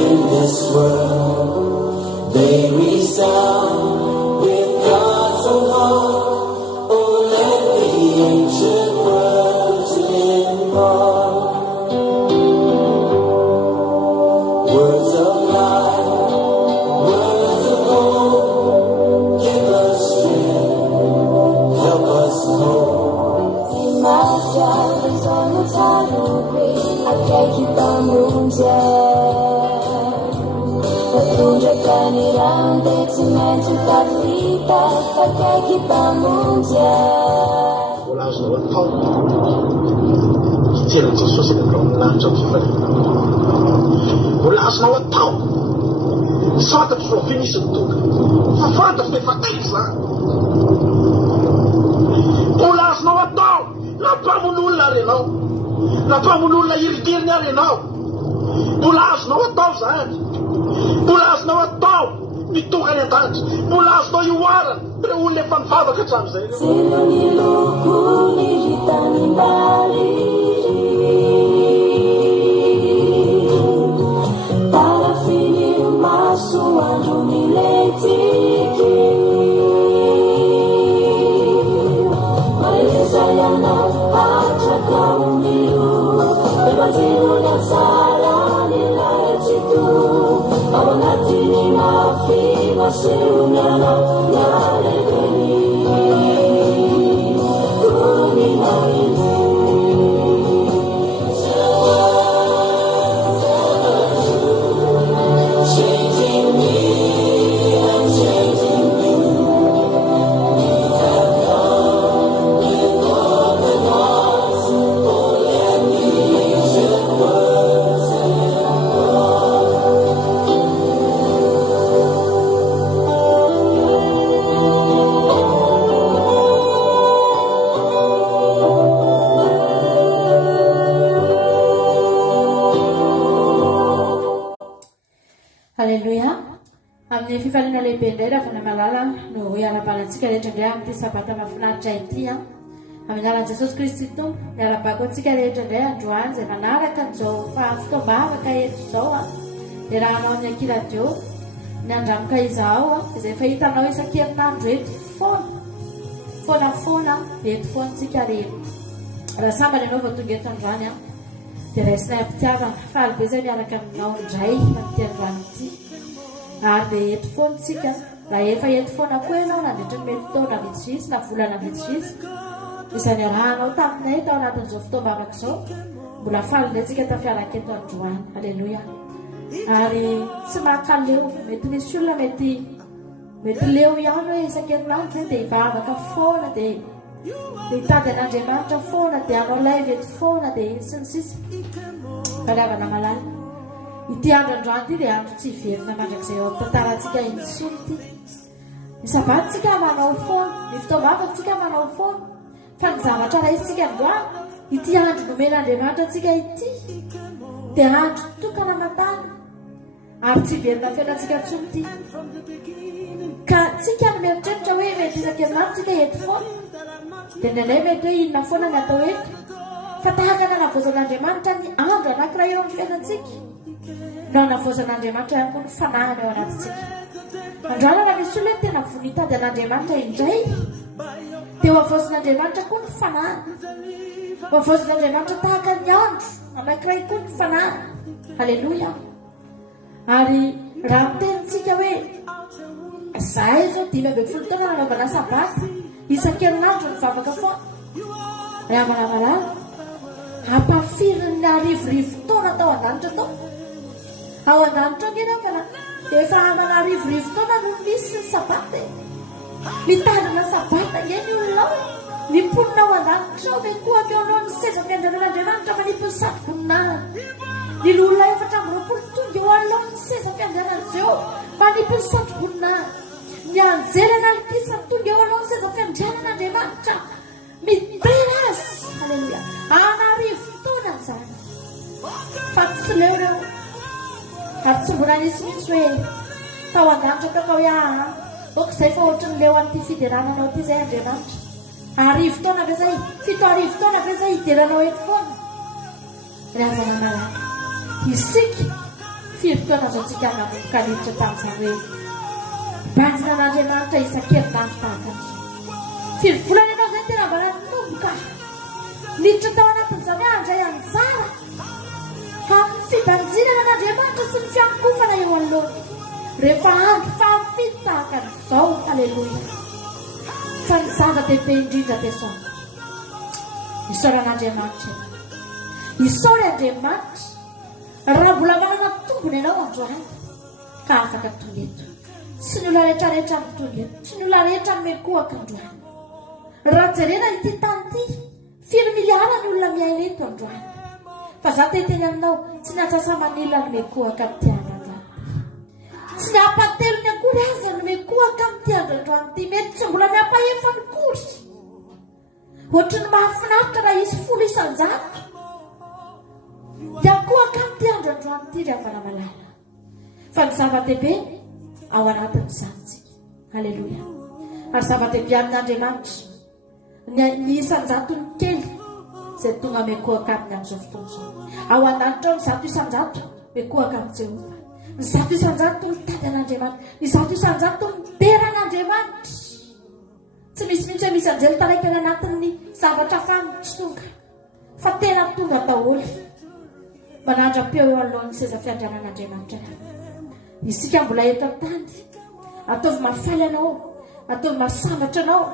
in this world, they resound with God's own heart. Oh, let the ancient words impart words of life, words of hope. Give us strength, help us cope.我老是我讨见了就说些那种难着皮分我老是我讨啥都说非你是多发发都会发对子我老是我讨那把我弄了了那把我弄了一点点了我老是我讨噻我老是我讨你多看点单子我老是我有娃了pero un le fanfava che c'ha sei Sironi locuni gitani bari para finire un masso anjo miletichi Maria Sayana pacha kaumilu Evangelio nazara nila citu Awanatini mafi maseunana Nale Halleluja. Amin'ny fifaliana lehibe indray raha vana malala no iara-balantsika rehetra indray amin'ity sabata mahafinaritra ity amin'ny alalan'i Jesosy Kristy tompo miara-bako antsika rehetra indray androany izay manaraka an'izao fitoam-bavaka eto izao dia raha hanao ny akiradio ny andramoka izao izay fahitanao isan-kerinandro eto foana eto foantsika rehetra raha sambany ianao vao tonga eto androany dia raisina ampitiavana fahalybe izay miaraka aminao indray amin'ity androany ity ary dia eto foantsika raha efa eto foana koa ianao nandritra ny mety taona vitsivitsy na volana vitsivitsy izany arahanao taminay tao anatin'izao fotoam-bavaka izao mbola faly indray tsika tafiaraka eto androany halleluja ary tsy mahakaleo mety nisy olona mety leo ihany hoe isan-kerinandro dia hivavaka foana dia hitady an'Andriamanitra foana dia hanao live eto foana dia sy ny sisa faliavana malala ity andro androany ity dia andro tsy hiverina mandrakizay ao amin'ny tantarantsika intsony ity ny sabatsika manao foana ny fotoam-bavatsika manao foana fa ny zavatra raisitsika androany ity andro nomen'Andriamanitra antsika ity dia andro tokana matana ary tsy hiverina fiainantsika intsony ity ka tsika no mieritreritra hoe mety isan-kerinandro tsika eto foana dia nyanay mety hoe inona foana ny atao eto fa tahaka na navoazan'Andriamanitra ny andro anankiray eo amin'ny fiainantsika no navoazan'Andriamanitra ihany koa ny fanahana eo anatintsika androany raha misy olona tena vonitady an'Andriamanitra indray dia ho avoazan'Andriamanitra koa ny fanahana ho avoazan'Andriamanitra tahaka ny andro anankiray koa ny fanahana halleluja ary raha mitenitsika hoe zahay zao 5 taona nanaovana sabata isan-kerinandro ny vavaka foana raha malamalala hampafirin'ny arivorivo taona tao an-danitra tao ao an-danitra ngena kana efa manarivorivo taona no misy ny sabata mitandrina sabata ngeny olona ao ny mponina ao an-danitra ao mikohaka eo anao ny sezam-piandrianan'Andriamanitra manipy ny sady-voninahana ny olona efatra amby roapolo tonga eo aloha ny sezam-piandrianan'izao manipy ny sady-voninahana ny anjelana likisa tonga eo aloha ny sezam-piandrianan'Andriamanitra mitrena azy halleluja anarivo taona izany fa tsy leo reo ary tsy mbola nisy mihitsy hoe tao an-danitra takao hoe oko izay fa ohatry ny leo an'ity fiderananao ity izay Andriamanitra arivo taona ve zay 7 arivo taona ve zay hideranao eto foana ry havana malala isika firy fotoana azaontsika nanomboka niditra tamin'izany hoe banjina an'Andriamanitra isan-kerinandro tahaka an'izao. Firy volana ianao izay tena mba nanomboka niditra tao anatin'izany hoe handray anjara amin'ny fibanjinana an'Andriamanitra sy ny fiankofana eo anoloana. Rehefa andro fahafito tahaka an'izao, aleloia, fa ny zava-dehibe indrindra dia sao isaoran'Andriamanitra, isaory Andriamanitra raha mbola manana tombony ianao androany ka afaka tonga eto. Tsy ny olona rehetrarehetra mitonga eto, tsy ny olona rehetra mimekohaka androany. Raha jerena ity tany ity, firy miliara ny olona miaina eto androany, fa za teteny aminao tsy ny atsasa-manila no mekohaka amin'ity androandroany, tsy ny apatelo ny akory aza no mekohaka amin'ity androandroany ity. Mety tsy mbola miapa-efa ny kory, ohatry ny mahafinaritra raha isy 10 isan-jato iakohaka amin'ity androandroany ity ry havana malala. Fa ny zava-dehibe ao anatin'izany tsika, aleloia. Ary zava-dehibe amin'Andriamanitra ny isan-jato ny kely izay tonga mekohaka aminy amin'izao fotoana izao. Ao anatrao ny 100 isan-jato mekohaka amin'ny Jehova, ny 100 isan-jato mitady an'Andriamanitra, ny 100 isan-jato mitera an'Andriamanitra. Tsy misy mihitsy hoe misy anjely taraiky any anatin'ny zavatra fanitsy tonga, fa tena tonga daholo manandram-peo eo alohan'ny seza fiandrianan'Andriamanitra. Isika mbola eto an-tany, ataovy mafaly anao, ataovy masambatra anao,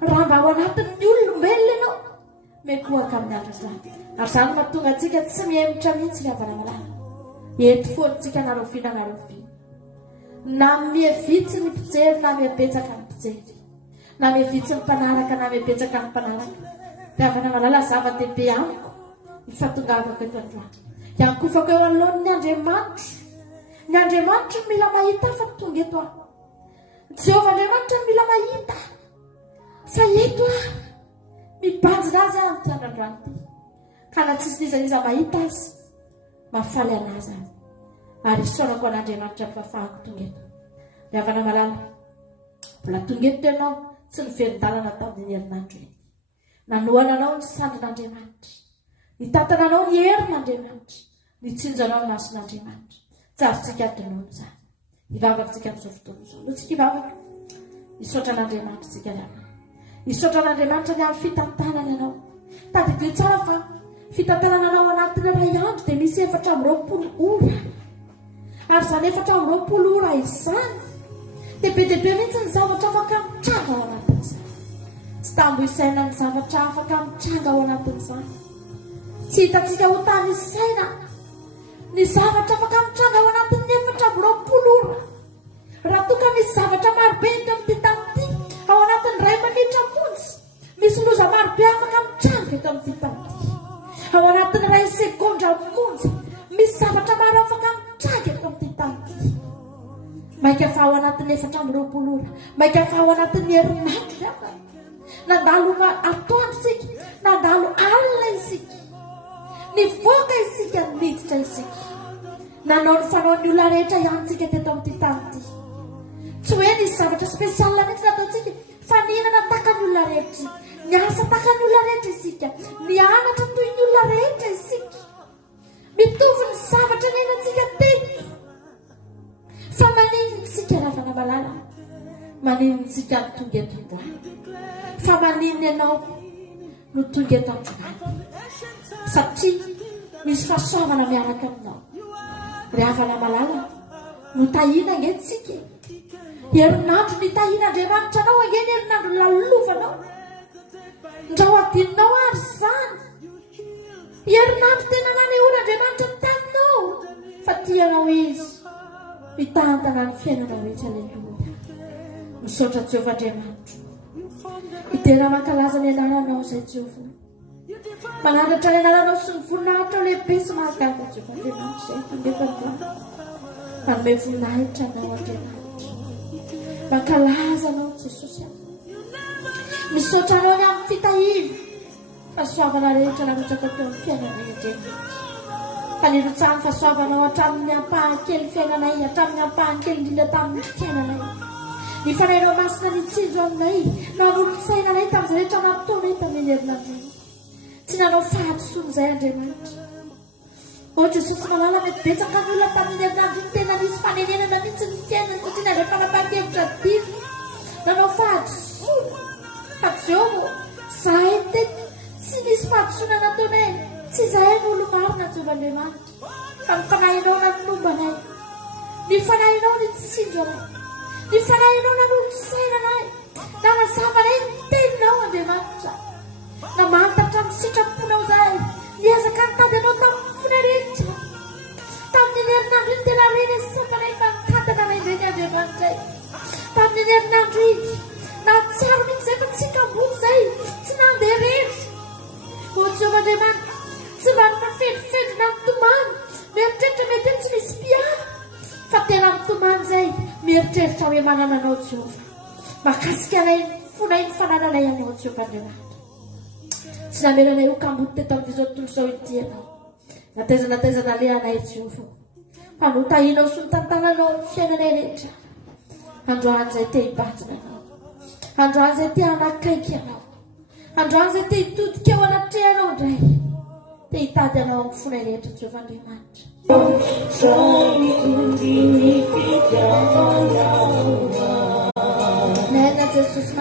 raha mba ao anatin'ny olombelona ianao, mekohaka amin'ny andro izany. Ary izany mahatonga antsika tsy mihemitra mihitsy ny havana malala. Eto foantsika naroviana naroviana, na mihevitsy ny mpijery na mihebetsaka ny mpijery, na mihevitsy ny mpanaraka na mihebetsaka ny mpanaraka. Dia havana malala zava-dehibe amiko ifatongavako eto androany, iankofako eo anoloan'ny Andriamanitra. Ny Andriamanitra mila mahita fa tonga eto aho. Jehovah Andriamanitra mila mahita fa eto aho mibanjina azy aho amin'ity androandroany ity, ka na tsisy nizaniza mahita azy mafaly anazy aho. Ary isaorako an'Andriamanitra fafahako tonga eto. Ny havana malala, mbola tonga eto ianao tsy niverin-dalana tamin'ny herinandro eny. Nanohana anao ny sandrin'Andriamanitra, nitatana anao ny herin'Andriamanitra, nitsinjanao ny mason'Andriamanitra. Tsarotsika adinoana izany. Hivavaka tsika amin'izao fotoana izao. No tsika hivavaka, hisaotra an'Andriamanitra tsika lamina. Hisaotra an'Andriamanitra ny amin'ny fitantanana ianao. Tadidio tsara fa fitantanana anao anatin'ny iray andro dia misy 420 ora. Ary izany 420 ora izany dia be dia be mihitsy ny zavatra afaka mitranga ao anatin'izany. Tsy tambo isaina ny zavatra afaka mitranga ao anatin'izany. Tsy hitantsika ho tany isaina ny zavatra afaka mitranga ao anatin'ny 420 ora. Raha toka misy zavatra marobe eto amin'ity tany ity, ao anatin'ny ray manitra montsy, misy loza marobe afaka mitranga eto amin'ity tany ity. Ao anatin'ny ray sekondra montsy, misy zavatra maro afaka mitranga eto amin'ity tany ity. Maika fa ao anatin'ny 420 ora, maika fa ao anatin'ny herinandro rehefa. Nandalo atoandro isika, nandalo alina isika, nivoaka isika, niditra isika. Nanao ny fanaon'ny olona rehetra iantsika teto amin'ity tany ity. Tsy hoe nisy zavatra spesiala mihitsy nataontsika, fa nihinana taka ny olona rehetra, niasa taka ny olona rehetra isika, nianatra toy ny olona rehetra isika. Mitovy ny zavatra niainantsika teto, fa maninona isika ravana malala, maninona isika no tonga eto androany, fa maninona ianao no tonga eto androany, satria misy fahasoavana miaraka aminao. Ry havana malala, no tahina angentsika. Herinandro ny tahin'Andriamanitra anao, angeny herinandro lalovanao. Ndrao adinonao ary izany. Herinandro tena nanehoan'Andriamanitra taminao, fa tianao izy mitantana ny fiainanao izy. Aleluia. Misaotra Jehovah Andriamanitra. Idera mankalaza ny anaranao izay Jehovah. Manandratra ny anaranao sy ny voninahitra lehibe sy mahagaga Jehovah Andriamanitra izay tondefandroany. Manome voninahitra anao Andriamanitra. Mankalaza anao Jesosy. Misaotra anao ny amin'ny fitahina fahasoavana rehetra narotsaka teo amin'ny fiainanay Andriamanitra. Fa nirotsahany fahasoavanao hatramin'ny ampahakely fiainanay, hatramin'ny ampahakely indrindra tamin'ny fiainanay. Nifanainao masina nitsinjo aminay, nanolotsainanay tamin'izay rehetra nataonay tamin'ny herinandro. Tsy nanao fahadisoana izay Andriamanitra. O Jesosy malala, mety betsaka ny olona tamin'ny herinandro tena Jehovan'Andriamanitra fa ny fanahinao nanombanay, ny fanahinao ny tsinjo anay, ny fanahinao nanolosaina anay, nanazavanay ny teninao Andriamanitra, namantatra ny sitraponao zahay, niezaka nitady anao tamin'ny fona rehetra, tamin'ny herinandro iny tena reny sakanay fa nitadana anay ireny Andriamanitra, tamin'ny herinandro iny na tsara mihitsy zay fa tsika ambony zay tsy nandeha rery. O Jehovan'Andriamanitra, tsy mba nifefedrina nitomany, mieritreritra mety tsy misy mpiara fa tena nitomany zay mieritreritra hoe manana anao Jehova, makasika anay fona iny fanananay anao Jehovan'Andriamanitra. Tsy namelanay ho kambody teto amin'izao tontolo izao ity ianao, natezana le anay Jehova, fa notahinao sy nitantananao ny fiainanay rehetra. Androany zay te hibajina anao, androany zay te hanakaiky anao, androany zay te hitodika eo anatrehanao indray, te hitady anao amin'ny fonay rehetra Jehovan'Andriamanitra. Nena Jesosy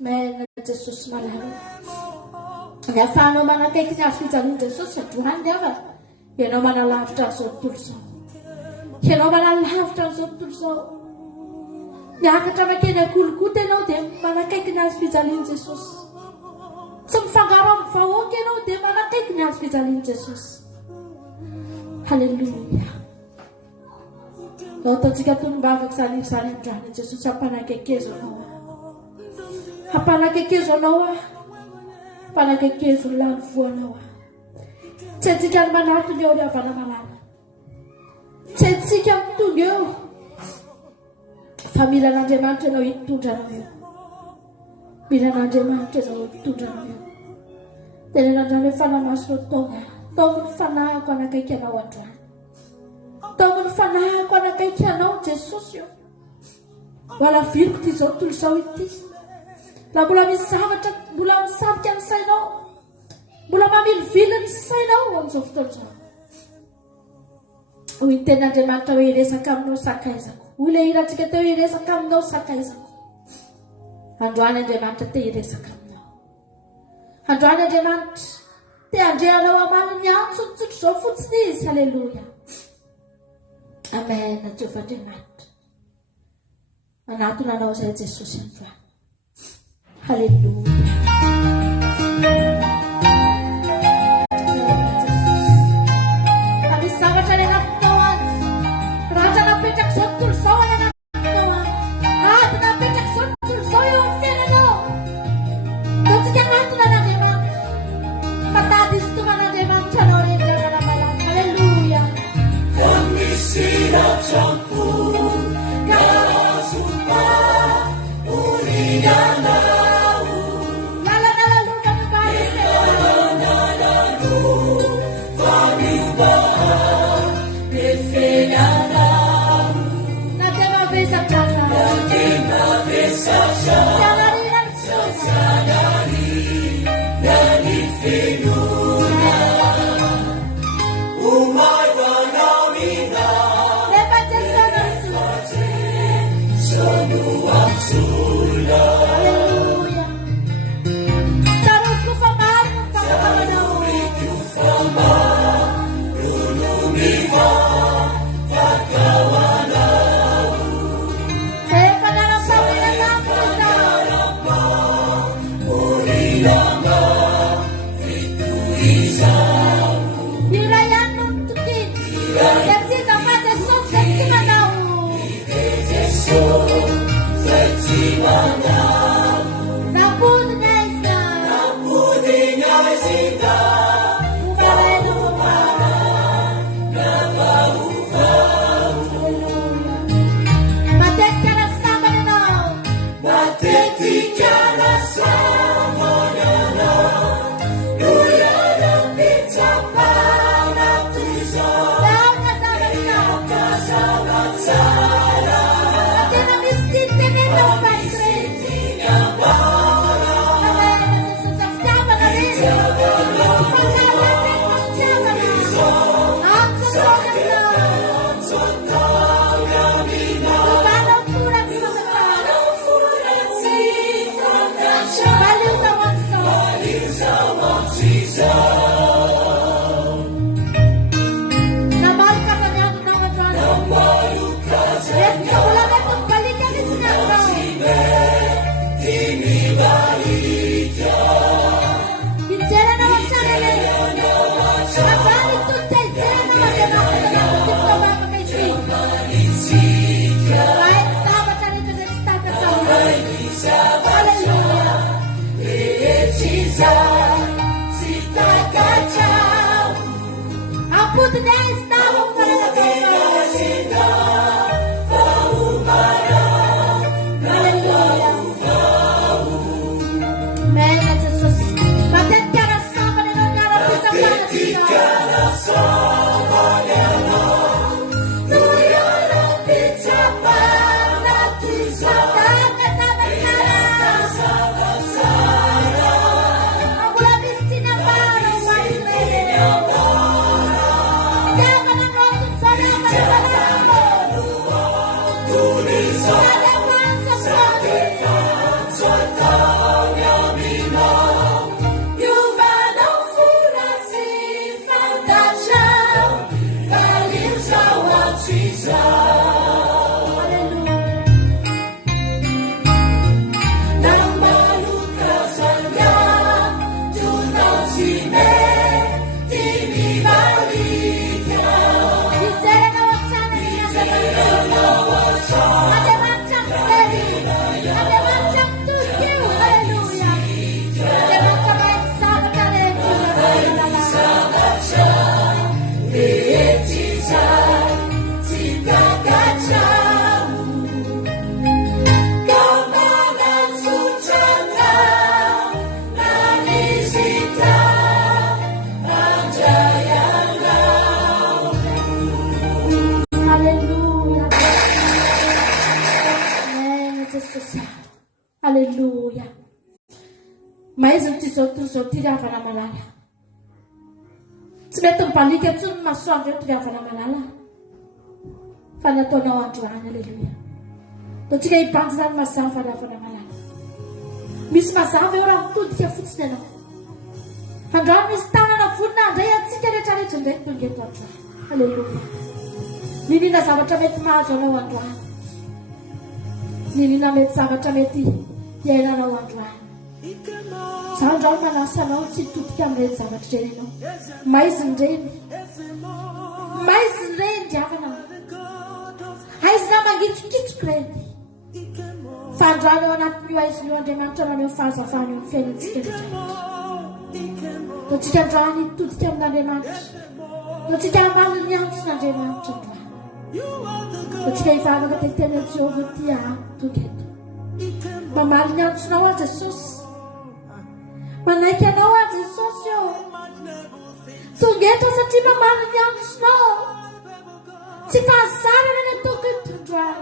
Mena Jesosy malalo. Ny ahafahanao manakaiky ny azo fijalian Jesosy androany ava. Ianao manalavitra an'izao tontolo izao. Ianao manalavitra an'izao tontolo izao. Miakatra makeny akolokota ianao dia manakaiky ny azo fijalian Jesosy. Tsy mifangaro amin'ny vahoaka ianao dia manakaiky ny azo fijalian Jesosy. Halleluja. Ao ataontsika tonombavaka izany androany Jesosy hampanakaikezo anao. Hampanakaikezo anao a. Hampanakaikezo ny lany voanao a. Tsy haintsika ny manatony eo ny havana malala. Tsy haintsika mitonga eo. Fa mila n'Andriamanitra ianao hitondra anao eo. Mila n'Andriamanitra ianao hitondra anao eo. Tena n'Andriamanitra hoe fanahy-masonao taonga. Taongo ny fanahiko anakaiky anao androany. Taongo ny fanahiko anakaiky anao Jesosy eo. Mbola viriko ty izao tontolo izao ity. La mbola misy zavatra mbola misarika ny sainao. Mbola mamilivily ny sainao amin'izao fotoana izao. Hoy ny tenin'Andriamanitra hoe hiresaka aminao sakaizako. Hoy ilay hirantsika teo hiresaka aminao sakaizako. Androany Andriamanitra te hiresaka aminao. Androany Andriamanitra te handrehanao amany ny antsotsotro izao fotsiny izy. Halleluja. Amen. Jehovah Andriamanitra. Manatona anao izay Jesosy androany. Halleluja. Amisy zavatra ny anatinao any. Raha napetraka izao tontolo izao any anatinao any. Ady napetraka izao tontolo izao eo amin'ny fiainanao. Taontsika anatona n'Andriamanitra. Fa tady izy toman'Andriamanitra anao rendrana malala. Halleluja. Misy natrampo nazupa uliana Lama, Jesosy. Alleluia. Maizina ty zao tontolo zao ty ry havana malala. Tsy mety mibalika intsony ny masoandro eto ry havana malala. Fa nataonao androany. Alleluia. Totsika hibanjina ny mazava ry havana malala. Misy mazava eo raha mitodika fotsiny ianao. Androany misy tanana vonina andray atsika rehetrarehetra indray tonga eto androany. Alleluia. Ninina zavatra mety mahazo anao androany. Ninina mety zavatra mety iainanao androany. Za androany manasa anao tsy hitodika amin'ireny zavatra ireny ianao. Maiziny ireny. Maiziny ireny diavanao. Aizina mangitokitoka ireny. Fa androany ao anatin'io aiziny io Andriamanitra nanao fahazavana eo amin'ny fiainantsika rehetra. Totsika androany hitodika amin'Andriamanitra. Totsika hamaly ny antsin'Andriamanitra androany. Totsika hivavaka teteny Jehovah ty tonga eto. Mamaly ny antsonao a Jesosy. Manaiky anao a Jesosy eo. Tonga eto satria mamaly ny antsonao. Tsy fahazara ny ataoko eto androany.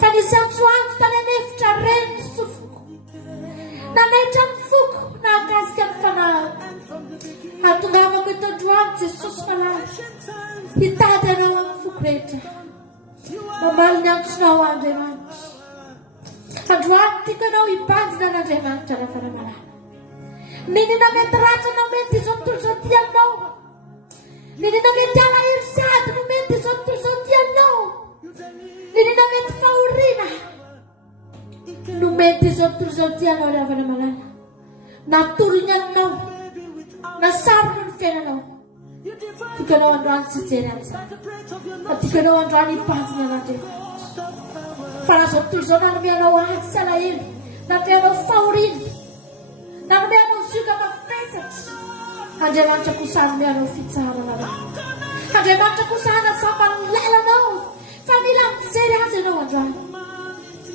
Fa nisy antsoanjo tany anefitra reny ny sofoko. Nanaitra ny foko nahakasika ny fanahy. Atongavako eto androany Jesosy malala. Hitady anao amin'ny foko rehetra. Mamaly ny antsonao Andriamanitra. Androany tiako anao hibanjina an'Andriamanitra raha fanamalala. Ninina mety ratra no mety izao tontolo izao ty anao. Ninina mety alahelo sady no mety izao tontolo izao ty anao. Ninina mety fahoriana no mety izao tontolo izao ty anao raha fanamalala. Natolony anao. Nasarony ny fiainanao. Tiako anao androany tsy jery amin'izany. Fa tiako anao androany hibanjina an'Andriamanitra. Fa raha izao tontolo izao nanome anao ady sy alahelo. Nanome anao fahoriana. Nanome anao zioka mafesatra. Andriamanitra kosa hanome anao fitsarana. Andriamanitra kosa hanazava ny lalanao. Fa mila mijery azy ianao androany.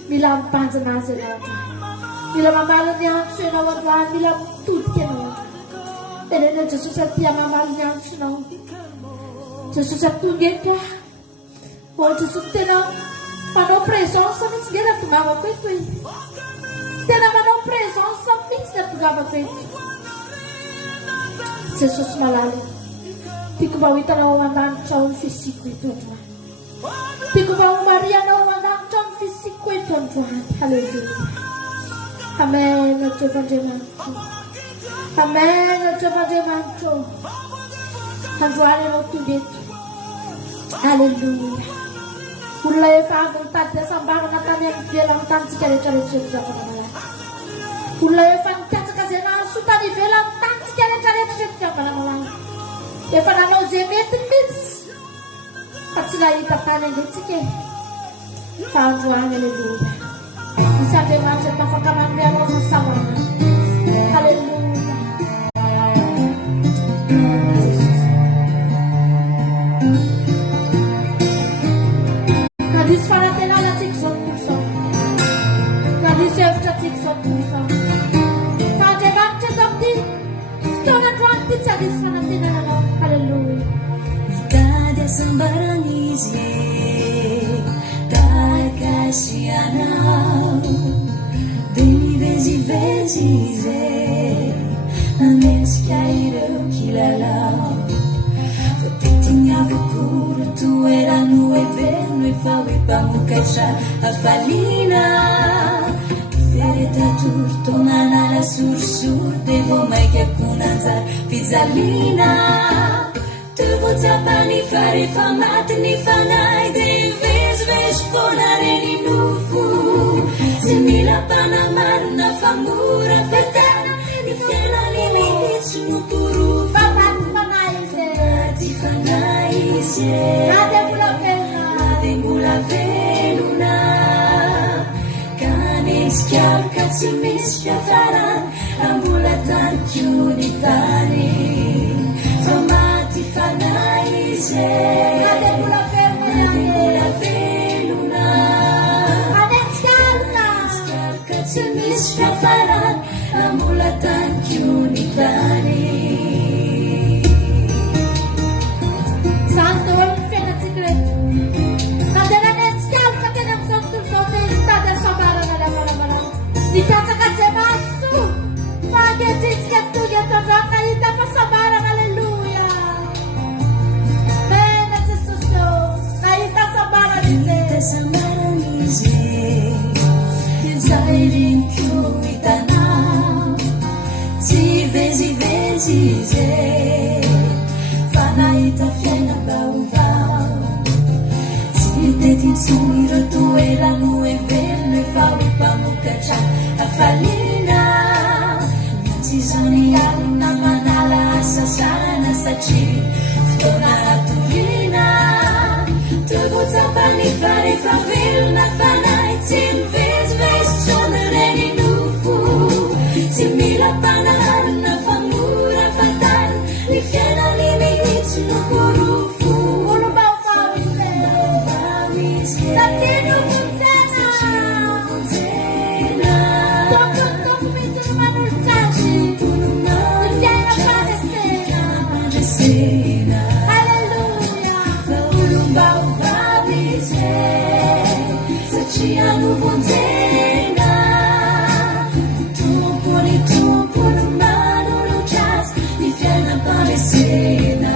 Mila mibanjina azy ianao androany. Mila mamaly ny antso ianao androany. Mila mitodika ianao androany. Tenena Jesosy aty mamaly ny antsonao. Jesosy atonga eto. Jesosy tena manao présence mihitsy ngena tongavako eto e. Tena manao présence mihitsy na tongavako eto. Jesosy malala. Tiako mba ho hitanao an-danitra ao ny fisiko eto androany. Tiako mba ho marianao an-danitra ao ny fisiko eto androany. Halleluja. Amen. Jehovah Andriamanitra. Amen. Jehovah Andriamanitra. Androany ianao tonga eto. Halleluja. Olona efa avy mitady asambarana tany amin'ny ivelany tanitsika rehetrarehetra eto zavana malala. Olona efa nikatsaka izay nahasoa tany ivelany tanitsika rehetrarehetra eto zavana malala. Efa nanao izay mety mihitsy. Fa tsy nahita tany antsika e. Fa androany halleluja. Misy Andriamanitra afaka manome anao fahasalamana. Halleluja. Nadisy fanantenana tsika izao tontolo izao. Nadisy hevitra tsika izao tontolo izao. Fa Andriamanitra eto amin'ny fotoana androany ty tsy hadisy fanantenana anao. Halleluja. Mitady asambarana izy takasy anao. Dia mivezivezy izy nametsika ireo kilalao. Voatetiny avokory toerano eveno efa hoe mpamokatra hafaliana. Feretatory taonana sorisory dia vao maika konanjara fijaliana. Voatsapany fa rehefa maty ny fanahy dia vezivezy foana reny nofo. Tsy mila mpanamarina fa mora fetana ny fiainany mihitsy no porofo. Fa maty fanahy izy. Maty fanahy izy. Na dia mbola velona. Na dia mbola velona. Kanetsika ka tsy misy fiafarana. Ambola tany koa ny tany. Fa maty fanahy izy. Na dia mbola velona. Na dia mbola velona. Kanetsika ka tsy misy fiafarana. Ambola tany koa ny tany. Izany daholo ny fiainantsika reto. Na dia nanetsika ka teny amin'izao tontolo izao dia hitady asambarana. tetintsony rotoelano everiny fa mipamokatra afalina tsy zany alina manala asasana satria fotoana atorina tokotsapany farefa velona fanay tsy mivezivezitsony reny nofo tsy mila mpanarina fa mora fatany ny fiainany mihitsy nokorofo Anu vonzena tumpuni manulu chas ni fiana paresena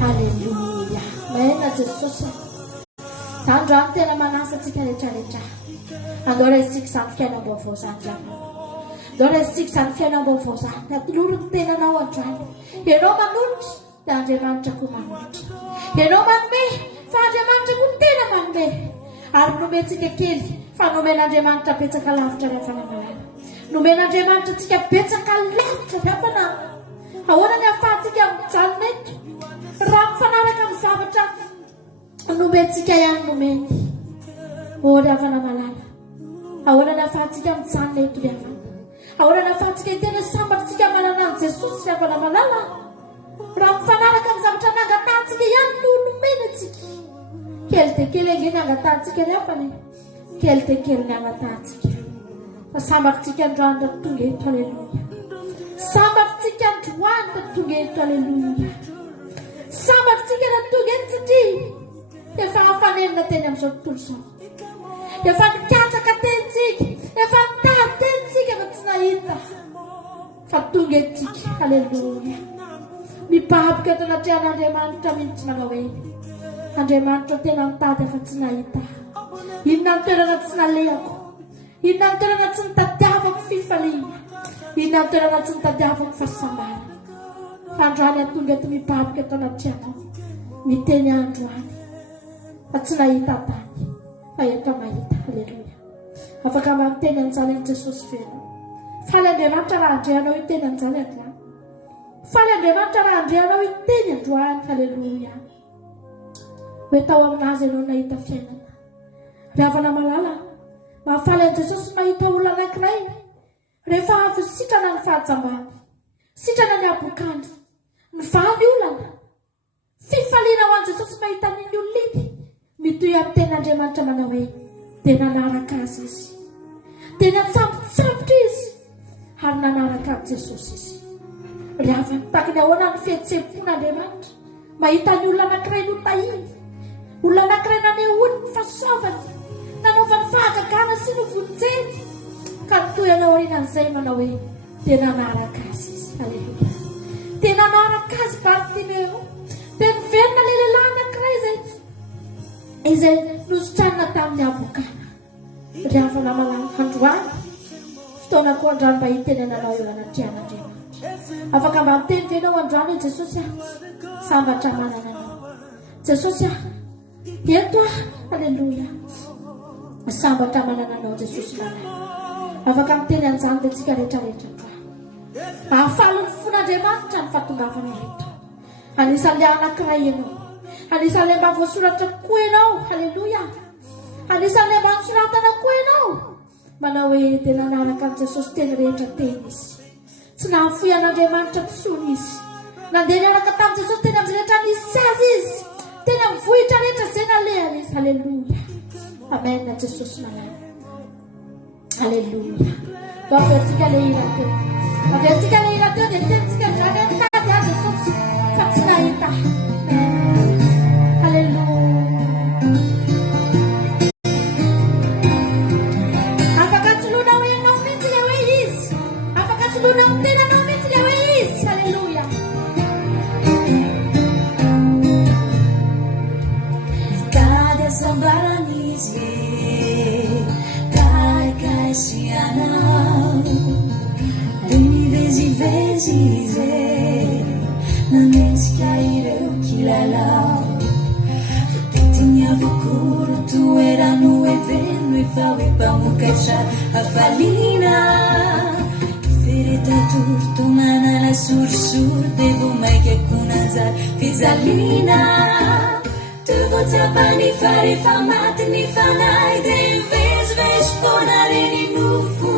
Haleluya maina Jesus tandra tena manasa tsika rehetrarehetra andora isika izany fiainam-baovao zany rano andora isika izany fiainam-baovao zany atolorony tenanao androany ianao manolotra dia Andriamanitra koa manolotra ianao manome fa Andriamanitra koa tena manome ary nomentsika kely fa nomen'Andriamanitra betsaka lavitra ny hafanamalala nomen'Andriamanitra tsika betsaka lavitra ny hafanana ahoana ny ahafahantsika mijanona eto raha mifanaraka amin'ny zavatra nomentsika ihany nomeny ry hafanamalala ahoana ny ahafahantsika mijanona eto ny hafana ahoana ny ahafahantsika tena sambatritsika manana an' Jesosy ny hafanamalala raha mifanaraka amin'ny zavatra nangatantsika ihany no nomenantsika kely dia kely ange ny angatantsika ny hafany kely dia kely ny angatantsika fa sambatritsika androany da tonga eto aleluia sambatritsika androany da tonga eto aleluia sambatritsika da tonga eto satria efa hafanenina teny amin'izao tontolo izao efa nikatsaka tentsika efa nitady tentsika fa tsy nahita fa tonga etika aleluia mipahapika eto anatrehan'Andriamanitra mihitsy manao hoe Andriamanitra tena nitady fa tsy nahita inona ny toerana tsy nalehako inona ny toerana tsy nitadiavako fifaliana inona ny toerana tsy nitadiavako fahasambarana fa androany atonga eto mipahapika eto anatrehanao miteny androany fa tsy nahita tany fa eto mahita aleluia afaka manoteny an'izany an' Jesosy velo faly Andriamanitra raha andrehanao hiteny an'izany androany faly Andriamanitra raha andrehanao hiteny androany aleluia hoe tao aminazy ianao nahita fiainana ry havana malala mahafaly an' Jesosy mahita olona anankiray rehefa avy sitrana ny fahajambany sitrana ny abokandro ny vavy olana fifaliana ho an' Jesosy mahita n'iny olona iny mitoy amin'ny ten'Andriamanitra manao hoe dia nanaraka azy izy dia natsambotsambotra izy ary nanaraka an' Jesosy izy ry havana takiny ahoana ny fihetsefon'Andriamanitra mahita ny olona anankiray notahiny olona anankiray nanehoany ny fahasoavany nanaovany fahagagana sy ny vonjeny ka nitoy anao aorianan'izay manao hoe dia nanaraka azy izy aleluia dia nanaraka azy Bartimeo dia niverina le lehilahy anankiray izay nosotranina tamin'ny abokana ry havana malala androany fotoana koa androany mba hiteny ananao eo anatrehan'Andriamanitra afaka mba miteny venao androany hoe Jesosy sambatra manana anao Jesosy eto aleluia sambatra manana anao Jesosy manana afaka miteny an'izany dia tsika rehetrarehetra androany ahafalo ny fon'Andriamanitra ny fahatongavana rehetra anisan'le anankiray ianao anisan'le mba voasoratra koa ianao aleluia anisan'le mba nisoratana koa ianao manao hoe dia nanaraka an' Jesosy teny rehetra teny izy tsy nahafoy an'Andriamanitra tsony izy nandeha niaraka tamin'i Jesosy teny amin'ny rehetra nisy azy izy teny amin'ny vohitra rehetra izay nalehany izy aleluia amen na Jesosy malala aleluia do avertsika le ira teo avertsika le ira teo dia tentsika ndrany antady a Jesosy fa tsy nahita aleluia afaka tsolona hoe ianao mihitsy le hoe izy afaka tsolona ho tenanao mihitsy le hoe izy aleluia Kada sambaranizi Kai anao Deni vezi ireo kilalao Fotety avokolo toerano eveno efa hoe mpamokatra hafaliana Feretatoro manala sorisoro dia vao maika konanjara fizaliana Tovotsapany fa rehefa maty ny fanahy dia mivezivezy foana reny nofo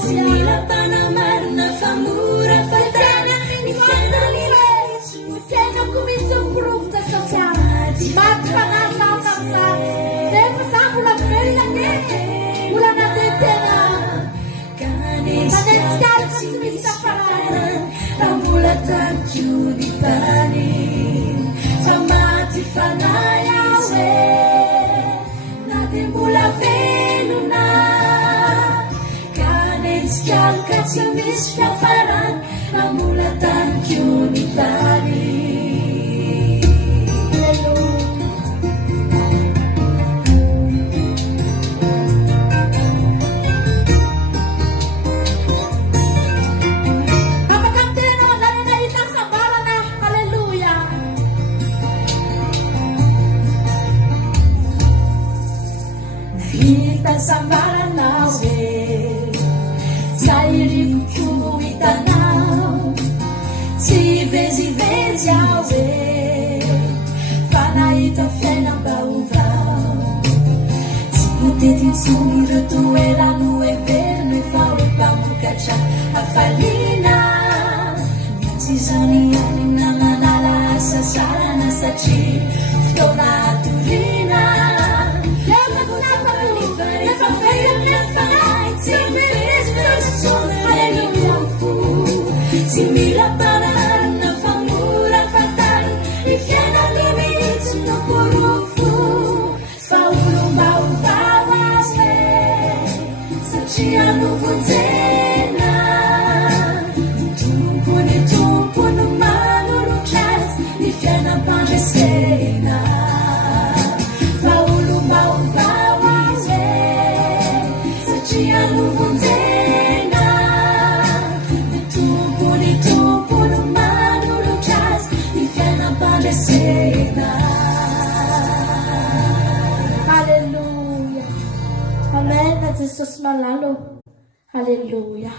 Tsy mila mpanamarina fa mora fatana ny fiainany rehetra Ny fiainako mihitsy miprovotra sosiala maty fanahy za tamin'izany rehefa za mbola velona kely mbola nandeha tena manetsika alina tsy misy safarana raha mbola tariko ny tany fa maty fanahy aho e na dia mbola velona ka netsika alika tsy misy fiafarana raha mbola tariko ny tany Sambarana we Zairiko hitanao Tsy vezivezy aho we Fanahita fiainam-baovao Tsy mitety intsony ireo toerano everino efa hoe mpamokatra hafaliana Miantsy izany ihany na manala asa sarana satria fotoana hatoriana Tsy mila mpanamarina fa mora fatany ny fiainany mihitsy no porofo fa olom-baovao azy satria novonjena Ny tompo no manolotra azy ny fiainam-pandresena fa olom-baovao azy satria novonjena Halleluja. Amen. Jesus malalo. Halleluja.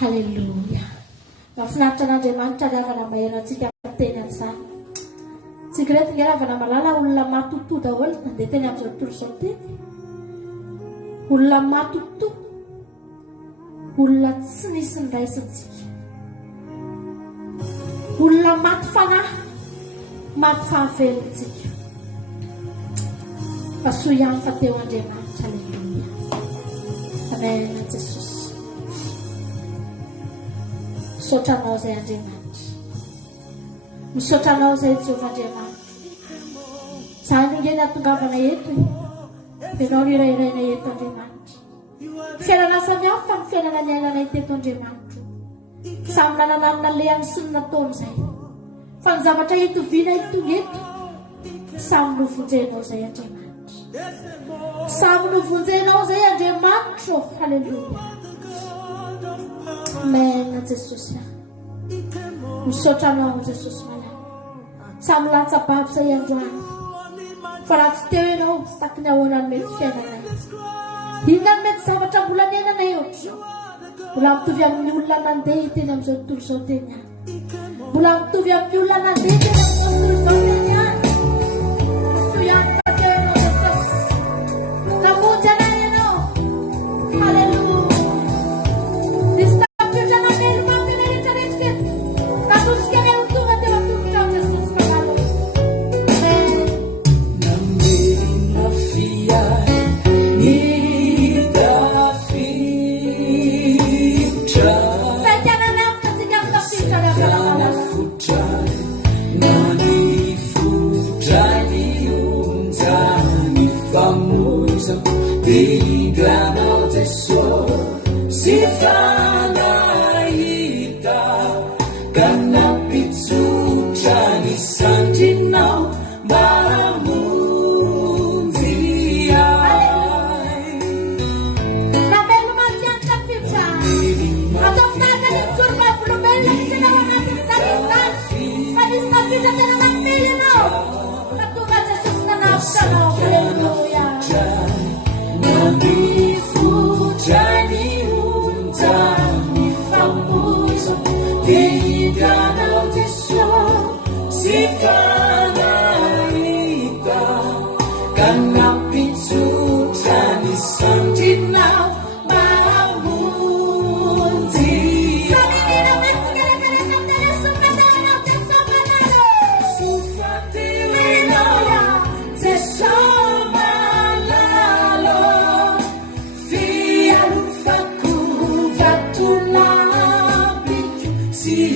Halleluja. Mahafinaritra n'Andriamanitra ny avana maheno antsika teny amin'izany. Tsika reto ny avana malala olona matoto daholo nandeha teny amin'izao tontolo izao teny. Olona matoto. Olona tsy nisy ny raisintsika. Olona maty fanahy, maty fahavelontsika. Fasoa ihany fa teo Andriamanitra. Halleluja. Amen. Jesus. Misotranao izay Andriamanitra. Misotranao izay Jehovah Andriamanitra. Izany ingeny atongavana eto. Ianao no irairaina eto Andriamanitra. Fiainana samihafa ny fiainana ny ainanay teto Andriamanitra. Samy nananana lehany sy ny nataony izay. Fa ny zavatra hitoviana hitony eto, samy novonjenao izay Andriamanitra. Samy novonjenao izay Andriamanitra. Halleluja. Amen. Jesosy. Misotranao Jesosy malala. Samy latsa-bavy izay androany. Fa raha tsy teo ianao, tsy takiny ahoana ny mety fiainanay. Inona ny mety zavatra mbola nenanay ohatr'izao? Mbola mitovy amin'ny olona nandeha teny amin'izao tontolo izao teny ihany. Mbola mitovy amin'ny olona nandeha teny amin'izao tontolo izao teny ihany. Soa ihany fa teo ianao Jesosy. Namonjy anay ianao. Halleluja. Nisy tafiditra anakely mamy anay rehetrarehetra eto. Natosika anay ho tonga teo an-tongotra ao Jesosy malala. Amen. Namena fia ni tafiditra Saityananamitra tsika amin'ny tafiditra ny afalamala. Bigano teso si fanaita kana pitsucha ni sanjinao mamunzia Nabelo matian tafiditra. Atau fnata ni surga belum belum sila wanati salita. kita tena magpili no. Pagkukat sa sus na nafsa no. Hallelujah. Jani untan ni famoso Kailangan tiso si Kanarika Kanapit sujan isang dinaw mamunti Sabi nila magkakaroon ng sumatanaw tiso manalo Sufati winaya tiso manalo Fialufaku vatulapit si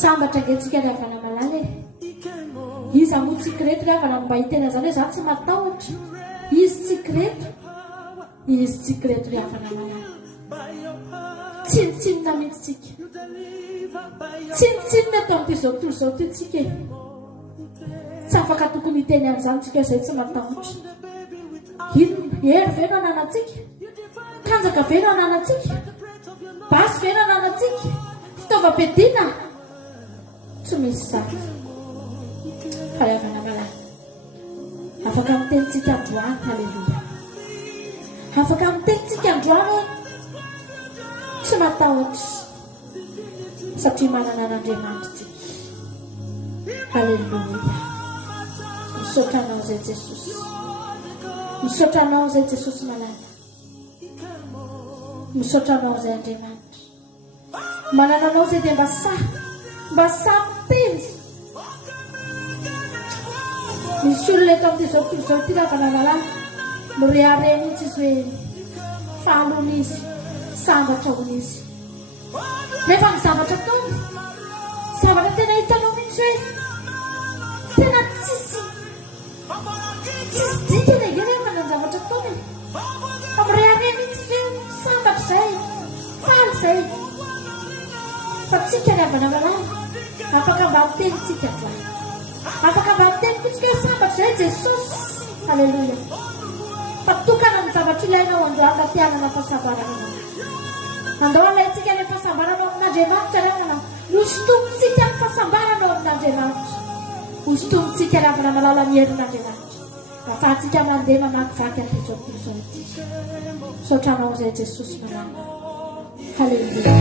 sambatra ngetsika ravana malala izy amo tsikireto ravana mbaitena zany hoe zany tsy matahotra izy tsikireto ravana malala tsinitsinina mihitsy tsika tsinitsinina atao amin'ity zao tontolo zao ty tsika tsy afaka tokony hiteny an'izany tsika zay tsy matahotra hery ve no ananatsika tanjaka ve no ananatsika basy ve no ananatsika fitaovam-piadiana tsy misy zany fahavana malala afaka mitenitsika androany haleluia afaka mitenitsika androany tsy matahotra satria manana an'Andriamanitra tsika haleluia misotranao zay Jesosy misotranao zay Jesosy malala misotranao zay Andriamanitra manana anao zay dia mba samiteny Misy olona eto amin'izao tontolo izao ty raha lalala mirehareny itsy izy hoe falony izy sambatra hony izy rehefa ny zavatra ataony zavatra tena hitanao mihitsy hoe tena tsisy dikany ege rehefa ny zavatra ataony fa mirehareny itsy izy hoe sambatra zay faly zay fa tsika ny avana valala afaka mba miteny tsika va afaka mba miteny kotsika hoe sambatra zay Jesosy. Halleluja. Fa tokana ny zavatra ilainao androany mba tianana fahasambarana andao alaitsika ny fahasambarana ao amin'Andriamanitra rehefa hosotomintsika ny fahasambarana ao amin'Andriamanitra hosotomintsika ny avana malala ny herin'Andriamanitra afahantsika mandeha mamakivaky an'izao tontolo izao ity saotranao zay Jesosy manana. Halleluja.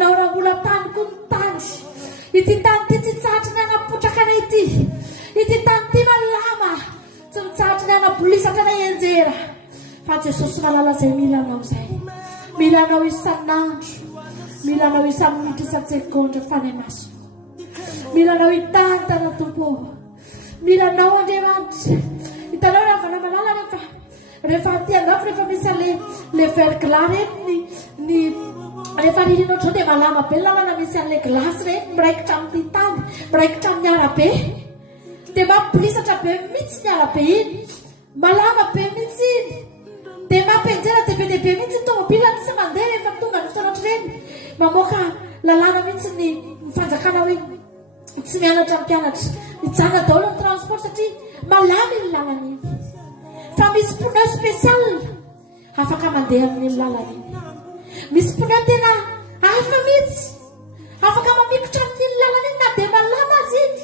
Hitanao raha mbola tany koa ny tany. Ity tany ity tsy tsahatra ny anapotraka ity. Ity tany ity malama. Tsy mitsahatra ny anabolisatra na enjera. Fa Jesosy malala izay milanao izay. Milanao isan'andro. Milanao isan'ny minitra isan-tsekondra fanay maso. Milanao hitantana tompo. Milanao Andriamanitra. Hitanao raha vana malala rehefa aty andafo rehefa misy le verglas reny ny rehefa ririnao otrao dia malama be lalana misy an'ilay glasy reny miraikitra amin'ny tany, miraikitra amin'ny arabe. Dia mampilisatra be mihitsy ny arabe iny. Malama be mihitsy iny. Dia mampenjera dia be mihitsy ny tomobila tsy mandeha rehefa tonga ny fotoana ohatr'ireny. Mamoaka lalàna mihitsy ny fanjakana hoe tsy mianatra ny mpianatra. Mijanona daholo ny transport satria malama iny lalana iny. Fa misy pneu spécial afaka mandeha amin'ny lalana iny. Misy pneu tena hafa mihitsy afaka mamikotra amin'ny lalana iny na dia malama azy iny.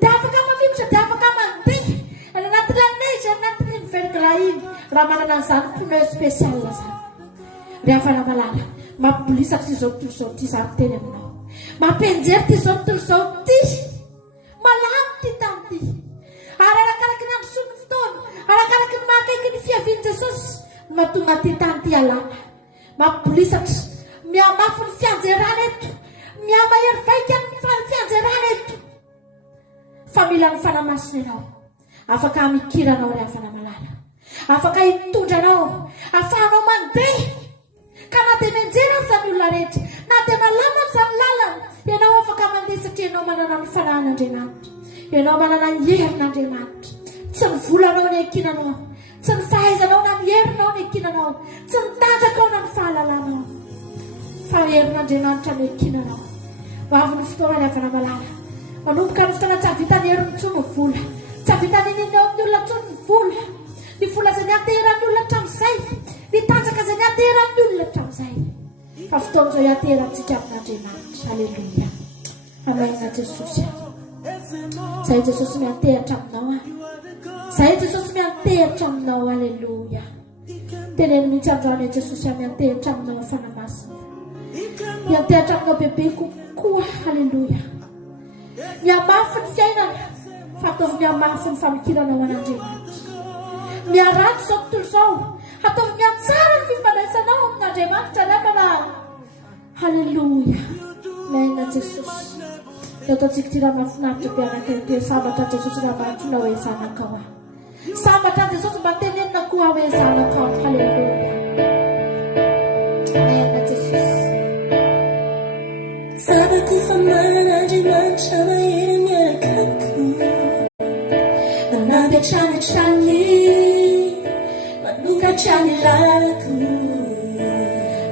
Dia afaka mamikotra dia afaka mandeha any anaty neige anaty verglas iny raha manana an'izany pneu spécial zany. Rehefa raha malala mampilisatra izao tontolo izao ity zany teny aminao. Mampenjera ty izao tontolo izao ity. Malama ty tany ity. Ary arakaraky ny andro sy ny fotoana, arakaraky ny mahakaiky ny fiavian'i Jesosy no mahatonga ty tany ity alama. Mampilisatra, mihamafy ny fianjerana eto, mihamahery vaika ny fianjerana eto. Fa mila ny fanamasina ianao. Afaka amikiranao rehefa namalala. Afaka hitondranao, afahanao mandeha. Ka na dia menjera izany olona rehetra, na dia malama izany lalana, ianao afaka mandeha satria ianao manana ny fanahin'Andriamanitra. Ianao manana ny herin'Andriamanitra. Tsy ny volanao ny ekinanao, tsy ny fahaizanao na ny herinao ny ekinanao, tsy ny tanjakao na ny fahalalanao. Fa herin'Andriamanitra ny ekinanao. Avy ny fotoana rehefa namalala. Manomboka ny fotoana tsy havitany herin'ny intsony ny vola. Tsy havitany inona amin'ny olona intsony ny vola. Ny vola izay niateran'ny olona hatramin'izay. Ny tanjaka izay niateran'ny olona hatramin'izay. Fa fotoana izao hiaterantsika amin'Andriamanitra. Aleluia. Amena Jesosy. Zay Jesosy miantehatra aminao. Zay Jesosy miantehatra aminao. Aleluia. Teneno mihitsy androany Jesosy miantehatra aminao fanamasina. Miantehatra aminao bebe kokoa. Aleluia. Mihamafy ny fiainana. Fa ataovy mihamafy ny famikiranao an'Andriamanitra. Miaratsy izao tontolo izao. Ataovy miantsara ny fifandraisanao amin'Andriamanitra nefa na. Aleluia. Maina Jesosy. Ataontsika ty raha mahafinaritra be anakaiky sambatra Jesosy raha mantona hoe zanakao. Sambatra Jesosy mba tenenina koa hoe zanakao. Aleluia. Maina Jesosy. Sabako faman'Andriamanitra mahery miakako. Manapetrapetrany manokatra ny lako.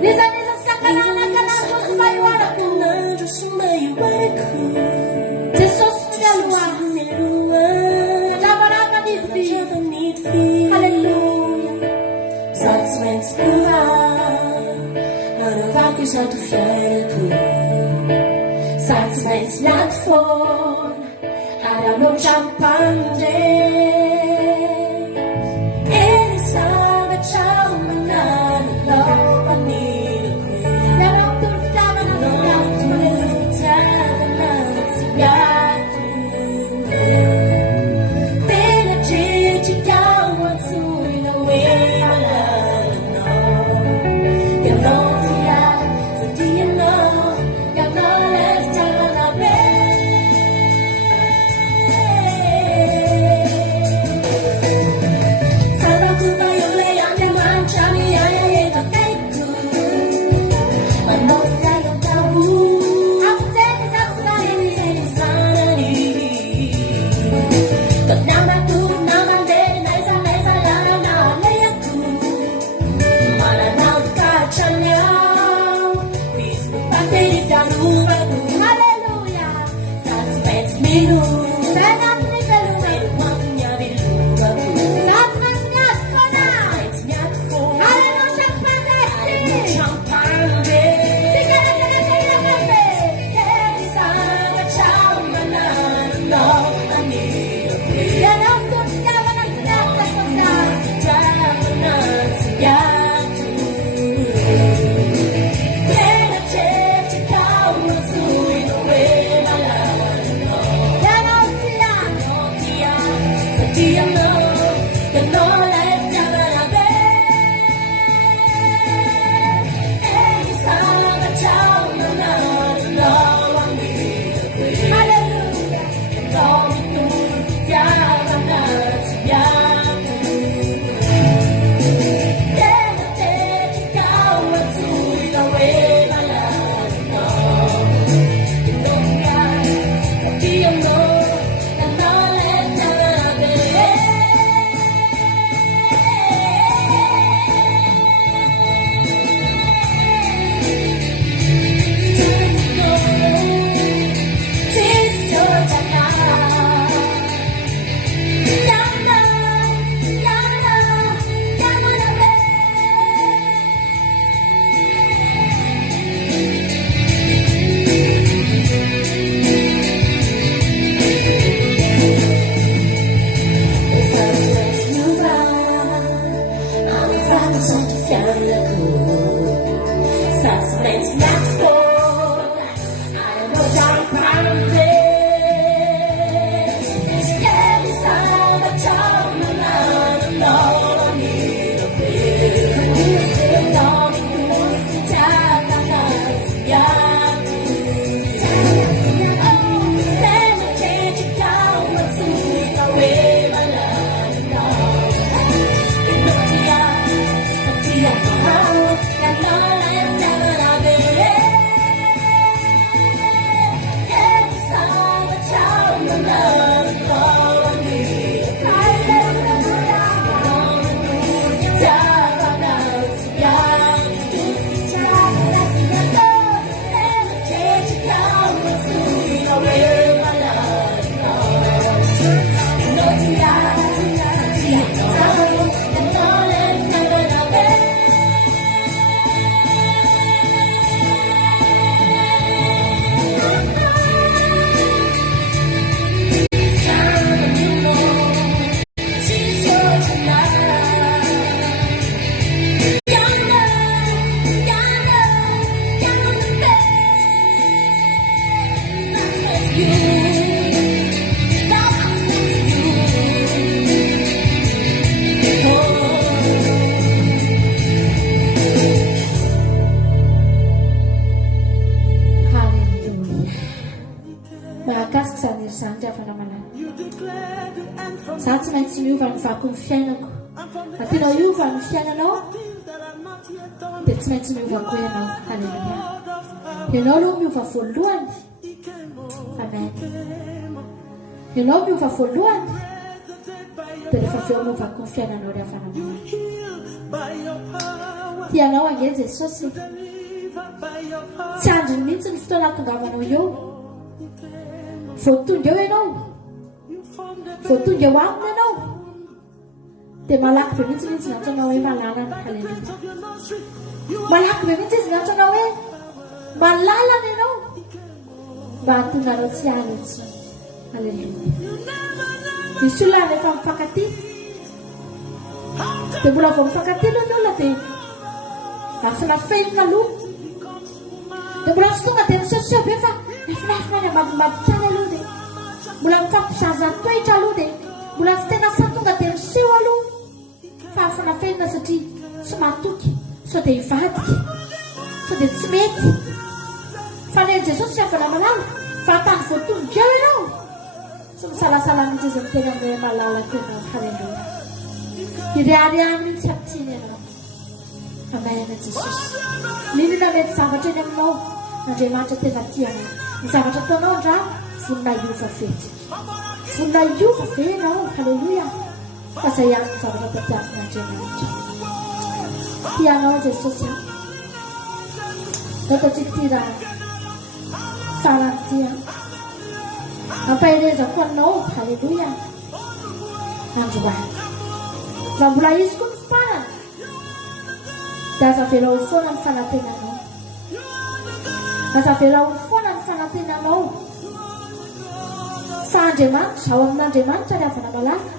Niza sakananakanazo sumayuanako. Nandro sumayuanako. Jesosy mialoha. Lavaranga nidfi. Aleluia. Zaho tsy maintsy pova anaovako zato fiainako. Zaho tsy maintsy miady foana ary hanolotra mpandre. Eny zavatra manana laopanilako. Ianao tolo fitiavana Ianao tolo fitiavana tsy miady. Tena dredrika ho antsoina hoe malalanao. Ianao tia satria ianao lay fitiavana be. Sabako fa eo lay Andriamanitra miaina eto akaiko. Manao fialan-tao Ampiteny zanany. sanany. Kagnamako na mandeha naiza lalana alehako. Manana katrany aho, misy mpampantery fiarovako. Aleluia. Zaho tsy maintsy mino, Maina amin'ny veloa. manoko ny havelomako. Zaho maintsy miady foana. Maintsy miady foana. Aleluia mpandesy. Champagne. Sikarakarakairabe. Eny zavatra mananao anilako. Ianao tolo fitiavana tsy miady Jesosy. Fitiavana tsy miady. Tena dredrika Za tsy maintsy miova ny vaky ny fiainako. Atianao iova ny fiainanao dia tsy maintsy miova koa ianao. Haleluia. Ianao aloha miova voalohany. Amen. Ianao miova voalohany dia rehefa avy eo miova koa ny fiainanao rehefa namanao. Tianao ange Jesosy. Tsy andriny mihitsy ny fotoana hatongavanao eo. Vao tonga eo ianao, vao tonga eo aminy ianao dia malaky be mihitsy izy miantsoanao hoe malalana. Haleluia. Malaky be mihitsy izy miantsoanao hoe malalana ianao mba hatonganao tsy haly intsony. Haleluia. Misy olona rehefa mifankatia dia mbola vao mifankatia aloha ny olona dia afina fenina aloha dia mbola tsy tonga dia misehoseho be fa efinafina ny amavimavitany aloha dia mbola mifampizaza toetra aloha dia mbola tsy tena sa tonga dia miseho aloha fa afina fenina satria tsy mahatoky sao dia hivadika sao dia tsy mety fa ny Jesosy afana malala fa atany voatonga eo ianao tsy misalasala mihitsy izy miteny amin'ny malalaka ianao. Haleluia. Iriariany mihitsy amitiany ianao. Amen. Jesosy minona mety zavatra eny aminao Andriamanitra tena tianao. Ny zavatra ataonao andra vonina iova fety. Vonina iova ve ianao. Haleluia. Fa izay ihany ny zavatra tatiavin'Andriamanitra. Tianao Jesosy. Ataontsika ty raha farany ty ampaherezako anao. Haleluia. Androany fa mbola izy koa ny farany dia aza velao foana ny fanantenanao. Aza velao foana ny fanantenanao fa Andriamanitra ao amin'Andriamanitra ny havana malaka.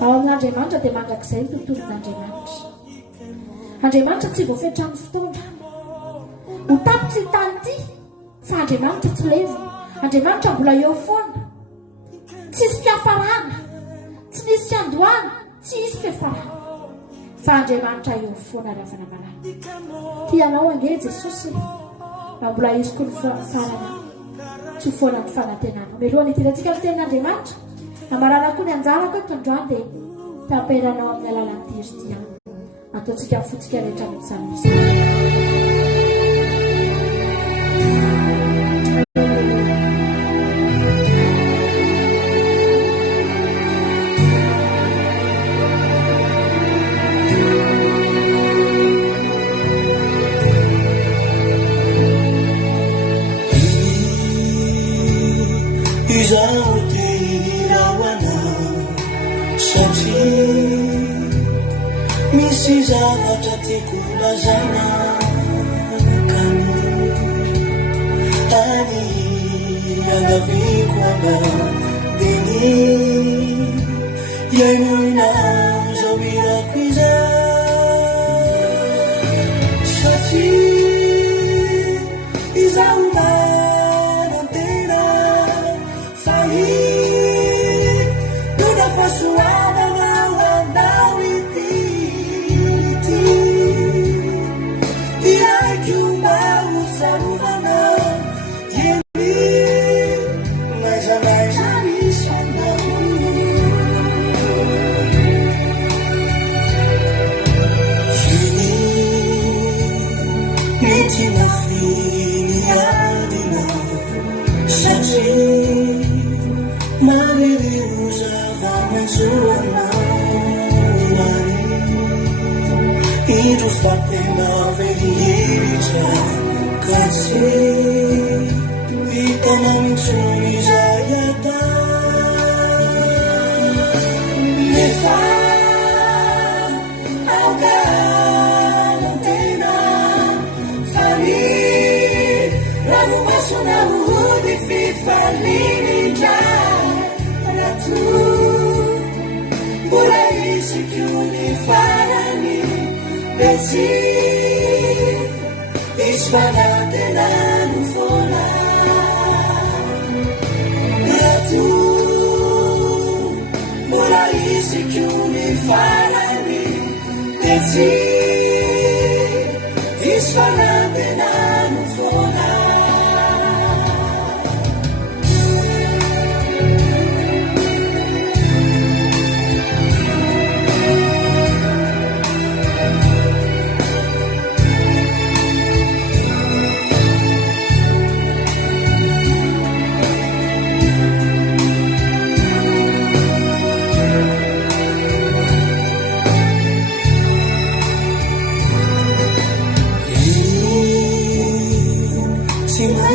Ao amin'Andriamanitra dia mandrakizay ny tontolon'Andriamanitra. Andriamanitra tsy voafetra amin'ny fotoana ho tapitsy ny tany ity fa Andriamanitra tsy levona. Andriamanitra mbola eo foana, tsisy fiafarana, tsy nisy andohana, tsy isy fiafarana, fa Andriamanitra eo foana ravana malala. Tianao ange Jesosy, mbola izy koa ny farana tsy foana ny fanantenana. Melohany itirantsika ny tenin'Andriamanitra, namarana koa ny anjarako eto androany dia tamperanao amin'ny alalan'ny Kristy ihany. Ataontsika fotsika rehetra amin'izany. Izaho te hiraoana satria misy zavatra tiako lazana kamo any andaviko anga dia ny iainona zao irako izao satria izaho Itu fatema veririca kasi itanamitsuniza yata nefa auganantena fani ranu masuna uhudi fifalininja ratu burai sikiuni farani Besi isfanatena nufona Ratu mula isi kiuni farani Besi isfanatena nufona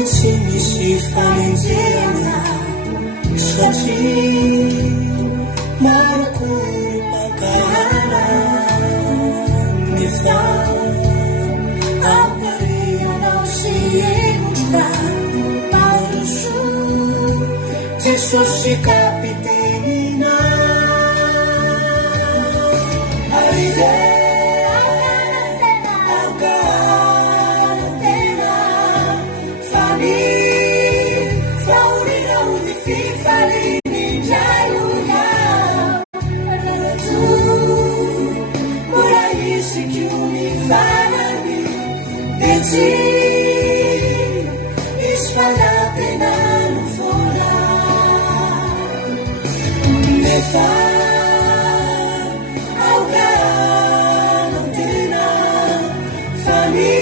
Simisi falenziana Sati Marukuri Makayana Nifa Ampari Nausienita Paulushu Jesusi Kapitenina Aide Isfanatena nufona Nefa auganantena Fani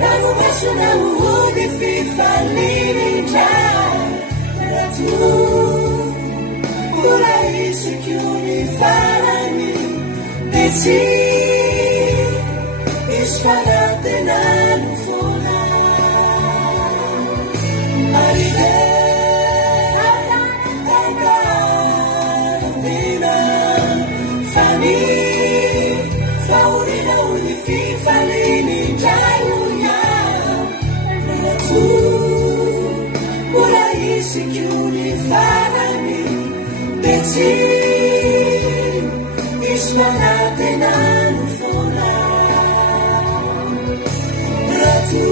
Ranu masuna uhudi fifalininja Ratu Kula isikiuni farani Desi Isfanatena nufona Aride Auganantena Fani Faurina unifi falini Jaiuya Ratu Mula isikiuni farani Desi Isfanatena nufona Ratu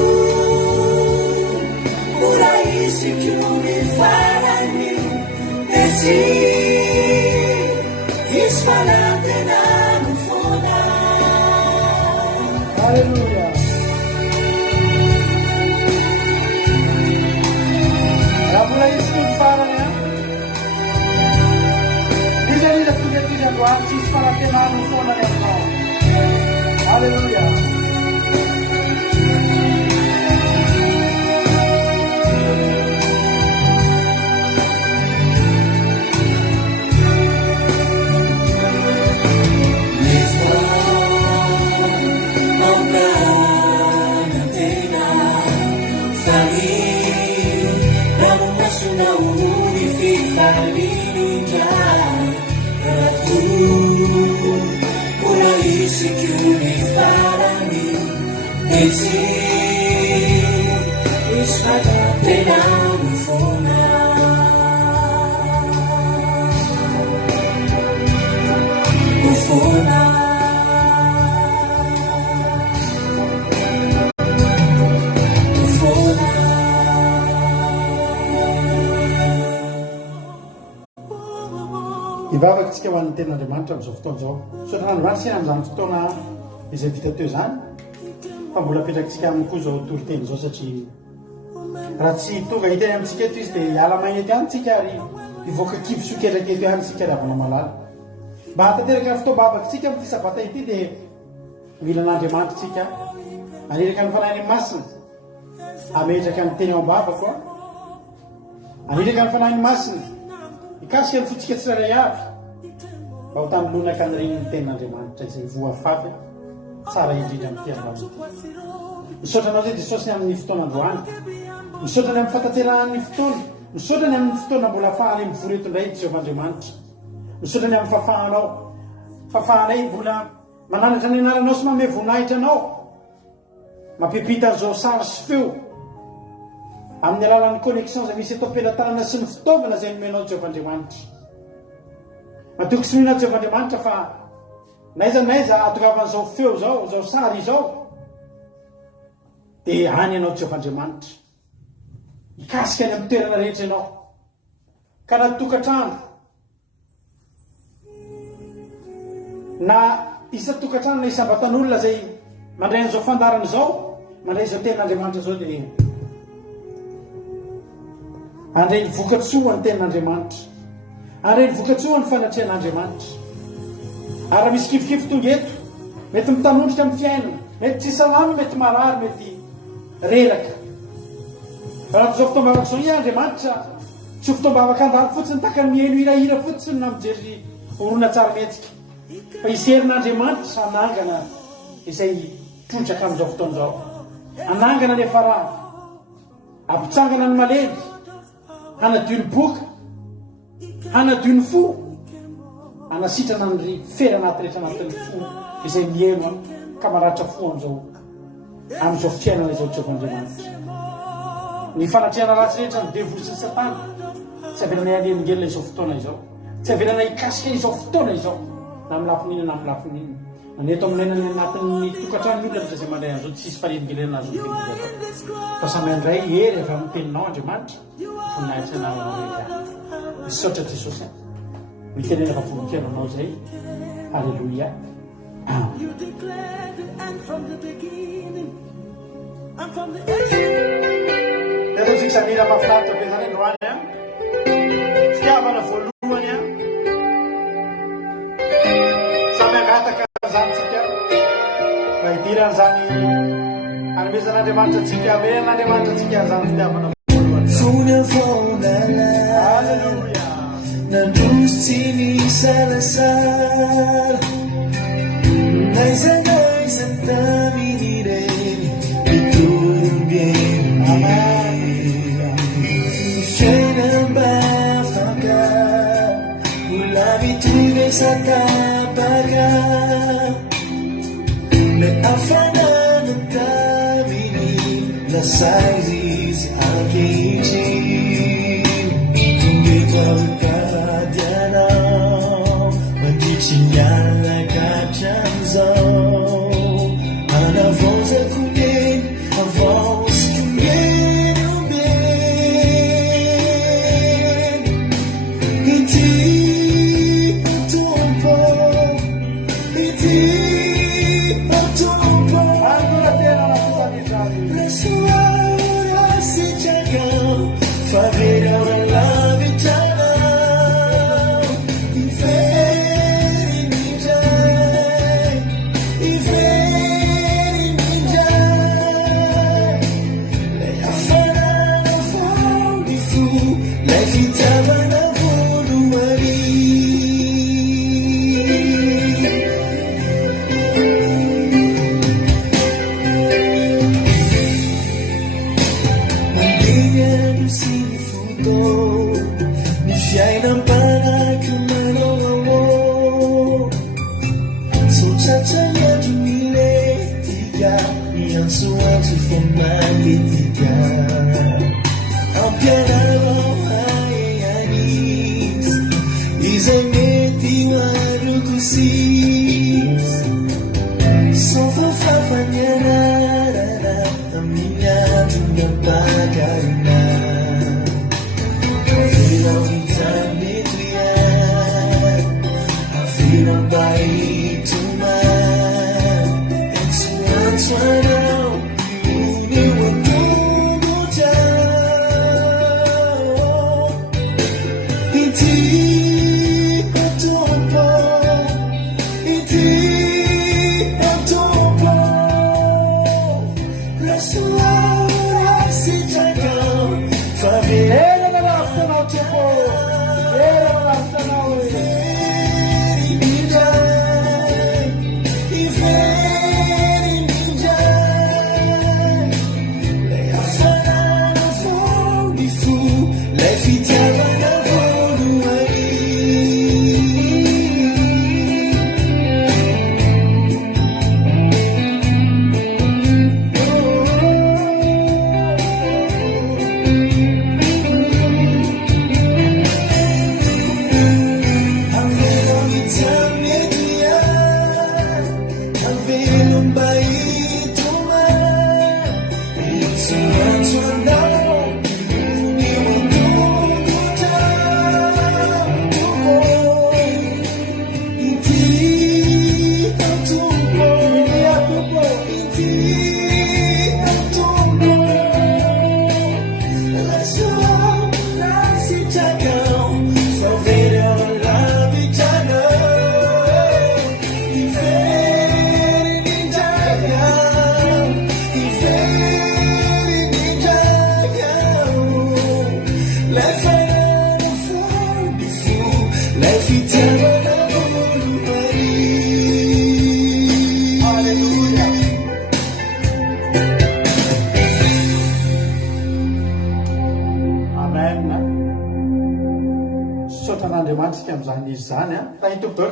raisiko ny farany Mesy isy fanantena no foana. Alleluia. Raha mbola izy tony farany a izy anila tonga androany tsy isy fanantenana no foana ny aminao. Alleluia. Mesy isy fanantena no foana. No foana. No foana. Ivavakantsika ho an'ny ten'Andriamanitra amin'izao fotoana izao. Saotra n'Andriamanitra sy amin'izany fotoana izay vita teo izany. Fa mbola apetrakantsika aminy koa izao toriteny izao satria raha tsy tonga hiteny amintsika eto izy dia hiala magnety ihany tsika ary hivoaka kibo soketraka eto ihany tsika raha avana malala. Mba hatanteraka ny fotoam-bavakantsika amin'ity sabata ity dia mila n'Andriamanitra tsika aneraka ny fanahin'ny masina ametraka ny teny ao am-bavako a aneraka ny fanahin'ny masina ikasika ny fotsika tsirairay avy mba ho tamilonaka ny regny ny tenin'Andriamanitra izay voafavy tsara indrindra amin'ny fianarana. Misaotra anao zay Jesosy amin'ny fotoana androany. Misaotra ny amin'ny fatanteran'ny fotoana. Misaotra ny amin'ny fotoana mbola ahafahany mivory eto indray Jehovahandriamanitra. Misaotra ny amin'ny fahafahanao. Fahafahanay mbola mananatra ny anaranao sy manome voninahitra anao. Mampipita an'izao sary sy feo amin'ny alalan'ny connexion izay misy eto am-pelantanana sy ny fitaovana izay nomenao Jehovahandriamanitra. Matoky sy mihina Jehovahandriamanitra fa naiza atokavan'izao feo zao, zao sary izao dia any ianao Jehovahandriamanitra ikasika any amin'ny toerana rehetra ianao ka na tokantrano na isa tokantrano na isam-batan'olona zay mandray an'izao fandarana izao mandray izao tenin'Andriamanitra izao dia andray ny vokatsoa ny tenin'Andriamanitra, andray ny vokatsoa ny fanatrehan'Andriamanitra. Ary misy kifokifo tonga eto mety mitanondrika amin'ny fiainana, mety tsy salama, mety marary, mety reraka. Raha izao fotoam-bavaka izao i Andriamanitra tsy ho fotoam-bavaka andalo fotsiny takany mihaino hirahira fotsiny na mijery orona tsara mihetsika fa iserin'Andriamanitra anangana izay trotraka amin'izao fotoana izao, anangana ilay farany, ampitsangana ny malely, hanadio ny boka, hanadio ny fo, anasitrana ny fera anaty rehetra anatin'ny fo izay mihaino ka maratra fo amin'izao fiainana izao Jehovahandriamanitra. Ny fanatriana ratsy rehetra ny devoly sy ny Satana tsy avelana anelingelina izao fotoana izao, tsy avelana ikasika izao fotoana izao na amin'ny lafin'inona na amin'ny lafin'inona. Maneto amin'nenany anatin'ny tokantrano ny olona rehetra izay mandray an'izao tsy isy fanelingelina azo tenin'izao fa samy andray hery avy amin'ny teninao Andriamanitra voninahitra anarana rehetra. Misaotra Jesosy mitenena fa voninkiana anao zay. Alleluia. You declared it, and from the beginning, and from the Eto tsika samira mahafinaritra be zany androany a fitiavana voalohany a samy angataka zany tsika mba hidiran'izany anomezan'Andriamanitra tsika amen'Andriamanitra tsika zany fitiavana voalohany. Alleluia. Nandrotsy ny salasala naiza taminy ireny mitombeny fiainam-ba afaka mbola mitondresatapaka le afanana taminy lasaizy izy ankehitriny Karadianao mandritry mialaka hatramin'izao anavonjako meny avonsiko meny omeny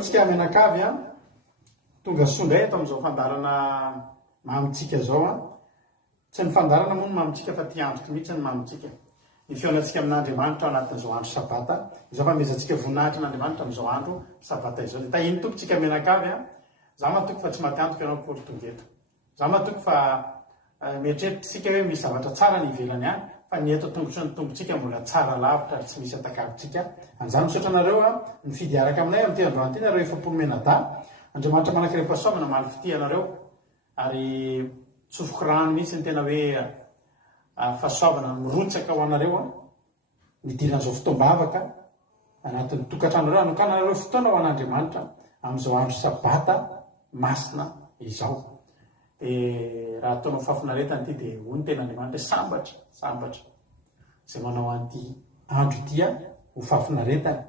Tsika menakavy a tonga sondray eto amin'izao fandarana mamitsika zao a tsy ny fandarana moa no mamitsika fa ty andro mihitsy ny mamitsika ny fionatsika amin'Andriamanitra anatin'izao andro sabata izao famezatsika voninahitra n'Andriamanitra amin'izao andro sabata izao. Tahiny toko tsika menakavy a za matoko fa tsy maty-antoka ianao kory tonga eto, za matoko fa mieritreritsika hoe misy zavatra tsara ny ivelany any fa ny eto tongotry ny tombotsika mbola tsara lavitra ary tsy misy atakavitsika. Anizany misaotra anareo a mifidy araka aminay amin'ity androany ity nareo efa mena-da. Andriamanitra manankiream-pahasoavana maly fity anareo ary tsofoko rano mihitsy ny tena hoe fahasoavana mirotsaka ho anareo a midiran'izao fotoam-bavaka anatin'ny tokantranareo anokana anareo fotoana ho an'Andriamanitra amin'izao andro sabata masina izao. Dia raha ataonao fafinaretana ity dia hoy ny tena Andriamanitra sambatra izay manao an'ity andro ity a ho fafinaretana.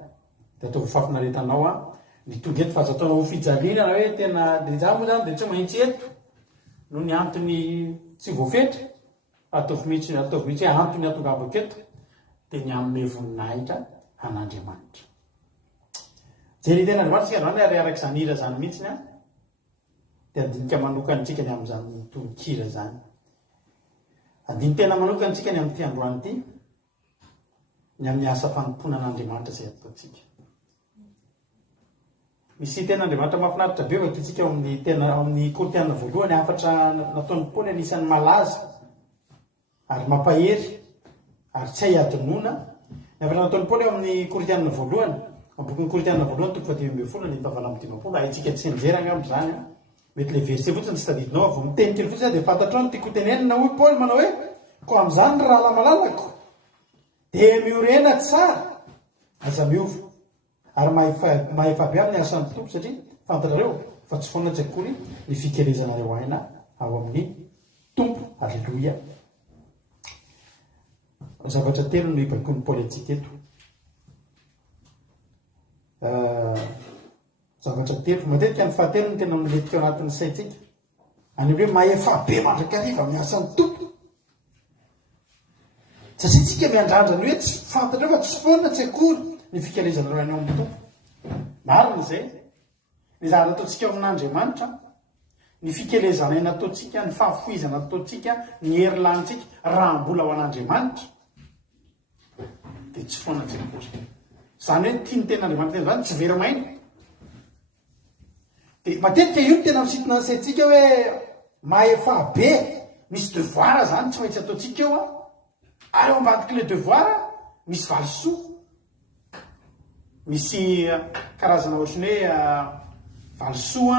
Dia atao ho fafinaretanao a ny tonga eto fa azo ataonao ho fijaliana na hoe tena za moa zany dia tsy maintsy eto noho ny antony tsy voafetra ataovy mihitsy antony atongavako eto dia ny amin'ny voninahitra an'Andriamanitra. Jery tena Andriamanitra sika zany araka izany hira zany mihitsiny a dia andinika manokanitsika ny amin'izany tononkira zany. Andiny tena manokanitsika ny amin'ity androany ity ny amin'ny asa fanompoana an'Andriamanitra izay ataontsika. Misy tena Andriamanitra mahafinaritra be vakitsika ao amin'ny tena amin'ny Korintiana voalohany 4 nataon'ny Paoly anisan'ny malaza ary mampahery ary tsy hay adinoana. Ny afatra nataon'ny Paoly ao amin'ny Korintiana voalohany, amin'ny bokin'ny Korintiana voalohany 12 ny 7 haitsika tsy enjera angamba zany a mety le verset fotsiny tsy tadidinao avo miteny kely fotsiny dia fantatrao no tiako tenenina hoy Paoly manao hoe ko amin'izany raha lamalalako dia miorena tsara aza miova ary mahefabe amin'ny asan'ny tompo satria fantatrareo fa tsy foana tsy akory ny fikelezanareo aina ao amin'ny tompo. Alleloia. Zavatra telo no ibaikony Paoly antsika eto. Zavatra telo matetika ny fahatelo no tena miletika ao anatin'ny saintsika any hoe mahefabe mandrakariva amin'ny asan'ny tompo. Satria tsika miandrandra ny hoe tsy fantatra fa tsy foana tsy akory ny fikelezanareo aina ao amin'ny tompo. Marina izay ny zahara ataontsika ao amin'Andriamanitra, ny fikelezana aina ataontsika, ny fahafoizana ataontsika, ny hery lanitsika raha mbola ao an'Andriamanitra dia tsy foana tsy akory. Izany hoe tia ny ten'Andriamanitra tena izany tsy verimaina. Dia matetika io no tena misintona ny saintsika hoe mahefabe, misy devoir zany tsy maintsy ataontsika eo a. Ary ao ambadiky le devoir misy valisoa, misy karazana ohatrany hoe valisoa,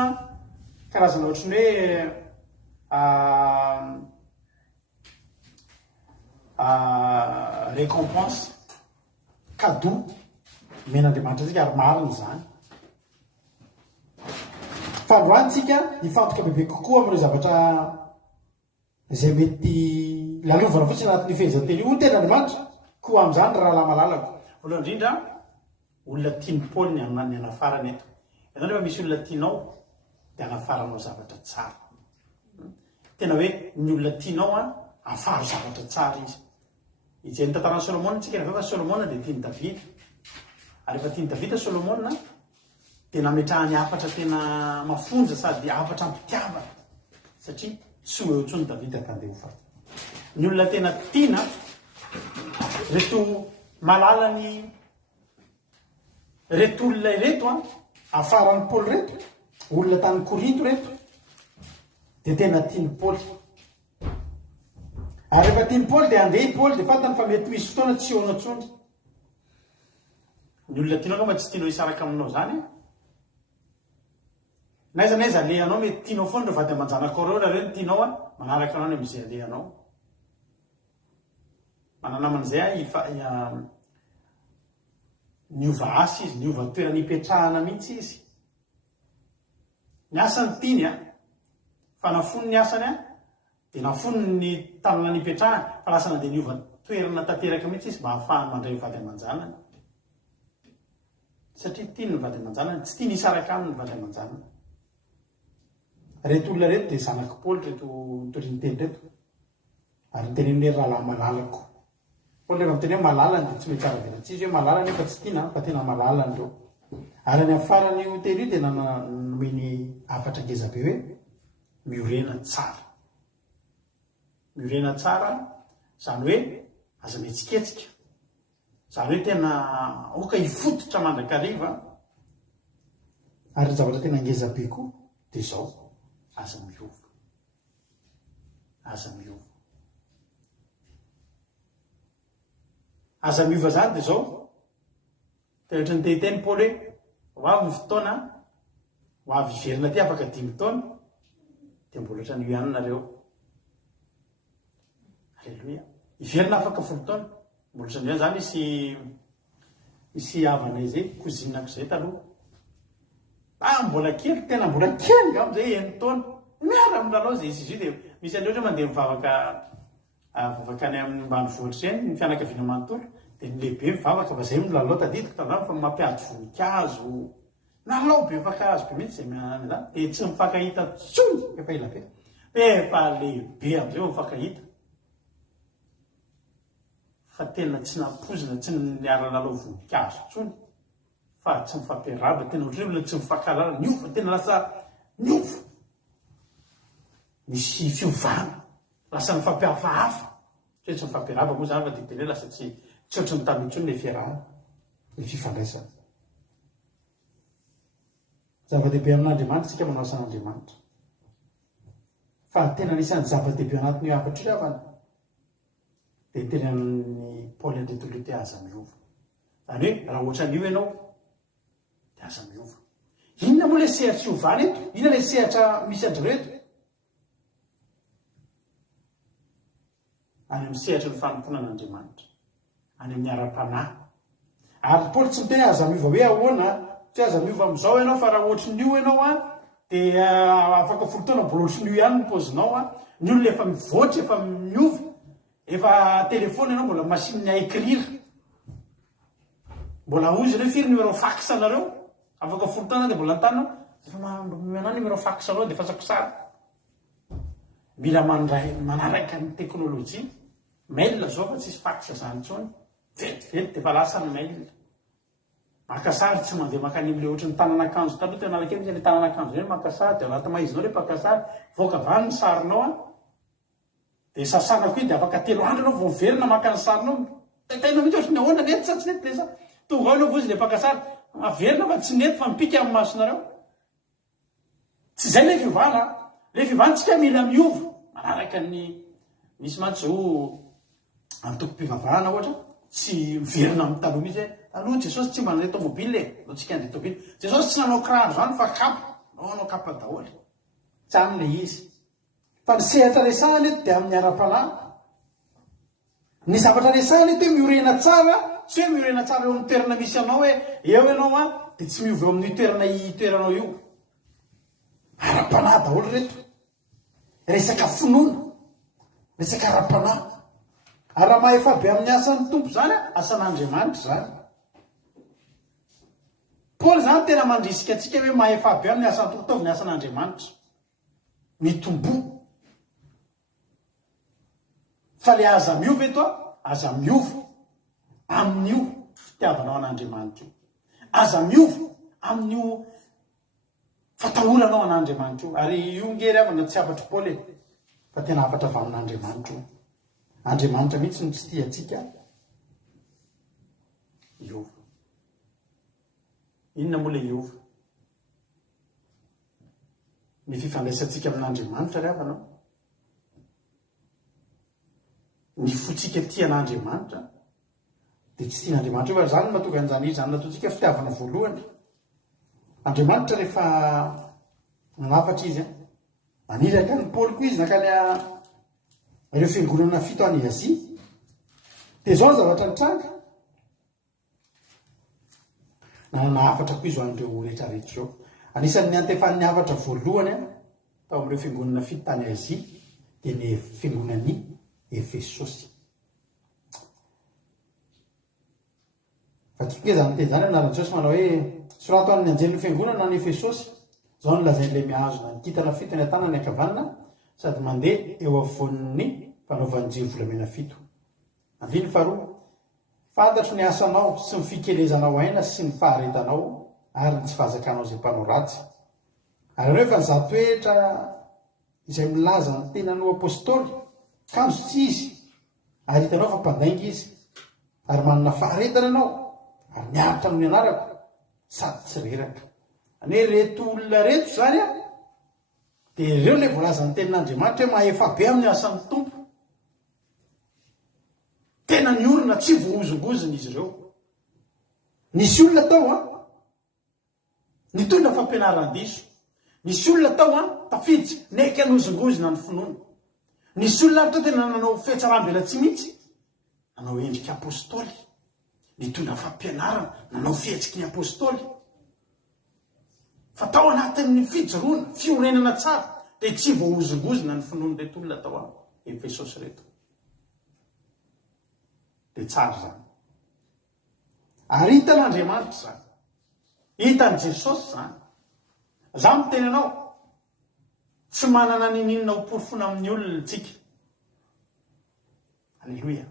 karazana ohatrany hoe récompense, cadeau men'Andriamanitra tsika ary marina izany. Fa androantsika hifantoka bebe kokoa amin'ireo zavatra izay mety lalovana fotsiny anatin'ny fehezanteny io ten'Andriamanitra koa amin'izany raha lamalalako. Voalohany indrindra olona tiany Paoly ny anafarana eto. Ianao rehefa misy olona tianao dia anafaranao zavatra tsara. Tena hoe ny olona tianao afaro zavatra tsara izy. Ijery ny tantaran'i Solomona tsika rehefa Solomona dia tiany Davida. Ary rehefa tiany Davida Solomona dia nametrahany afatra tena mafonja sady afatra ampitiavana satria tsy ho eo intsony Davida ka andeha ho faty. Ny olona tena tiana reto malalany reto olona ireto Afaran'ny Paoly reto, olona tany Korinto reto, dia tena tiany Paoly. Ary rehefa tiany Paoly dia andeha Paoly dia fantany fa mety misy fotoana tsy hoana intsony. Ny olona tianao ma tsy tianao hisaraka aminao zany. Naiza naiza alehanao mety tianao foana rehefa dia manjanakao reo raha reo ny tianao manaraka anao ny amin'izay alehanao. Mananaman'izay niova asa izy, niova toerana ipetrahana mihitsy izy. Ny asany tiany fa nafony ny asany dia nafony ny tanana nipetrahana fa lasa nandeha niova toerana tanteraka mihitsy izy mba ahafahany mandray ny vady aman-janany. Satria tiany ny vady aman-janany, tsy tiany hisaraka aminy ny vady aman-janany. Reto olona reto dia zanaky Paoly reto toriniteny reto. Ary niteneniny hoe raha malalako. Paoly rehefa miteny hoe malalany dia tsy mety tsara vera tsisy hoe malalany fa tsy tiana fa tena malalany ireo. Ary any amin'ny farany io teny io dia nomeny afatra ngeza be hoe miorena tsara. Miorena tsara izany hoe aza mihetsiketsika. Izany hoe tena oka hifototra mandrakariva. Ary ny zavatra tena ngeza be koa dia izao. Aza miova. Aza miova. Aza miova zany dia izao. Dia ohatra ny tehiteny Paoly hoe ho avy ny fotoana, ho avy iverina aty afaka 5 taona dia mbola ohatran'ny io ihany nareo. Alleluia. Iverina afaka 10 taona. Mbola ohatran'ny io ihany zany misy havanay zay kozinako izay taloha. Mbola kely, tena mbola kely nga amin'izay 9 taona. Miara milalao izay izy izy dia misy an'ireo mandeha mivavaka any amin'ny ambanivohitra eny ny fianakaviana manontolo dia ny lehibe mivavaka fa izay milalao tadidiko tandràmo fa mampiady voninkazo. Nalao be voninkazo be mihitsy izay mianana zany dia tsy mifankahita tsony efa ela be. Efa lehibe amin'izay mifankahita. Fa tena tsy nampozina, tsy niara lalao voninkazo tsony. Fa tsy mifampiaraba, tena ohatran'ny olona tsy mifankalala, niova, tena lasa niova. Misy fiovana, lasa mifampihafahafa. Tsy mifampiaraba moa zany fa dia tena lasa tsy ohatran'ny tamin'ny intsony ilay fiarahana, ilay fifandraisana. Zava-dehibe amin'Andriamanitra tsika manao asan'Andriamanitra. Fa tena anisan'ny zava-dehibe anatiny afatra io avana. Dia tena ny Paoly andreto ilay aza miova. Zany hoe raha ohatran'io ianao dia aza miova. inona moa le sehatra iovana eto, inona le sehatra misy andrereto any amin'ny sehatra ny fanomponan'Andriamanitra, any amin'ny ara-panahy. Ary Paoly tsy miteny aza miova hoe ahoana, tsy aza miova amin'izao ianao fa raha ohatry nio ianao dia afaka folo taona mbola ohatry nio ihany ny paozinao ny olona efa mivoatra, efa miova, efa telefona ianao mbola machine à écrire, mbola ozy hoe firy numéro fax anareo, afaka folo taona dia mbola antanao efa manao numéro fax anao dia fasako sara. Mila manaraka ny teknôlôjia. Mail zao fa tsisy fax zany intsony, vetivety dia fa lasa ny mail. Maka sary tsy mandeha makany amin'ilay ohatry ny tanan'akanjo taloha tena analakely misy ilay tanan'akanjo hoe maka sary dia anaty maizinao ilay mpaka sary, voaka avany ny sarinao dia sasana koa dia afaka 3 andro anao vao miverina maka ny sarinao. Tainao mihitsy ohatry ny ahoana nety sa tsy nety lesa tonga ao aloha vozy ilay mpaka sary maverina fa tsy nety fa mipika amin'ny masonareo. Tsy izay le fiovana. Le fiovantsika mila miova manaraka ny misy mantsy ho antoko-pivavahana ohatra tsy miverina amin'ny taloha mihitsy hoe taloha Jesosy tsy manana tomobile no tsika andeha tomobile. Jesosy tsy nanao kiraro zany fa kapa, nanao kapa daholo. Tsy am'le izy. Fa ny sehatra resahana eto dia amin'ny ara-panahy. Ny zavatra resahana eto hoe miorena tsara, tsy hoe miorena tsara eo amin'ny toerana misy anao hoe eo ianao dia tsy miova eo amin'ny toeranao io. Ara-panahy daholo reto. Resaka finoana, resaka ara-panahy. Ary raha mahefa be amin'ny asan'ny tompo zany asan'Andriamanitra zany. Paoly zany tena mandrisika antsika hoe mahefa be amin'ny asan'ny tompo taovy ny asan'Andriamanitra. Mitombo. Fa le aza miova eto aza miova amin'io fitiavanao an'Andriamanitra io. Aza miova amin'io fatahoranao an'Andriamanitra io. Ary io ngery avana tsy afatra Paoly fa tena afatra avy amin'Andriamanitra io. Andriamanitra mihitsy no tsy tia antsika iova. Inona moa le iova? Ny fifandraisantsika amin'Andriamanitra ry avanao. Ny fotsika tian'Andriamanitra dia tsy tian'Andriamanitra io. Zany mahatonga an'izany izy zany nataontsika fitiavana voalohany. Andriamanitra rehefa nanafatra izy maniraka ny Paoly koa izy nakany ireo fiangonana 7 any Azia. Dia zao ny zavatra nitranga. Nanafatra koa izy ho an'ireo rehetrarehetra zao. Anisan'ny antefan'ny hafatra voalohany tao amin'ireo fiangonana 7 tany Azia dia ny fiangonan'ny Efesosy. Fa tiako hoe zany teny zany anaran'i Jesosy manao hoe sorato amin'ny anjelin'ny fiangonana ny Efesosy. Zao ny lazain'ilay mihazona ny kintana 7 ny an-tanana ny ankavanana sady mandeha eo afovoan'ny fanaovan'ny jiro volamena 7. Andiny faharoa. Fantatro ny asanao sy ny fikelezanao aina sy ny faharetanao ary ny tsy fahazakanao izay mpanao ratsy. Ary ireo efa nizato toetra izay milaza ny tenanao apôstôly kanjo tsy izy ary hitanao fa mpandainga izy ary manana faharetana ianao ary miaritra amin'ny anarako sady tsy reraka. Ane reto olona reto zany dia ireo le voalaza ny tenin'Andriamanitra hoe mahefa be amin'ny asan'ny tompo. Tena ny olona tsy vohozongozony izy ireo. Nisy olona tao nitondra fampianaran-diso. Nisy olona tao tafiditsy neky hanozongozona ny finoana. Nisy olona tao tena nanao fihetsarambela tsy mihitsy, nanao endrika apôstôly, nitondra fampianarana, nanao fihetsiky ny apôstôly. Fa tao anatin'ny fijoroana, fiorenana tsara, dia tsy vohozongozona ny finoana reto olona tao Efesosy reto. Dia tsara zany. Ary hitan'Andriamanitra zany. Hitan'i Jesosy zany. Za miteny anao, tsy manana ninina ho porofona amin'ny olona tsika. Alleluia.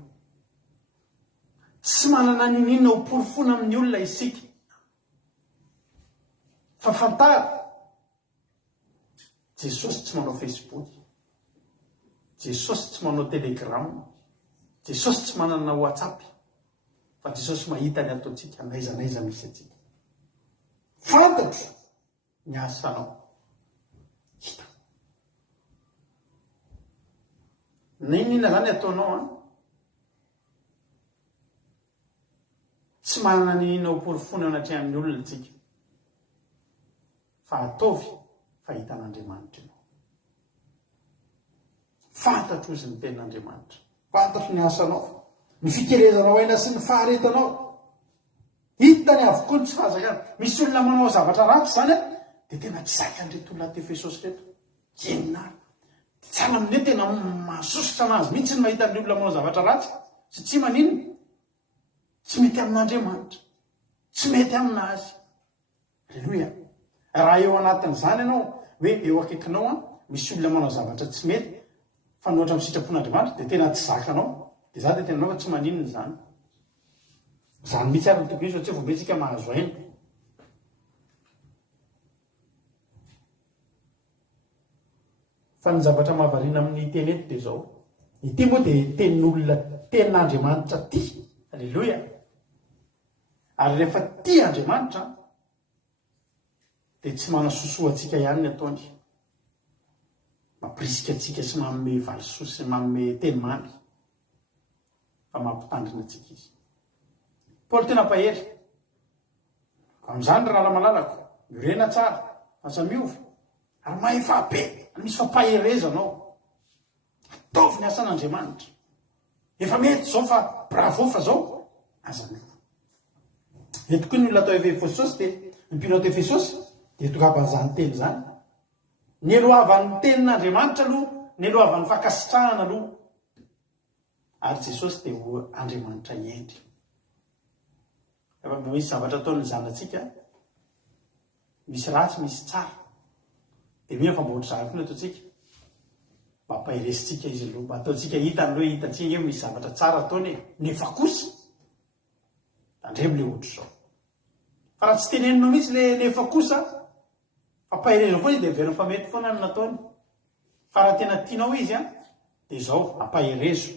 Tsy manana ninina ho porofona amin'ny olona isika. Fa fantara, Jesosy tsy manao Facebook. Jesosy tsy manao Telegram. Jesosy tsy manana WhatsApp. Fa Jesosy mahita ny ataontsika, naizanaiza misy atsika. Fantatro ny asanao. Hita. Ninina zany ataonao tsy manana ninina ho porofona anatrehany olona tsika. fa ataovy fahitan'Andriamanitra ianao. Fantatro izy ny tenin'Andriamanitra, fantatro ny asanao, ny fikelezanao aina sy ny faharetanao. Hitany avokoa ny tsy fahazakana. Misy olona manao zavatra ratsy zany a, dia tena tsy zakan'ireto olona tefesosy reto. Enina tsara amin'io tena mahasositra anazy mihitsy ny mahita ny olona manao zavatra ratsy, satria maninona? Tsy mety amin'Andriamanitra, tsy mety aminazy. Aleloia. Raha eo anatin'izany ianao hoe eo akaikinao misy olona manao zavatra tsy mety fanohatra amin'ny sitrapon'Andriamanitra, dia tena tsy zakanao, dia za dia tena anao fa tsy maninona zany. Zany mihitsy ary ny tokony izy satria vao metsika mahazo aina. Fa ny zavatra mahavariana amin'ny teny eto dia izao. Ity moa dia tenin'olona tenin'Andriamanitra ty. Aleloia. Ary rehefa ty Andriamanitra dia tsy manasosoa antsika ihany ny ataony. Mampirisika antsika sy manome valisoa sy manome teny mamy. Fa mampitandrina antsika izy. Paoly tena pahery. Amin'izany raha malalako, mirena tsara, asa miova, ary maefa be, misy fampaherezanao. Ataovy ny asan'Andriamanitra. Efa mety zao fa bravo fa zao, aza miova. Eto koa ny olona atao Efesosy dia ny mpino atao Efesosy dia tokaban'izany teny zany. Nielohavan'ny tenin'Andriamanitra aloha, nielohavan'ny fankasitrahana aloha. Ary Jesosy dia ho Andriamanitra iendry. Efa misy zavatra ataon'ny zanantsika, misy ratsy, misy tsara. Dia mia fa mba ohatry zavatra ny ataontsika. Mba hampahiresintsika izy aloha, mba ataontsika hitany hoe hitantsika eo misy zavatra tsara ataony nefa kosa. Andremo le ohatry zao. Fa raha tsy teneninao mihitsy le nefa kosa, fampahirezana koa izy dia veriny fa mety foana ny nataony. Fa raha tena tianao izy dia izao hampahirezo.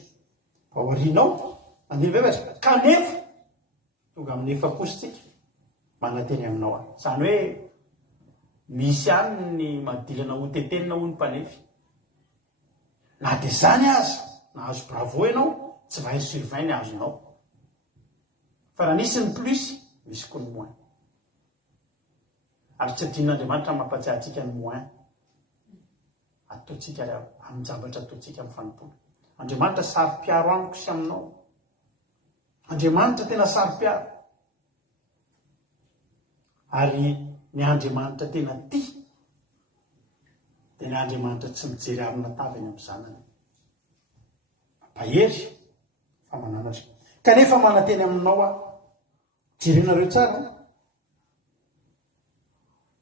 Ao arinao, andivevatra, kanefa tonga amin'ny efa kositsika manateny aminao. Zany hoe misy ihany ny madilana ho tetenina ho ny mpanefy. Na dia zany aza, nahazo bravo ianao, tsy 20/20 ny azonao. Fa raha nisy ny plus, misy koa ny moins. Ary tsy adin'Andriamanitra mampatsiahy antsika ny moins. Ataontsika amin'ny zavatra ataontsika amin'ny fanontona. Andriamanitra sary-piaro amiko sy aminao. Andriamanitra tena sary-piaro. Ary ny Andriamanitra tena ty dia ny Andriamanitra tsy mijery amina tavany amin'ny zanany. Pahery fa mananatra. Kanefa manateny aminao jerenareo tsara.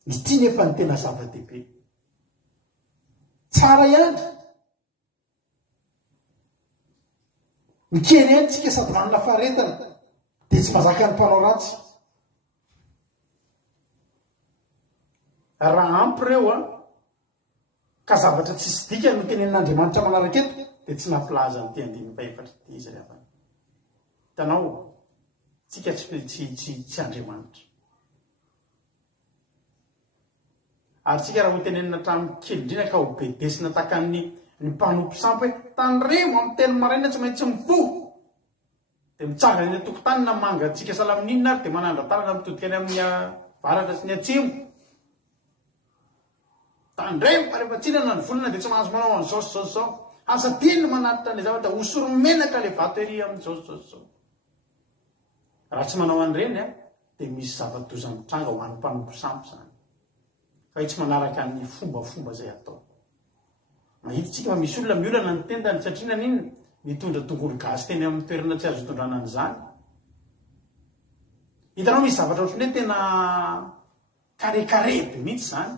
Ity nefa ny tena zava-dehibe. Tsara ihany. Mikenentsika sady manana faharetana dia tsy mazaka ny mpanao ratsy. Raha ampy ireo ka zavatra tsisy dika no tenenin'Andriamanitra manaraka eto dia tsy nampilaza ny te-1:4 ty izy rehefa. Hitanao, tsika tsy Andriamanitra. Ary tsika raha ho tenenina hatramin'ny kely indrindra ka ho bedesina tahaka ny mpanompo sampy hoe tandremo amin'ny teny maraina tsy maintsy mifoha. Dia mitsanga eny an-tokotany na manga antsika salamin'inona ary dia manandra-talana mitodika any amin'ny varatra sy ny atsimo. Tandremo fa rehefa tsinana ny volana dia tsy mahazo manao an'izao sy izao sy izao. Asa tiany manatitra ny zavatra hosoro-menaka le vato ery amin'izao sy izao sy izao. Raha tsy manao an'ireny dia misy zava-doza mitranga ho an'ny mpanompo sampy zany. Fa tsy manaraka ny fombafomba izay atao. Mahitsika fa misy olona miolana ny tendany satria nanino mitondra tongolo gasy teny amin'ny toerana tsy azo hitondrana an'izany. Hitanao misy zavatra ohatrany hoe tena kare-kare be mihitsy zany.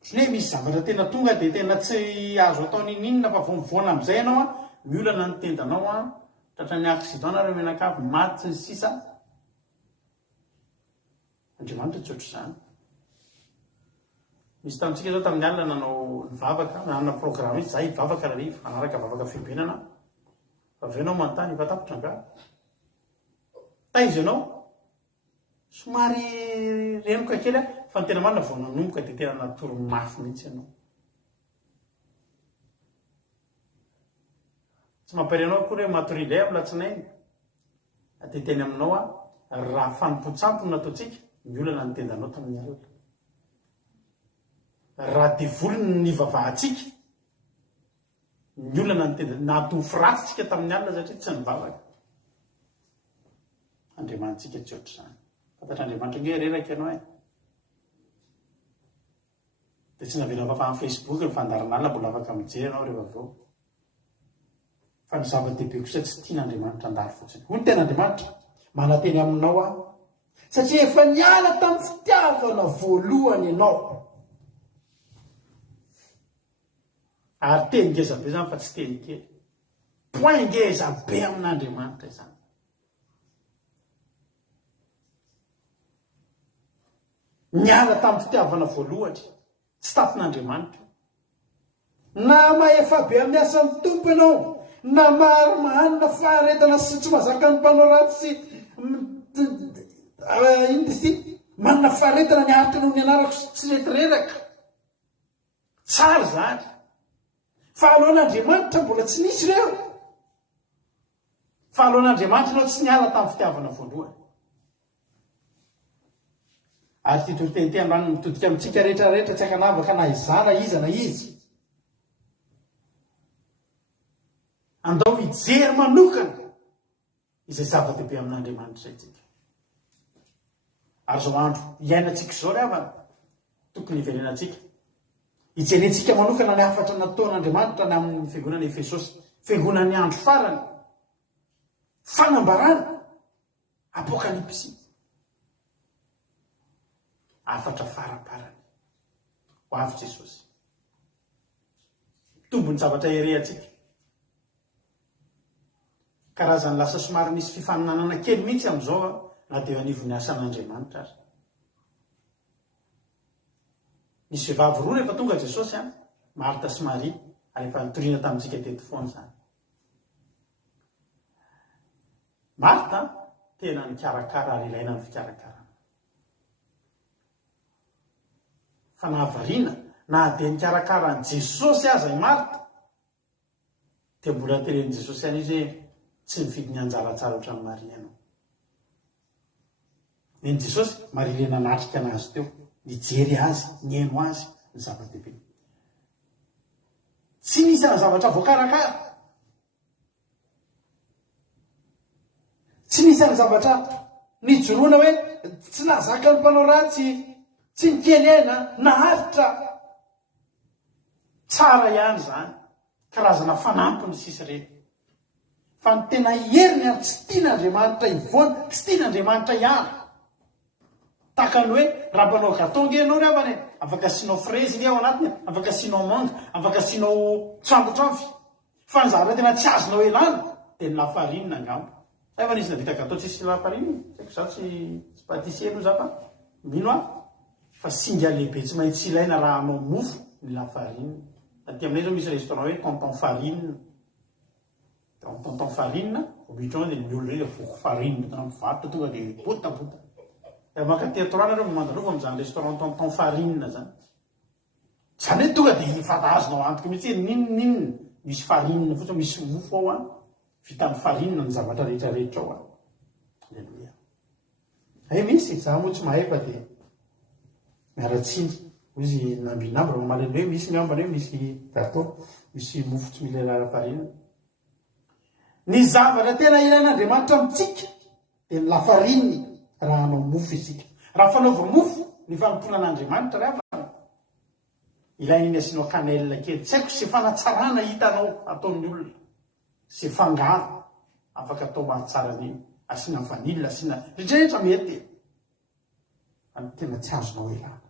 Ohatrany hoe misy zavatra tena tonga dia tena tsy azo atao ninina fa voavoana amin'izay ianao miolana ny tendanao tratran'ny accident na ireo menakavy maty ny sisa. Andriamanitra tsy ohatr'izany. Misy tamintsika zao tamin'ny alina nanao nivavaka, nanana programme izy, za hivavaka rariva, anaraka vavaka fibenana. Fa avy ianao manontany, efa tapitra nga. Taiza ianao? Somary renoka kely fa ny tena marina vao nanomboka dia tena natoro mafy mihitsy ianao. Tsy mampaly anao akory hoe matory indray amin'ny latsinainy. Ateteny aminao raha fanompo-tsampy no nataontsika, miolana ny tendanao tamin'ny alina. raha devolony ny vavahantsika ny olona nato firatsitsika tamin'ny alina satria tsy nivavaka andriamanitsika tsy oatra zany fantatr'andriamanitra nge reraka ianao dia tsy navenao fa amin'ny Facebook ny fandaran'alina mbola afaka mijery anao rehefa avao fa ny zava-dehibe kosa tsy tian'andriamanitra andary fotsiny hoy ny ten'andriamanitra manateny aminao aho satria efa niala tamin'ny fitiavana voalohany ianao ary teny ngeza be zany fa tsy teny kely point ngeza be amin'andriamanitra izany niala tamin'ny fitiavana voalohany tsy tapon'andriamanitra na maefa be amin'ny asan'ny tompo ianao na maromahanina faharetana sy tsy mahazaka ny mpanao ratsy sy manana faharetana ny aritra noho ny anarako tsy retireraka tsara zany fa alohan'andriamanitra mbola tsy nisy ireo fa alohan'andriamanitra anao tsy niala tamin'ny fitiavana voalohany ary ty toritentenyrano mitodika amintsika rehetrarehetra tsy akanavaka na izana iza na izy andao mijery manokana izay zava-dehibe amin'andriamanitra zay tsika ary zao andro iainantsika zao rehavana tokony iverenantsika hijerentsika manokana ny afatra nataon'andriamanitra ny amin'ny fiangonana Efesosy fiangonany andro farany fanambarana apokalipsy afatra faraparany ho avy Jesosy tombony zavatra erehantsika karazany lasa somary misy fifaninanana kely mihitsy amin'izao na dia anivon'ny asan'andriamanitra azy misy vehivavy roa rehefa tonga Jesosy Marta sy Maria ary efa nitoriana tamintsika teto foana zany Marta tena nikarakara ary ilaina ny fikarakarana fa nahavariana na dia nikarakara ny Jesosy aza i Marta dia mbola teren'i Jesosy any izy tsy mifidy ny anjaratsara ohatran'ny Maria anao ny Jesosy Maria le nanatrika anazy teo nijery azy niaino azy ny zava-dehibe tsy misy any zavatra voakarakara tsy misy any zavatra nijoroana hoe tsy nazaka ny mpanao ratsy tsy nikenyena naharitra tsara ihany zany karazana fanampiny sisy reny fa ny tena heriny ary tsy tian'andriamanitra ivoana tsy tian'andriamanitra ihany taka ny hoe raha mpanao gâteau nge ianao rehavany afaka asianao frezy nge ao anatiny afaka asianao manga afaka asianao trambotrafy fa ny zavatra tena tsy azonao elany dia ny lafarinina angamba efa nisy navita gâteau tsisy lafarinina saiko za tsy patisie aloha za fa mino aho fa singa lehibe tsy maintsy ilaina raha anao mofo ny lafarinina aty aminay zao misy restaurant hoe tonton farine tonton farine obitrao dia ny olo reny voko farine tana mivarotra tonga dia botabota maka teatrana reo mandalova amin'izany restaurant tonton farine zany zany hoe tonga dia fatahazonao antoka mihitsy ninonninona misy farine fotsiny misy mofo ao vita amin'ny farine ny zavatra rehetrarehetra ao alleloia misy za moa tsy mahay fa dia miaratsiny izy nambinamba mamaleny hoe misy miambany hoe misy gâteau misy mofo tsy mila farine ny zavatra tena ilain'andriamanitra amintsika dia ny lafarine raha anao mofo isika raha fanaova mofo ny fanomponan'andriamanitra rehefa ilaina iny asianao canelle kely tsy haiko sy fanatsarana hitanao ataon'ny olona sy fangaro afaka atao mahatsara ny asiana vanille asiana rehetrarehetra mety any tena tsy azonao elana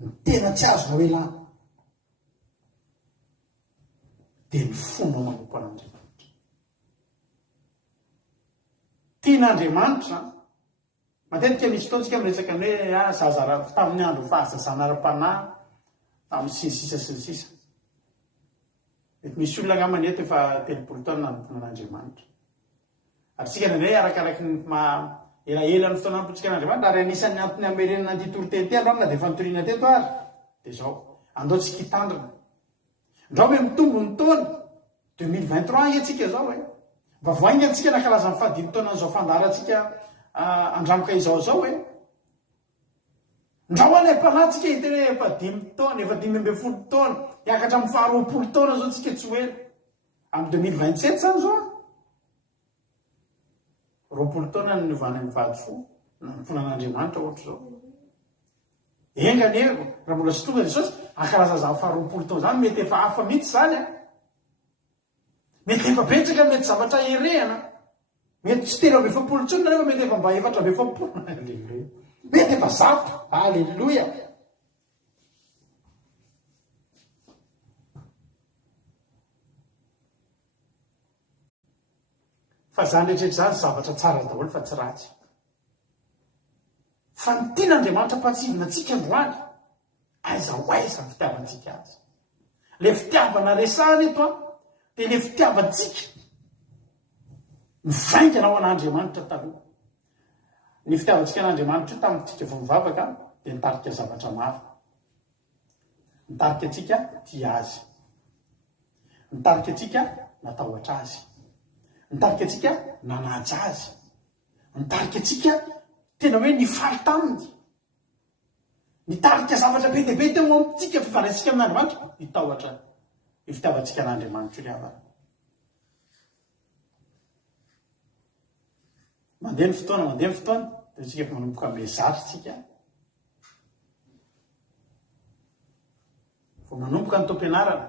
ny tena tsy azonao elana dia ny fomba manompo an'andriamanitra tian'andriamanitra matetika misy fotoantsika miresaka ny hoe zazara tamin'ny andro fahazazana ara-panahy tamin'ny sinisisa sy ny sisa mety misy olona angamba eto efa 30 taona nanomponan'andriamanitra ary tsika nandray arakaraky ny elaela ny fotoana nampontsika n'andriamanitra ary anisan'ny antony amerenina ny titoritentendro na dia efa nitoriana teto ary dia zao andaontsika hitandrina ndrao me mitombo ny taona 2023 etsika zao vavainga antsika nakalaza ny fahadimy taona n'izao fandarantsika andramoka izao zao ndrahoana mpanatsika hiteny hoe efa 5 taona efa 5 taona hiakatra amin'ny 20 taona zao tsika tsy hoely amin'ny 2027 zany zao 20 taona ny niovana amin'ny vadifo na ny fonan'Andriamanitra ohatra zao engane raha mbola sy tonga Jesosy akaraza za 20 taona zany mety efa hafa mihitsy zany a mety efa betsaka mety zavatra erehana mety tsy 3 tsony nefa mety efa mba 4 mety efa 100 alleluia fa zany rehetrarehetra zany zavatra tsara daholo fa tsy ratsy fa ny tian'Andriamanitra mpatsivina antsika androany aiza ho aiza ny fitiavantsika azy le fitiavana resahana eto a dia le fitiavantsika mivaingana ao an'Andriamanitra taloha ny fitiavantsika an'Andriamanitra io tamin'ntsika vao mivavaka dia nitarika zavatra maro nitarika atsika tia azy nitarika atsika natahotra azy nitarika atsika nanaja azy nitarika atsika tena hoe nifaly taminy nitarika zavatra be dehibe teo amintsika fifandraisika amin'Andriamanitra nitahotra ny fitiavantsika an'Andriamanitra io le havana mandeha ny fotoana dia tsika efa manomboka mezary tsika vao manomboka ny tom-pianarana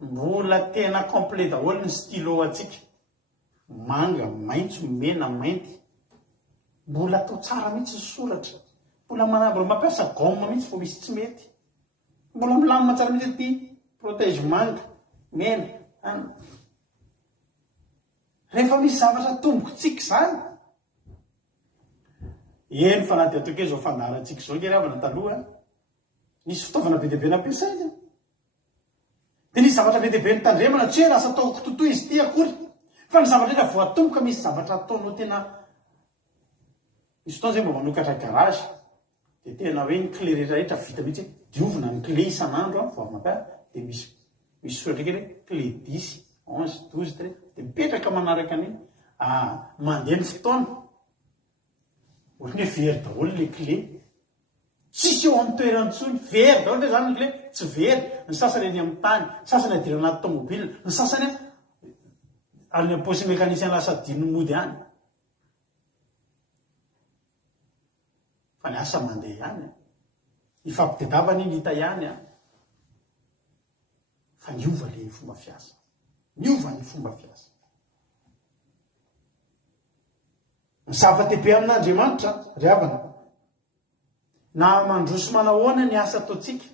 mbola tena complet daholo ny stylo atsika manga maitso mena mainty mbola atao tsara mihitsy soratra mbola mampiasa gomme mihitsy vao misy tsy mety mbola milamina tsara mihitsy ty protège manga mena rehefa misy zavatra tombokotsika zany eny fa naty atoko zao fandarantsika zao nge ravana taloha nisy fitaovana be dehibe nampiasaina dia nisy zavatra be dehibe nitandremana tsy hoe lasa ataoko totoy izy ty akory fa ny zavatra rehefa voatomboka misy zavatra ataonao tena misy fotoana zay mba manokatra garage dia tena hoe ny clé rehetrarehetra vita mihitsy diovina ny clé isan'andro a vao maka dia misy soratra kely hoe clé 10 11 12 dia mipetraka manaraka an'iny mandeha ny fotoana ohatry ny hoe very daholo le clé tsisy eo amin'ny toerantsony very daholo le zany ny clé tsy very ny sasany any amin'ny tany sasany adira anaty tomobile ny sasany any posy mécanicien lasa dino mody any fa ny asa mandeha ihany ifampitedavana iny hita ihany fa niova le fomba fiasa niova ny fomba fiasa ny zava-dehibe amin'Andriamanitra ry havana na mandroso manahoana ny asa ataotsika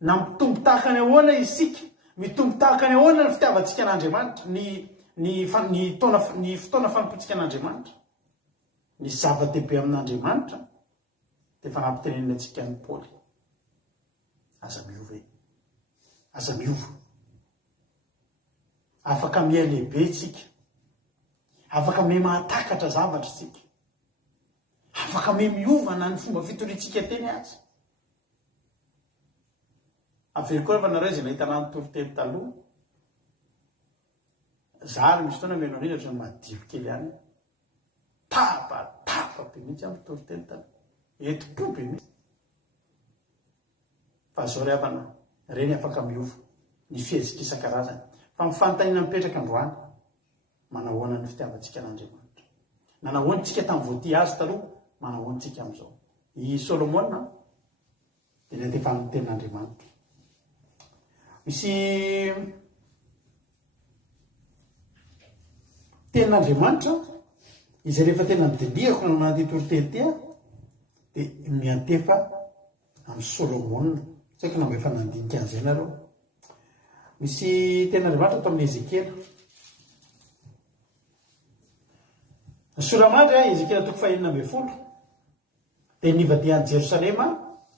na mitombo tahaka ny ahoana isika mitombo tahaka ny ahoana ny fitiavantsika an'Andriamanitra ny fotoana fanompotsika an'Andriamanitra ny zava-dehibe amin'Andriamanitra dia efa nampitenenina antsika ny Paoly aza miova aza miova afaka miha lehibe tsika afaka me mahatakatra zavatra tsika afaka me miovana ny fomba fitoritsika teny azy avery koa rehefa nareo izay nahitana ny toriteny taloha zary misy fotoana menao reny ohatrany madio kely ihany tapa be mihitsy amin'ny toriteny taloha etopo be mihitsy fa zao ry havana reny afaka miova ny fihezika isan-karazany fa mifanontaniana mipetraka androany manahoana ny fitiavantsika an'Andriamanitra nanahoantsika tamin'ny voaty azy taloha manahoantsika amin'izao i Solomona dia natefa ny tenin'Andriamanitra misy tenin'Andriamanitra izay rehefa tena midilihako no anaty toriteny ty dia miantefa amin'ny Solomona tsy haiko namba efa nandinika an'izay nareo misy tenin'Andriamanitra ato amin'ny Ezekela ny soramadry Ezekela 1:20 dia nivadihan'i Jerosalema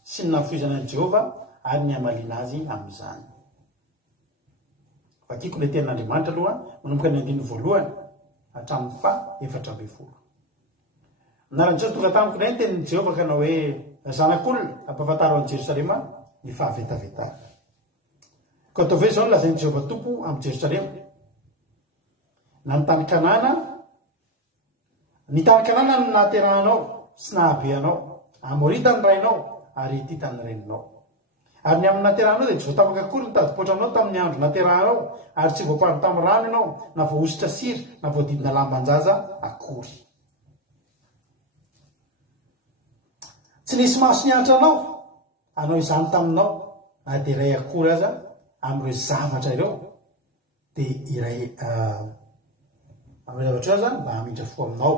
sy ny nafoizana an'i Jehova ary ny amaliana azy amin'izany vakiko le tenin'Andriamanitra aloha manomboka ny 1 hatramin'ny 4:20 naran'ny Jesosy tonga tamiko nay tenin'i Jehova ka na hoe zanak'olona ampahafantaro an'i Jerosalema ny fahavetavetana ka atao hoe zao lazain'i Jehova tompo amin'ny Jerosalema na ny tany Kanana ny tany Kanana no nahaterahanao sy nahabeanao amorita ny rainao ary tita ny reninao. Ary ny amin'ny naterahanao dia tsy voatapaka akory ny tadipoatranao tamin'ny andro naterahanao, ary tsy voaparo tamin'ny rano ianao, na voahositra sira na voadidina lambanjaza akory. Tsy nisy maso niantra anao izany taminao, na dia iray akory aza amin'ireo zavatra ireo dia iray amin'ireo zavatra ireo zany mba hamindra fo aminao.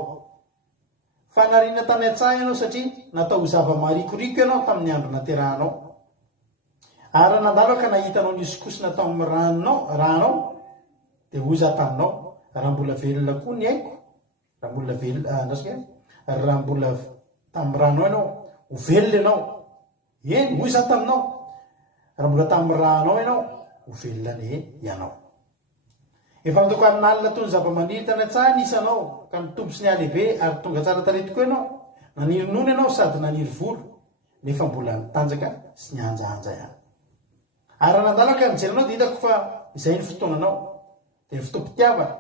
Fanariana tany an-tsaha ianao satria natao zava-marikoriko ianao tamin'ny andro naterahanao. Ary nandalo ka nahitanao nisikosina tao amin'ny ranao dia hoy za taminao, raha mbola velona koa ny aiko, raha mbola raha mbola tamin'ny rano ianao ho velona ianao. Eny, hoy za taminao, raha mbola tamin'ny ranao ianao ho velona ianao. Efa natao ka amin'alina toy ny zava-maniry tany an-tsaha nisanao ka nitombo sy nialehibe ary tonga tsara tarehy tokoa ianao. Naniry nono ianao sady naniry volo, nefa mbola nitanjaka sy nianjaanja ihany. Ary nandalaka nijery anao dia hitako fa izay ny fotoananao dia fotoam-pitiavana,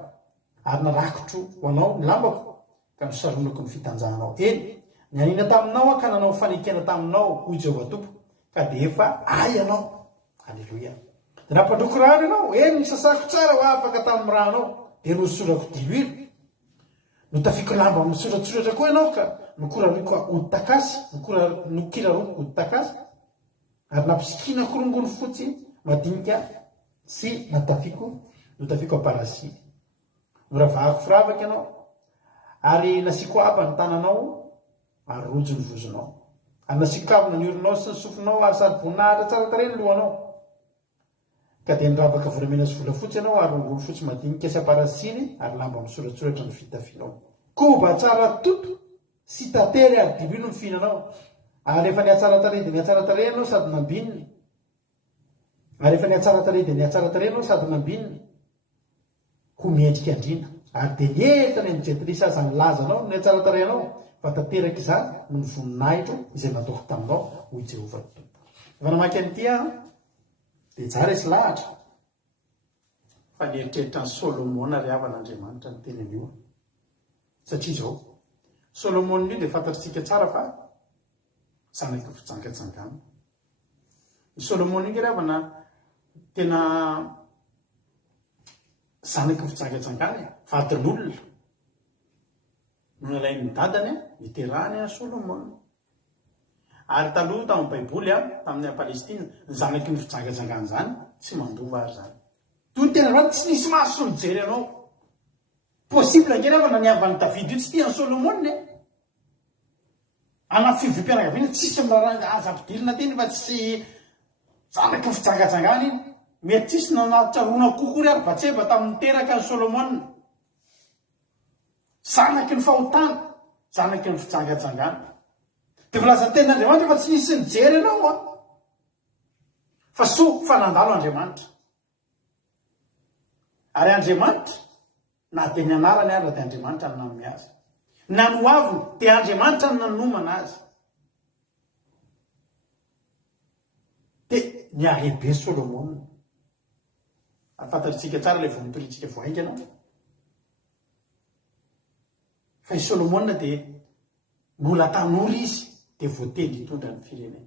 ary narakotro ho anao ny lambako ka nosaronako ny fitanjahanao. Eny, ny anina taminao ka nanao fanekena taminao hoy Jehovah Tompo, ka dia efa ay ianao. Halleloia. Dia nampandroko rano ianao, eny nisasako tsara ho afaka tamin'ny ranao, dia nosorako diloilo. Notafiko lamba misoratsoratra koa ianao ka nokoraroko odi-takasy, nokiraroko odi-takasy, ary nampisikina korongony fotsy madinika sy notafiko aparasy. Noravahako firavaka ianao, ary nasiko aba ny tananao ary rojo ny vozonao. Ary nasiko kavina ny oronao sy ny sofinao ary sady voninahitra tsara tarehy ny lohanao. Ka dia niravaka volamena sy volafotsy ianao ary rongony fotsy madinika sy aparasiny ary lamba misoratsoratra ny fitafianao. Koba tsara toto sy tatery ary diloilo ny fihinanao. Ary efa niatsara tarehy dia niatsara tarehy ianao sady nambininy. Ary efa niatsara tarehy dia niatsara tarehy ianao sady nambininy. Ho miendrika andrina. Ary dia nientana ny jetrisa aza nilaza anao niatsara tarehy ianao fa tanteraka izany no ny voninahitra izay nataoko taminao hoy Jehovah Tompo. Efa namaky an'ity dia tsara isy lahatra fa nieritreritra ny Solomona ry havan'Andriamanitra ny teny an'io. Satria izao Solomona io dia fantatritsika tsara fa zanaky fitsangatsangana. Ny Solomona io ry havana tena zanaky fitsangatsangana, vadin'olona. Nolay ny dadany niterahany Solomona. Ary taloha tamin'ny Baiboly tamin'ny Palestina ny zanaky ny fitsangatsangana zany tsy mandova ary zany. Toy ny tena zany tsy nisy maso mijery anao. Possible angeny avana niavan'ny Davidy io tsy tian'ny Solomona. Anaty fivim-pianakaviana tsisy miraranga aza-pidilina teny fa tsy zanaky ny fitsangatsangana iny. Mety tsisy nanatsaroana kokory ary batseba tamin'ny teraka ny Solomona. Zanaky ny fahotana, zanaky ny fitsangatsangana. Dia milaza tenin'Andriamanitra fa tsy nisy nijery ianao fa fa nandalo Andriamanitra. Ary Andriamanitra na dia ny anarany ary dia Andriamanitra ny nanome azy. Na ny hoaviny dia Andriamanitra ny nanomana azy. Dia nialehibe Solomona. Fantatritsika tsara ilay vomitoritsika voainga ianao. Fa i Solomona dia mbola tanora izy dia voateny hitondra ny firenena.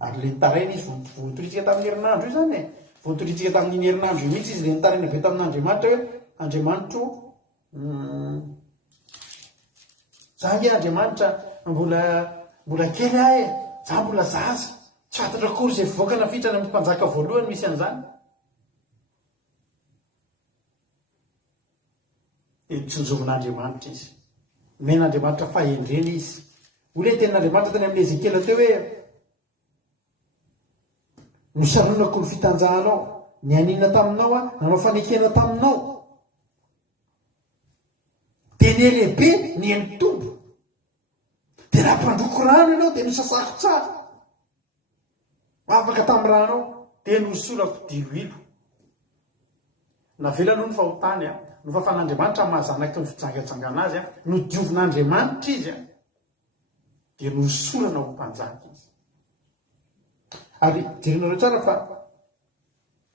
Ary ilay nitaraina izy vomitoritsika tamin'ny herinandro io zany vomitoritsika tamin'ny herinandro io mihitsy izy dia nitaraina be tamin'Andriamanitra hoe Andriamanitra zany Andriamanitra mbola kely ahy, za mbola zaza, tsy fantatra akory izay fivoaka nafitrany amin'ny mpanjaka voalohany misy an'izany. Dia nitsonjovin'Andriamanitra izy. Men'Andriamanitra fahendrena izy. Hoy ilay tenin'Andriamanitra tany amin'ny Ezekela teo hoe nosaronako ny fitanjahanao, ny anina taminao nanao fanekena taminao. Dia nielehibe ny enitombo. Dia nampandroko rano ianao dia nosasako tsara. Afaka tamin'ny rano dia nosorako diloilo. Navela aloha ny fahotany no fafan'Andriamanitra mahazanaky ny fitsangatsangana azy no diovin'Andriamanitra izy dia nosorana ho mpanjaka izy. Ary dirinareo tsara fa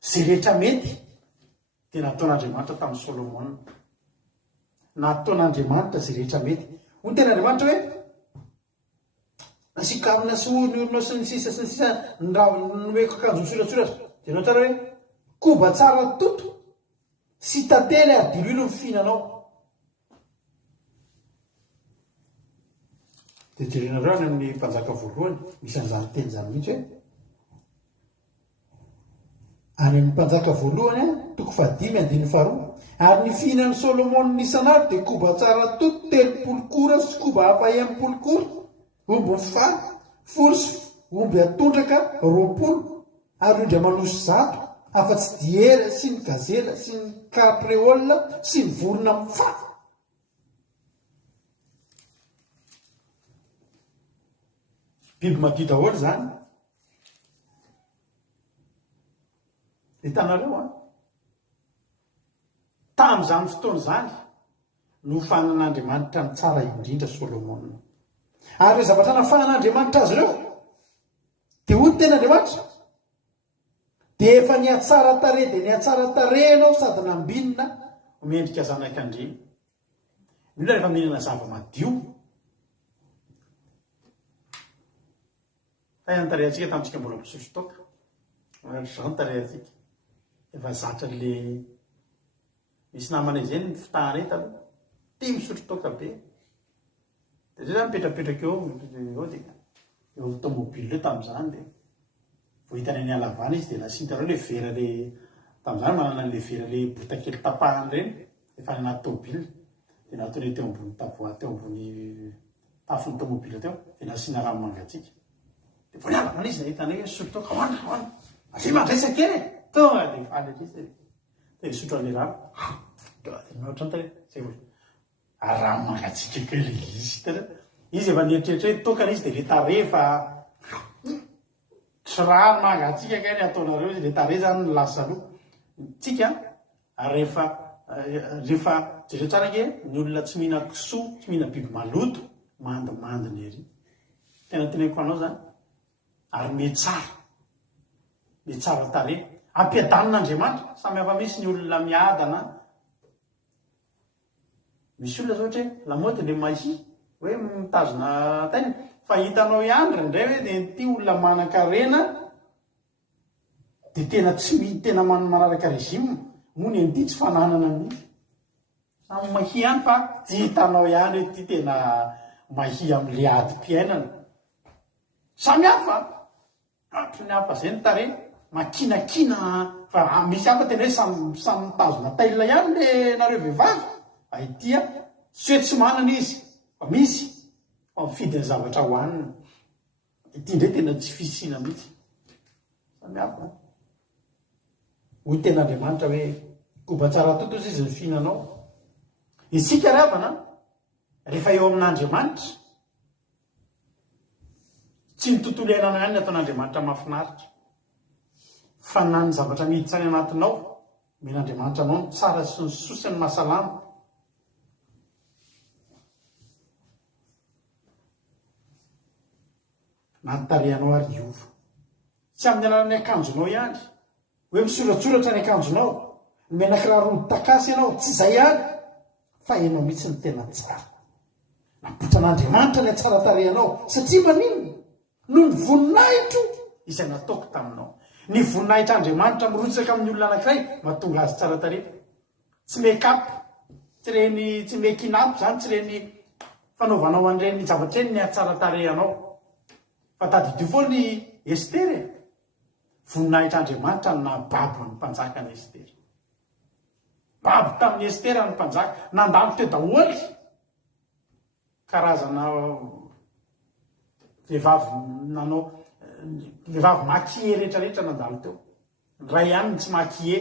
izay rehetra mety dia nataon'Andriamanitra tamin'ny Solomona. Nataon'Andriamanitra izay rehetra mety. Hoy ny ten'Andriamanitra hoe nasikarina sy olona sy ny sisa sy ny sisa noeko akanjo misoratsoratra dia nao tsara hoe koba tsara toto sy tantely ary dililo mifihinanao. dia jerenareo any amin'ny mpanjaka voalohany misy an'izany teny zany mihitsy hoe any amin'ny mpanjaka voalohany a 5:5 ary ny fihinan'ny Solomon isan'andro dia koba tsara toto 30 kora sy koba hafa 80 kora, omby mifary 10 sy omby atondraka 20, ary ondra manosy 100, afa-tsy diera sy ny gazela sy ny kapreola sy ny vorona mifary. Biby madio daholo zany. Hitanareo a tamin'izany fotoana zany no fanan'Andriamanitra ny tsara indrindra Solomon. Ary zavatra nafanan'Andriamanitra azy ireo dia hoy ten'Andriamanitra dia efa niatsara tare dia niatsara tare ianao sady nambinina mendrika zanak'Andry. Mila rehefa mihinana zava-madio tarehantsika tamintsika mbola misotro toka zany tarehantsika efa zatra le misy namana izay ny fitahana eta tia misotro toka be dia zay zany mipetrapetraka eo dia eo tomobile eo tamin'izany dia vohitany any alavana izy dia nasintareo le vera le tamin'izany manana le vera le botakely tapahany reny efa ny anaty tomobile dia nataony teo ambony tavoa teo ambony tafon'ny tomobile teo dia nasiana rano mangatsika dia voaniala mana izy nahitana hoe sotro toka hoana avy mandraisaka eny tonga dia faly izy dia misotro an'le rano nohatra ny tare zay hoe rano mangatsika kely izy tena izy efa nieritreritra hoe tokana izy dia le tare fa tsy rano mangatsika kely ataonareo izy le tare zany ny lasa aloha tsika rehefa jereo tsara ke ny olona tsy mihina kisoa tsy mihina biby maloto mandimandiny ery tena teneko anao zany ary metsara tare ampiadanon'Andriamanitra samy hafa misy ny olona miadana. Misy olona zao ohatra hoe lamaody le mahia hoe mitazona tena fa hitanao ihany indray hoe dia ty olona manan-karena dia tena tsy tena manaraka rezima moa ny an'ity tsy fananana mihitsy samy mahia ihany fa tsy hitanao ihany hoe ty tena mahia amin'le adi-piainana samy hafa ny hafa zay ny tare makinakina fa misy hafa tena hoe samy mitazona tailina ihany le nareo vehivavy aitya tsy hoe tsy manana izy fa misy fa mifidy ny zavatra hohanina ity ndray tena tsy fisina mihitsy samy hafa hoy ten'Andriamanitra hoe koba tsara toto izy ny fihinanao. Isika ravana rehefa eo amin'Andriamanitra tsy ny tontolo iainana ihany ny ataon'Andriamanitra mahafinaritra fa na ny zavatra miditsy any anatinao men'Andriamanitra anao ny tsara sy ny sosa ny mahasalama. Na ny tarehanao ary iova tsy amin'ny alalan'ny akanjonao ihany hoe misoratsoratra ny akanjonao ny menakiraro takasy ianao tsy izay ihany fa ianao mihitsy ny tena tsara nampotran'Andriamanitra ny atsara tarehanao satria maninona no ny voninahitro izay nataoko taminao. Ny voninahitr'Andriamanitra mirotsaka amin'ny olona anankiray mahatonga azy tsara tare tsy make-up tsy make-up zany tsy reny fanaovanao an'ireny zavatra eny ny atsara tarehanao fa tadidio foa ny Estery voninahitr'Andriamanitra na babo ny mpanjaka ny Estery babo tamin'ny Estery ny mpanjaka nandalo teo daholy karazana vehivavy maquillé rehetrarehetra nandalo teo ray ihany ny tsy maquillé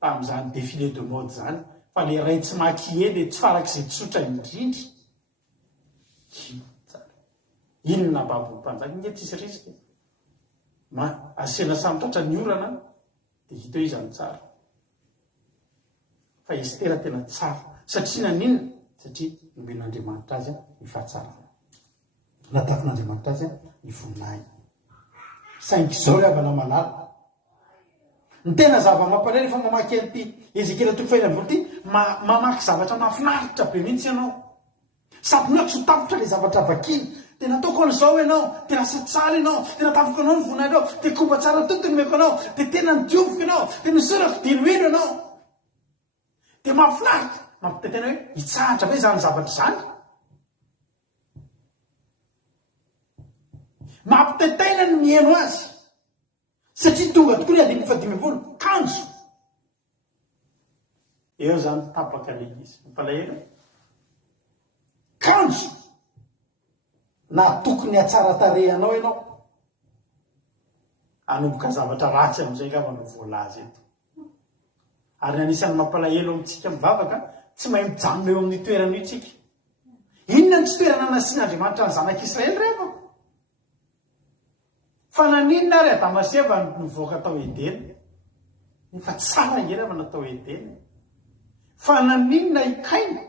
tamin'izany défilé de mode zany fa le ray tsy maquillé le tsy farak'izay tsotra indrindra inona babo mpanjaka inge tsisy risika asiana samytratra ny orana dia hita hoe izany tsara fa Estera tena tsara satria naninona satria nomben'Andriamanitra azy ny fahatsarana natafin'Andriamanitra azy ny voninahiny saingy izao havana malala ny tena zava-mampalay rehefa mamaky an'ity Ezekiela 3:20 mamaky zavatra mahafinaritra be mihitsy ianao sady mihotso tapitra le zavatra vakina tena ataoko an'izao ianao, tena satsala ianao, tena tafiko anao ny voninahitro, te komba tsara totony meko anao, de tena nidioviko ianao, tena nisorako diloelo ianao. De mahafinaritra mampitetena hoe hitsahatra ve zany zavatra zany. Mampitetaina ny mihaino azy satria tonga tokoa ny adimy fadimyvolo kanjo. Eo zany tapaka le izy mampalahelo kanjo na tokony hatsaratarehanao ianao anomboka zavatra ratsy amin'izay ngamba no voalaza eto. Ary anisan'ny mampalahelo amintsika mivavaka tsy mahay mijanona eo amin'ny toerana io tsika. Inona ny tsy toerana nasian'Andriamanitra ny zanak'Israely rehefa fa naninona ary Adamaseva nivoaka tao Edena nefa tsara ngerava natao Edena. Fa naninona i Kaina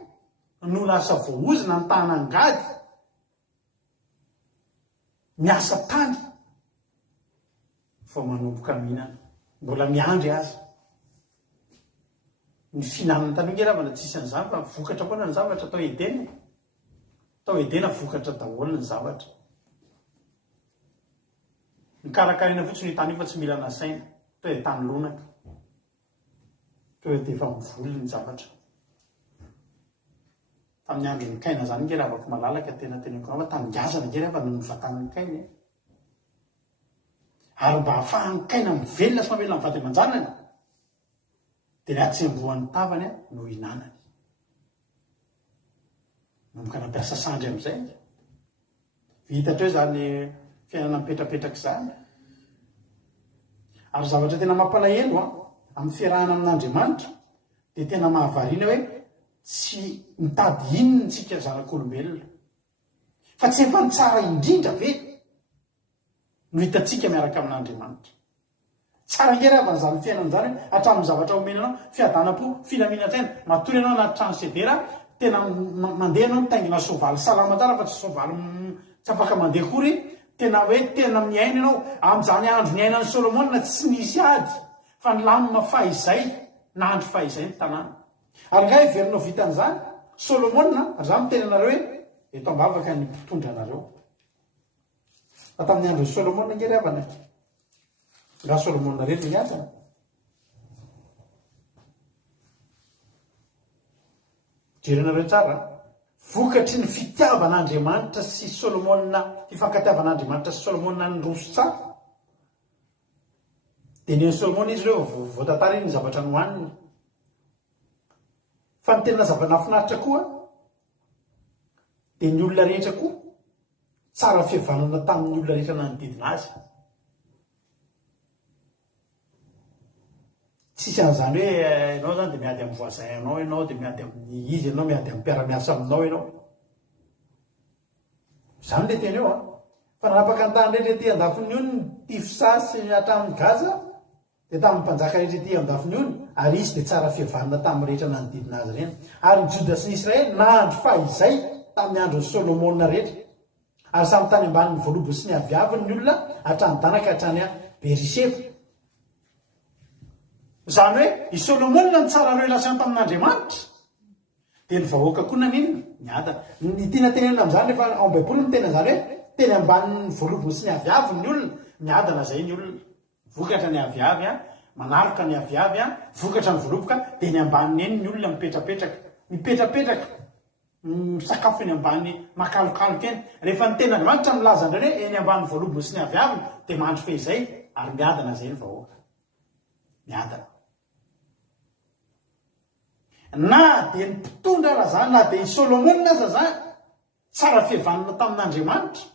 no lasa voahozina ny tany angady miasa tany fa manomboka mihinana mbola miandry azy. Ny fihinanana tany ngeravana tsisy an'izany fa vokatra koa ny zavatra tao Edena. Tao Edena vokatra daholo ny zavatra. Nikarakarina fotsiny tany io fa tsy mila nasaina, to de tany lonaka, to de efa mivoly ny zavatra. Tamin'ny andro ny Kaina zany ngeravako malalaka tena teneniko fa tangazana ngerava no nivatan'ny Kaina. Ary mba hahafahan'ny Kaina mivelona sy mamelona ny vady aman-janany dia ny atsembohan'ny tavany no hinanany. Nomboka nampiasa sandry amin'izay. Vitatra hoe zany fiainana mipetrapetraka izany. Ary zavatra tena mampalahelo amin'ny fiarahana amin'Andriamanitra dia tena mahavariana hoe tsy mitady inona tsika zanak'olombelona. Fa tsy efa ny tsara indrindra ve no hitatsika miaraka amin'Andriamanitra. Tsara ngerava n'izany fiainana izany hatramin'ny zavatra omenanao fiadanam-po, filaminan-tsaina, matory ianao anaty transedera, tena mandeha ianao mitaingina soavaly salama tsara fa tsy soavaly tsy afaka mandeha kory, tena hoe tena miaina ianao amin'izany andro ny ainan'ny Solomona tsy nisy ady fa nilamina fahizay na andro fahizay ny tanàna. Ary nga hiverinao vitan'izany Solomona zany miteny anareo hoe eto ambavaka ny mpitondra anareo. Fa tamin'ny andro Solomona ngeravana nga Solomona reny ny atana. Jerenareo tsara vokatry ny fitiavan'Andriamanitra sy Solomona, fifankatiavan'Andriamanitra sy Solomona ny roso tsara dia ny Solomona izy ireo voatatara iny ny zavatra nohaniny. Fa ny tena zava-nafinaritra koa dia ny olona rehetra koa tsara fihavanana tamin'ny olona rehetra nanodidina azy. Tsisy an'izany hoe ianao zany dia miady amin'ny voisin anao ianao, dia miady amin'ny izy ianao, miady amin'ny mpiara-miasa aminao ianao. Izany le tena eo fa nanapaka ny tany rehetra ety andafiny io ny tifisasy hatramin'ny Gaza dia tamin'ny mpanjaka rehetra ety andafiny io ary izy dia tsara fihavanana tamin'ny rehetra nanodidina azy ireny. Ary ny Joda sy ny Israely nahandro fahizay tamin'ny andron'ny Solomona rehetra. Ary samy tany ambanin'ny voalobo sy ny aviaviny ny olona hatrany danaka hatrany Berisheba. Izany hoe i Solomona ny tsara aloha lasany tamin'Andriamanitra dia ny vahoaka koa naninona niadana. Ny tiana tenenina amin'izany rehefa ao Baiboly no tena izany hoe teny ambanin'ny voalobo sy ny aviaviny ny olona miadana zay ny olona. Vokatra ny aviavy manaroka ny aviavy vokatra ny voaloboka dia ny ambaniny eny ny olona mipetrapetraka misakafo eny ambany makalokaloka eny. Rehefa ny tena Andriamanitra milaza indray hoe eny ambanin'ny voalobo sy ny aviaviny dia mandro fehizay ary miadana zay ny vahoaka. Miadana. Na dia ny mpitondra raha zany na dia i Solomona aza zany tsara fihavanana tamin'Andriamanitra,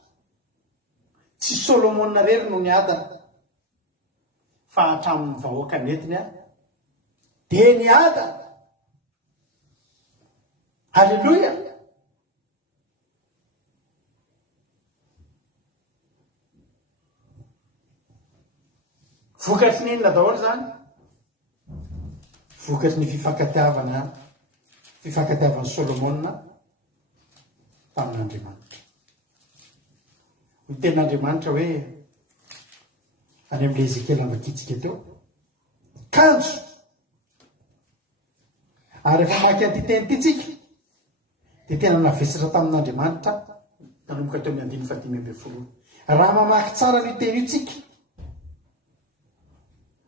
tsy Solomona rery no niadana fa hatramin'ny vahoaka netiny dia niadana. Halleloia. Vokatry ny inona daholo zany? Vokatry ny fifankatiavan'ny Solomona tamin'Andriamanitra. Ny tenin'Andriamanitra hoe any amin'ilay Ezekiel ambakitsika teo kanjo. Ary rehefa maky an'ity teny ity tsika dia tena navesatra tamin'Andriamanitra tanomboka teo amin'ny 5 raha mamaky tsara ny teny io tsika,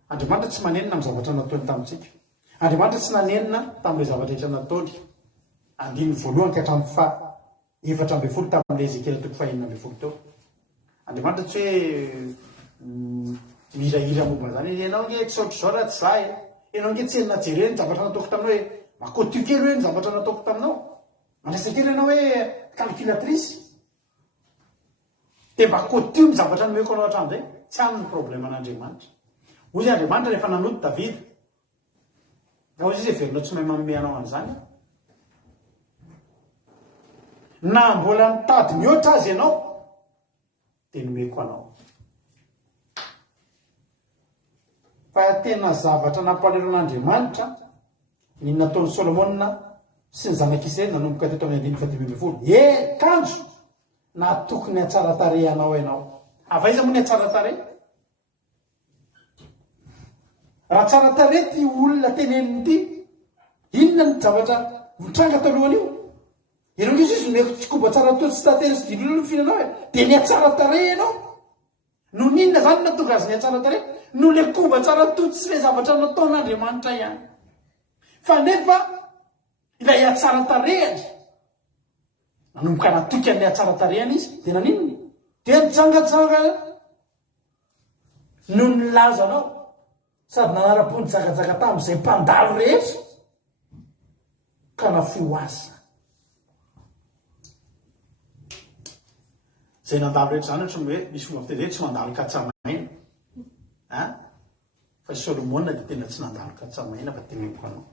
Andriamanitra tsy manenina amin'ny zavatra nataony tamintsika. Andriamanitra tsy nanenina tamin'ilay zavatra rehetra nataony. 1 ka hatramin'ny 4 tamin'ilay Ezekela 1 teo. Andriamanitra tsy hoe mihirahira momba zany, ianao nge tsy ohatr'izao raha tsy zahy, ianao nge tsy enina jereny ny zavatra nataoko taminao, hoe makoto kely hoe ny zavatra nataoko taminao, mandrasa kely ianao hoe calculatrice, dia makoto ny zavatra nomeko anao hatramin'izay. Tsy hany ny problème an'Andriamanitra. Ozy Andriamanitra rehefa nanody Davida, raha ozy izy heverina tsy mahay manome anao an'izany, na mbola mitady mihoatra azy ianao dia nomeko anao. Fa tena zavatra nampaleron'Andriamanitra ny nataon'ny Solomona sy ny zanak'Israely nanomboka teto amin'ny 5 kanjo na tokony hatsara tarehy anao ianao. Avaiza moa ny hatsara tarehy? Raha tsara tarehy ty olona teneniny ty, inona ny zavatra mitranga talohany io? Ianao nge izy nomeko tsikoba tsara toto sy tately sy dilolo ny finanao e, dia ny hatsara tarehy ianao. No ninona zany natonga azy ny hatsara tarehy? No le koba tsara toto sy le zavatra nataon'Andriamanitra ihany. Fa nefa ilay hatsara tarehany, nanomboka natoky an'ilay hatsara tarehany izy, dia naninona? Dia nitsangatsanga no nilazanao, sady nanara-pony jagajaka tamin'izay mpandalo rehetra ka nafo azy. Zay nandalo rehetra zany ohatra hoe misy fomba fiteny hoe tsy mandalo katsamaina. Fa Solomona dia tena tsy nandalo katsamaina fa teneniko anao.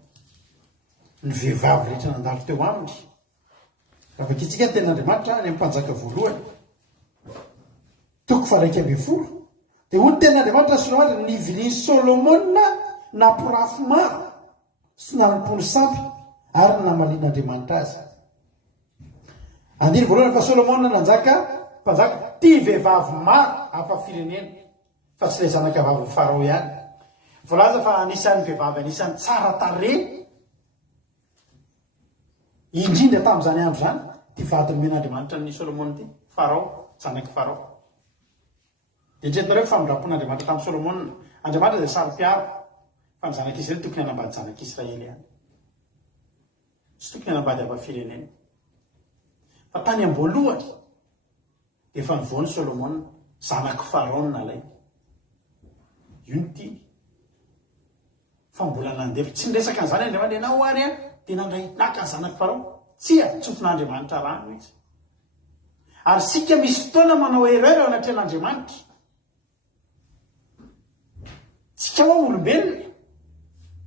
Ny vehivavy rehetra nandalo teo aminy. Raha vakitsika ny ten'Andriamanitra any amin'ny mpanjaka voalohany 1:20. Dia hoy ny ten'Andriamanitra Solomona, niviliany Solomona nampirafo maro sy nanompoly sampy ary namalin'Andriamanitra azy. 1:20 fa Solomona nanjaka mpanjaka tia vehivavy maro hafa firenena, fa tsy ilay zanaka vavy Farao ihany. Voalaza fa anisan'ny vehivavy anisan'ny tsara tarehy indrindra tamin'izany andro zany ty vady nomen'Andriamanitra ny Solomona ty, Farao, zanaky Farao. Dia ndretareo famindram-pon'Andriamanitra tamin'ny Solomona, Andriamanitra izay sary-piaro fa ny zanak'Israely tokony hanambady zanak'Israely ihany, tsy tokony hanambady hafa firenena. Fa tany am-boalohany dia efa nivoany Solomona, zanaky Farao nalay. Io ny ty fa mbola nandefa, tsy niresaka an'izany Andriamanitra, ianao ary dia nandray naka ny zanaky Farao, tsofin'Andriamanitra rano izy. Ary sika misy fotoana manao erreur ao anatrehan'Andriamanitra. Tsika hoa olombelona,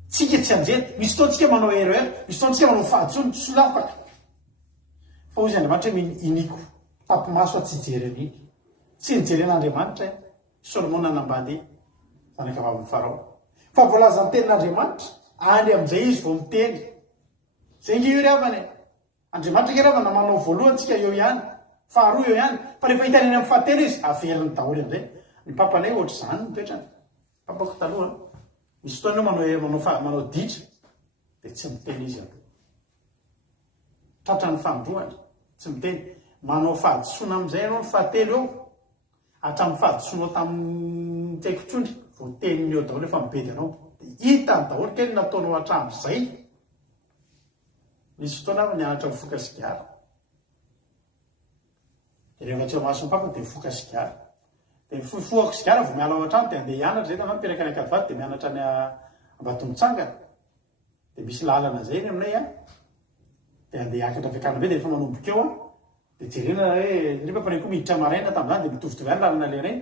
tsika tsy anjety, misy fotoana tsika manao erreur, misy fotoana tsika manao fahatsony, tsy solafaka. Fa hoy izy Andriamanitra hoe iniko tapimaso tsy hijery an'iny. Tsy nijeren'Andriamanitra Solomona nambady zanaka vavy Farao. Fa voalaza ny tenin'Andriamanitra any amin'izay izy vao miteny. Zay nge io ry havany. Andriamanitra nge ravana manao voalohany tsika eo ihany, faharoa eo ihany, fa rehefa hitaneny amin'ny fahatelo izy avelany daholo amin'izay. Ny papalay ohatr' izany ny toetrany. Papako taloha misy fotoana manao ditra dia tsy miteny izy aloha. Tratra ny fandroany, tsy miteny. Manao fahadisoana amin'izay ianao ny fahatelo eo, hatramin'ny fahadisoanao tamin'ny tsaikotrondry, vao teniny eo daholo efa mibedy anao. Dia hitany daholo kely nataonao hatramin'izay. Misy fotoana ny anatra mifoka sigara. Dia rehefa tsy maso ny papa dia mifoka sigara. Dia mifofoako sigara vao miala ao an-trano dia andeha hianatra zay tanao mpiaraka any Ankadivady dia mianatra any Ambatomitsangana. Dia misy lalana zay ny aminay dia andeha hiakatra fiakarana be dia rehefa manomboka eo dia jerena hoe nefa paneko miditra maraina tamin'izany dia mitovitovy ihany lalana le reny.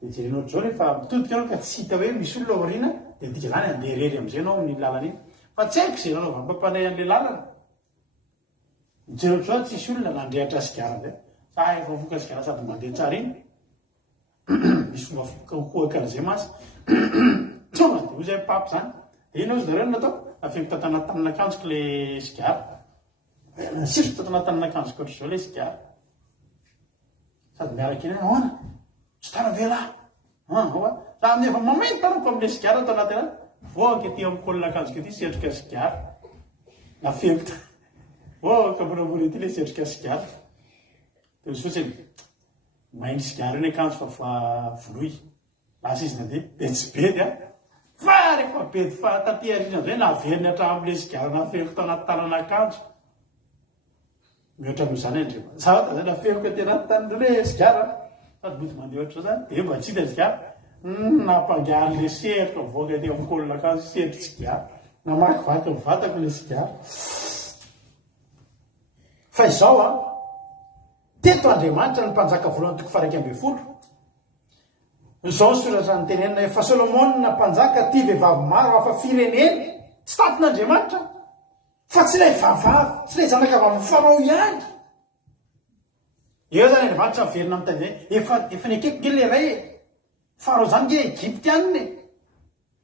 Dia jerena ohatr'izao rehefa mitodika ianao ka tsy hita hoe misy olona aoriana dia dika zany andeha irery amin'izay ianao amin'ny lalana iny. Fa tsy haiko izay nanao vanim-pampanay an'ilay lalana. Mijery ohatr'izao tsisy olona nandrehatra sigara zay. Sa efa mifoka sigara sady mandeha tsara iny. Misy fomba kokoa karan'izay masy. Tonga dia hoy izay papo zany. Dia ino izy zareo no natao? Afeniko tatana tanin'akanjoko ilay sigara. Sisy tatana tanin'akanjoko ohatr'izao ilay sigara. Sady miaraka iny ahoana? Tsy tara vela. Samy efa mameno tanako amin'ilay sigara atao anaty ana. Voaka ety amin'ny kolon'akanjoko ety setroka sigara. Nafeniko. Voaka moramora ety ilay setroka sigara. izy fotsiny mainy sigary ny akanjo fa voloy lasa izy nade betsibety a fa rehefa bety fa tatyarina zay na averiny hatramin'le sigary nafehiko tao anaty tanana akanjo mihoatra ami'io zany andrema zavata zay nafehiko tena tanyle sigara sady boty mandeha ohatra zany de mba tsy hita sigara nampangary le seritra mivoaka teo amin'ny kolona akanjo seritry sigara namakivaky mivatako le sigara fa izao a teto Andriamanitra ny mpanjaka voalohany toko faraiky amby folo izao ny soratra ny tenenina efa Solomona mpanjaka ty vehivavy maro hafa fireneny tsy tapon'Andriamanitra fa tsy ilay vavavy tsy ilay zanakavavy farao ihany eo zany Andriamanitra miverina amin'ny tany efa nekeko nge le ray farao zany nge Egypte aniny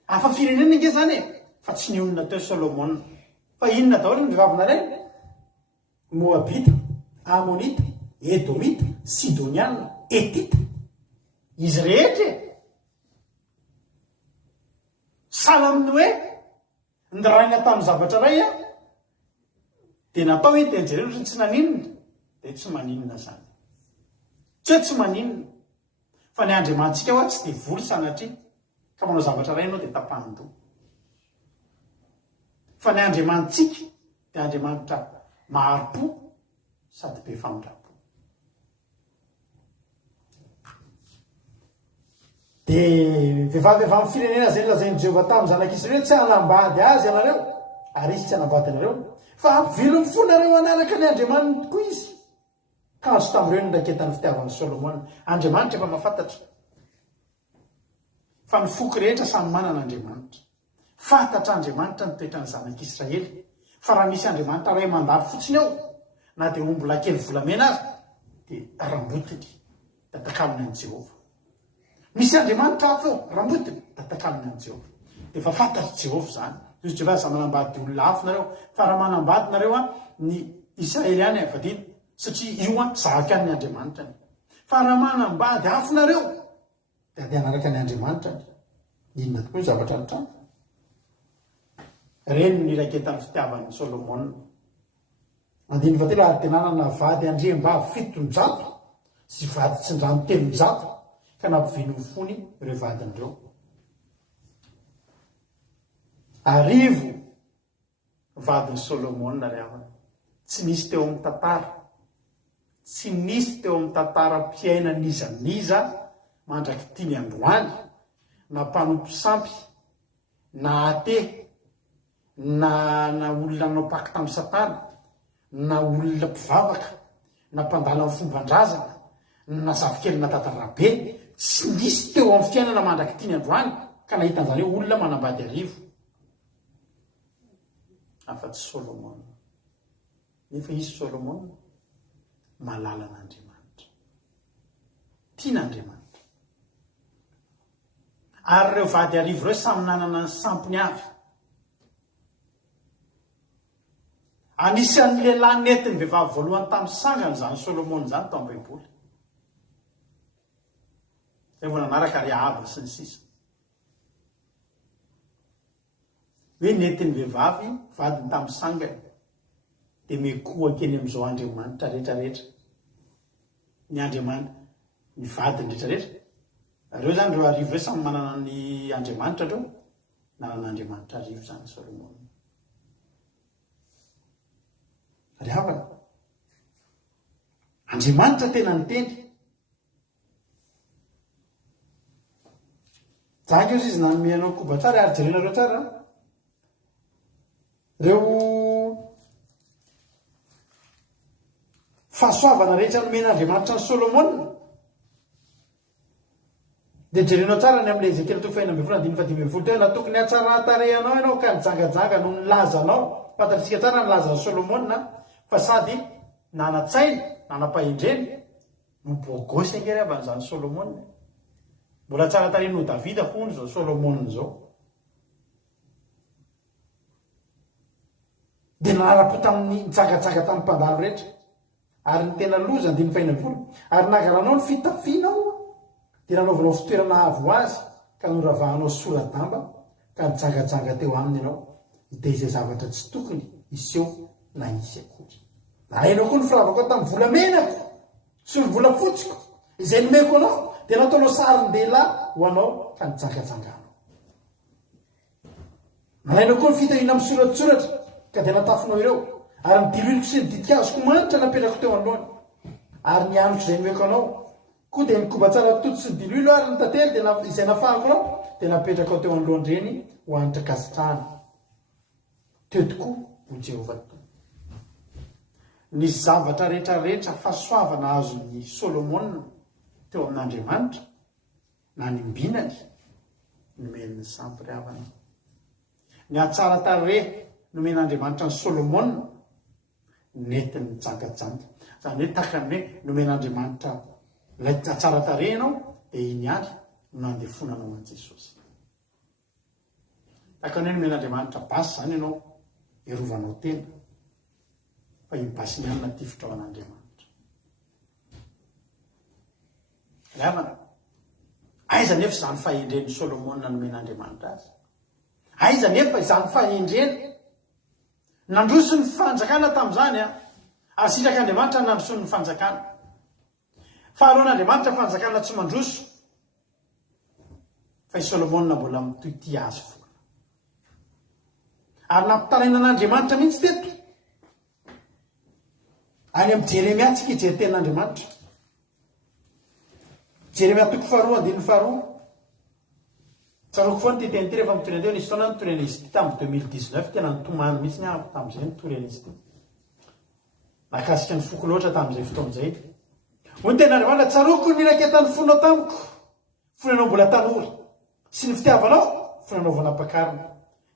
hafa firenena nge zany fa tsy nionina teo Solomona fa inona daholo ny vehivavy nareny Moabita, Amonita, Edomita, Sidoniana, Etita. Izy rehetra sahala amin'ny hoe niraina tamin'ny zavatra ray a dia natao hoe tenjereo ohatra tsy naninona dia tsy maninona zany. Tsy hoe tsy maninona fa ny Andriamantsika hoa tsy dia vory sanatria ka manao zavatra ray ianao dia tapahin-doha. Fa ny Andriamantsika dia Andriamanitra maharo-po sady be famindrapo. Dia vehivavy avy amin'ny firenena zay lazain'i Jehovah tamin'ny zanak'Israely tsy hanambady azy ianareo ary izy tsy hanambady anareo fa ampivelo fo nareo anaraka ny Andriamanitra tokoa izy. Kanjo tamin'ireo ny raketany fitiavan'ny Solomona. Andriamanitra efa mahafantatra fa ny foky rehetra samy manana Andriamanitra. Fantatra Andriamanitra ny toetrany zanak'Israely fa raha misy Andriamanitra ray mandady fotsiny ao na dia ombola kely volamena azy dia rambotiny tatakamina an' Jehovah. Misy Andriamanitra hafa eo rambotiny tatakamina an' Jehovah. Dia efa fantatry Jehovah zany. Izy Jehovah za manambady olona hafa nareo fa raha manambady nareo a ny Israely ihany avadina satria io a zaka ny Andriamanitra. Fa raha manambady hafa nareo dia andeha hanaraka ny Andriamanitra. Inona tokoa ny zavatra ny trano. Reny ny raketany fitiavan'ny Solomona. Andiny vatelo ary tenanana vady andriam-bavy 700 sy vady tsindrano 300 ka nampivino fony ireo vadin'ireo. Arivo vadin'ny Solomona ry havana. Tsy nisy teo amin'ny tantara. Tsy nisy teo amin'ny tantaram-piaina nizaniza mandraky 5 androany na mpanompo sampy na ate na olona nanao paky tamin'ny Satana na olona mpivavaka na mpandala amin'ny fomban-drazana na zafikely na tatarabe tsy nisy teo amin'ny fiainana mandraky 5 androany ka nahitan'izany hoe olona manambady arivo afa-tsy Solomona. Nefa izy Solomona malala n'Andriamanitra, tian'Andriamanitra. Ary ireo vady arivo ireo samy nanana ny sampony avy. Anisan'ny lehilahy nentin'ny vehivavy voalohany tamin'ny sangany zany Solomona zany tao amin'ny Baiboly. Zay vao nanaraka Rehabe sy ny sisa. Hoe nentin'ny vehivavy vadiny tamin'ny sangany dia mekoa keny amin'izao Andriamanitra rehetrarehetra. Ny Andriamanitra, ny vadiny rehetrarehetra. Ireo zany ireo arivo ireo samy manana ny Andriamanitra ireo, nanana Andriamanitra arivo zany Solomona. Ry havana, Andriamanitra tena niteny. Jaka izy nanome anao koba tsara ary jerenareo tsara. Reo fahasoavana rehetra nomen'Andriamanitra ny Solomona dia jerenao tsara ny amin'ilay Ezekiel 4:5 teo na tokony hatsara-tarehanao ianao ka nijangajanga no nilazanao. Fantatritsika tsara ny lazan'ny Solomona fa sady nanatsaina nanam-pahendreny miboagosy angery aban'izany Solomona. Mbola tsara tarehanao Davida hono zao Solomona zao. Dia nanara-po tamin'ny nitsangajanga tamin'ny mpandalo rehetra ary ny tena loza 5:4 ary nagalanao ny fitafianao dia nanaovanao fitoerana avo azy ka noravahanao sora-damba ka nitsangajanga teo aminy ianao hitezay zavatra tsy tokony iseho na isy akory. Nalainao koa ny firavaka tamin'ny volamenako sy ny vola fotsiko izay nomeko anao dia nataonao sarin-dehilahy ho anao ka nitsangatsangana. Nalainao koa ny fitahina amin'ny soratsoratra ka dia natafinao ireo ary nidiloliko sy nididikazoko manitra napetrako teo anoloany ary nianotro izay nomeko anao koa dia nikoba tsara toto sy nidililo ary ny tantely dia izay nafahako anao dia napetraka ao teo anoloan'ireny ho anitra kasitrahana. Teo tokoa ho Jehovah to. Ny zavatra rehetrarehetra fahasoavana azon'ny Solomona teo amin'Andriamanitra na ny mbinany nomen'ny sampiravana. Ny atsara tarehy nomen'Andriamanitra ny Solomona netiny mijangajanga. Zany hoe takany hoe nomen'Andriamanitra ilay atsara tarehy ianao dia iny ihany no nandefonanao an' Jesosy. Takany hoe nomen'Andriamanitra basy zany ianao erovanao tena fa iny basy ny ihany natifitra ao an'Andriamanitra. Ravana, aiza nefa izany fahendren'ny Solomona nomen'Andriamanitra azy? Aiza nefa izany fahendreny nandroso ny fanjakana tamin'izany ary sitrak'Andriamanitra nandroso ny fanjakana. Faharoan'Andriamanitra fanjakana tsy mandroso fa i Solomona mbola mitohity azy foana. Ary nampitaraina an'Andriamanitra mihitsy teto any amin'ny Jeremia tsika hijery tenin'Andriamanitra. Jeremia 4:1-2. Tsaroko foana ty teny ty rehefa mitorena teo nisy taona nitorena izy ty tamin'ny 2019 tena nitomany mihitsy ny avy tamin'izay nitorena izy ty. Nakasika ny foko loatra tamin'izay fotoan'izay. Hoy tenin'Andriamanitra, tsaroko ny raketan'ny fonao tamiko, fonanao mbola tanora, sy ny fitiavanao fonanao vanam-pakarina.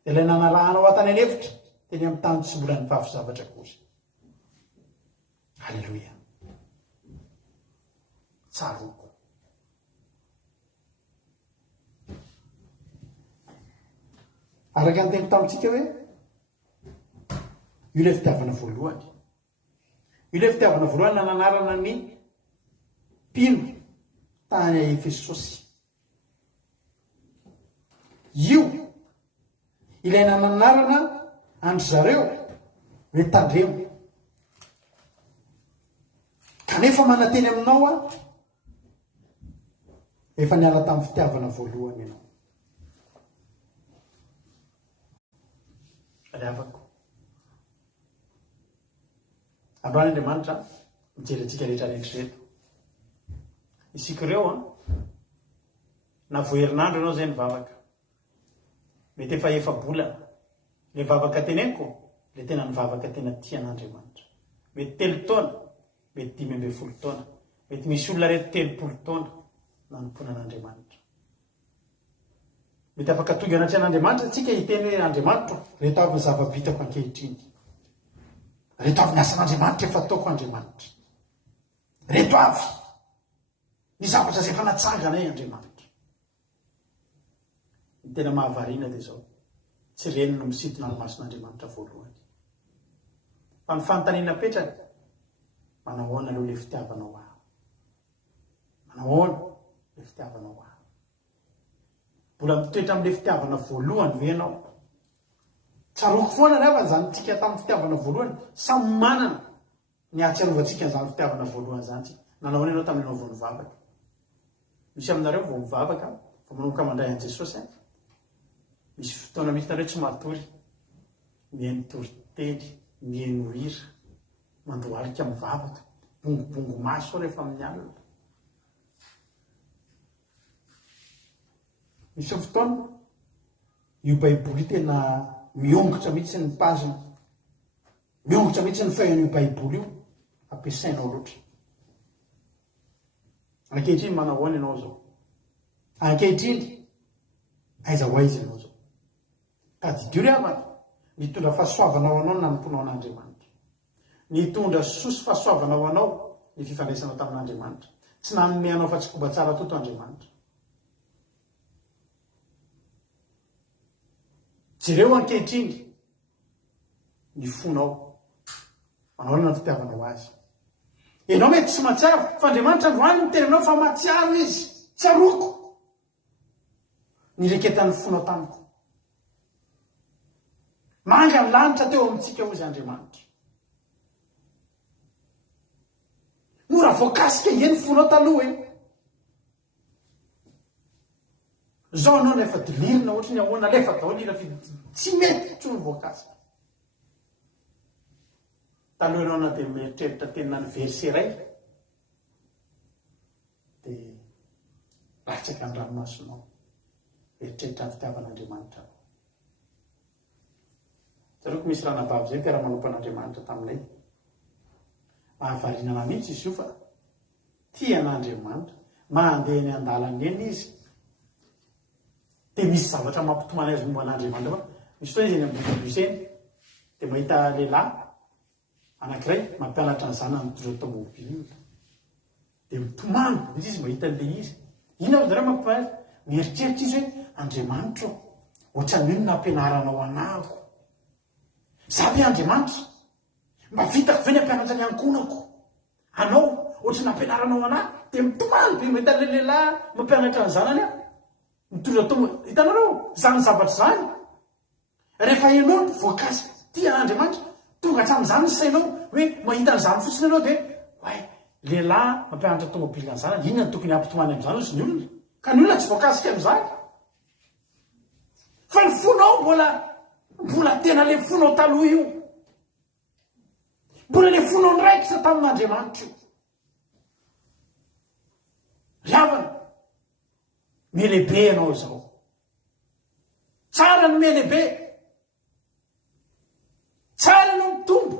Dia ilay nanalahanao atany an'efitra teny amin'ny tany tsy mbola nivavy zavatra kosa. Halleluia. Tsaroko. Araka ny teny tamintsika hoe io ilay fitiavana voalohany. Io ilay fitiavana voalohany nananarana ny mpino tany a Efesosy. Io ilay nananarana andry zareo hoe tandremo. Kanefa manateny aminao efa niala tamin'ny fitiavana voalohany ianao. Ravako. Androany Andriamanitra mijery antsika rehetrarehetra reto. Isika ireo na voaherinandro ianao izay nivavaka. Mety efa efa-bolana. Ilay vavaka teneniko, ilay tena nivavaka tena tian'Andriamanitra. Mety 3 taona, mety 15 taona, mety misy olona reto 30 taona nanompoana an'Andriamanitra. Mety afaka tonga anaty an'Andriamanitra tsika hiteny hoe Andriamanitra, reto avy ny zava-bitako ankehitriny. Reto avy ny asan'Andriamanitra efa ataoko Andriamanitra. Reto avy ny zavatra izay efa natsangana Andriamanitra. Ny tena mahavariana dia izao, tsy reny no misintona ny mason'Andriamanitra voalohany. Fa ny fanontaniana petraka, manao ahoana aloha ilay fitiavanao ahy? Manao ahoana ilay fitiavanao ahy? Mbola mitoetra amin'ilay fitiavana voalohany ve ianao? Tsaroko foana nefa izany tsika tamin'ny fitiavana voalohany, samy manana ny ahatsiarovantsika izany fitiavana voalohany izany tsika. Nanao ianao tamin'ny ianao vao nivavaka? Misy aminareo vao mivavaka, vao manomboka mandray an'i Jesosy. Misy fotoana misy nareo tsy matory, mihaino toriteny, mihaino hira, mandohalika mivavaka, bongobongo maso rehefa amin'ny alina. Misy fotoana io baiboly tena miongotra mihitsy ny pazina, miongotra mihitsy ny feuillen'io baiboly io ampiasainao loatra. Ankehitriny manao ahoana ianao zao? Ankehitriny aiza ho aiza ianao zao? Tadidio ry havana, nitondra fahasoavana ho anao nanomponao an'Andriamanitra. Nitondra sosy fahasoavana ho anao ny fifandraisanao tamin'Andriamanitra. Tsy nanome anao fa tsy koba tsara toto Andriamanitra. Jereo ankehitriny ny fonao, manao ny fitiavanao azy. Ianao mety tsy mahatsiaro, fa Andriamanitra androany ny tenanao fa mahatsiaro izy. Tsaroko ny reketan'ny fonao tamiko. Manga ny lanitra teo amintsika hozy Andriamanitra. Mora voakasika eny fonao taloha e zao anao nefa dilirina ohatra ny ahoana lefa daholo ira tsy mety tso ny voakasika taloha ianao na dia mieritreritra tenina ny verse ray dia ratsaka ny ranomasonao eritreritra ny fitiavan'Andriamanitra zaroko misy ranabavy zay mpiara-manompan'Andriamanitra taminay mahavarinana mihitsy izy io fa tian'Andriamanitra mandeha ny andalany eny izy dia misy zavatra mampitomany azy momba an'Andriamanitra fa misy fotoana izy eny ambodabusy eny dia mahita lehilahy anankiray mampianatra ny zanany mitondra tomobily dia mitomany izy mahita an'ilay izy ina zareo mampitomany azy mieritreritra izy hoe Andriamanitra ohatran'io nampianaranao anako zabe Andriamanitra mba vitako ve ny ampianatra ny ankonako anao ohatra nampianaranao anahy dia mitomany be mahita le lehilahy mampianatra ny zanany a mitondra tomobily hitanareo zany zavatra zany rehefa ianao ny voakasika tian'Andriamanitra tonga hatramin'izany ny sainao hoe mahita n'izany fotsiny ianao dia hay lehilahy mampianatra tomobily ny zanany inona ny tokony hampitomany amin'izany ozy ny olona ka ny olona tsy voakasika amin'izany fa ny fonao mbola tena le fonao taloha io mbola le fonao ndraikitra tamin'Andriamanitra io riavana melehibe ianao zao tsara ny melehibe tsara ianao mitombo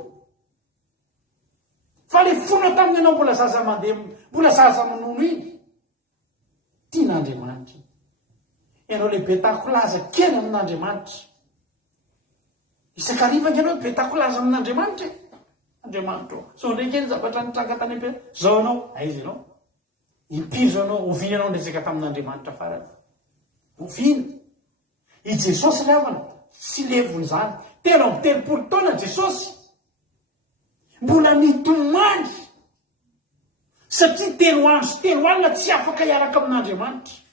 fa le fonao taminy ianao mbola zaza mandeha mbola zaza manono iny tian'Andriamanitra ianao lehibe takolaza kely amin'Andriamanitra isan-karivana ianao be takolaza amin'Andriamanitra Andriamanitra so ndraiky eny zavatra nitranga tany ampe zao anao aiza ianao impiry zao anao ovina anao nresaka tamin'Andriamanitra farany ovina i Jesosy riavana sy levony zany telo amby telopolo taona Jesosy mbola mitomany satria telo andro sy telo alina tsy afaka hiaraka amin'Andriamanitra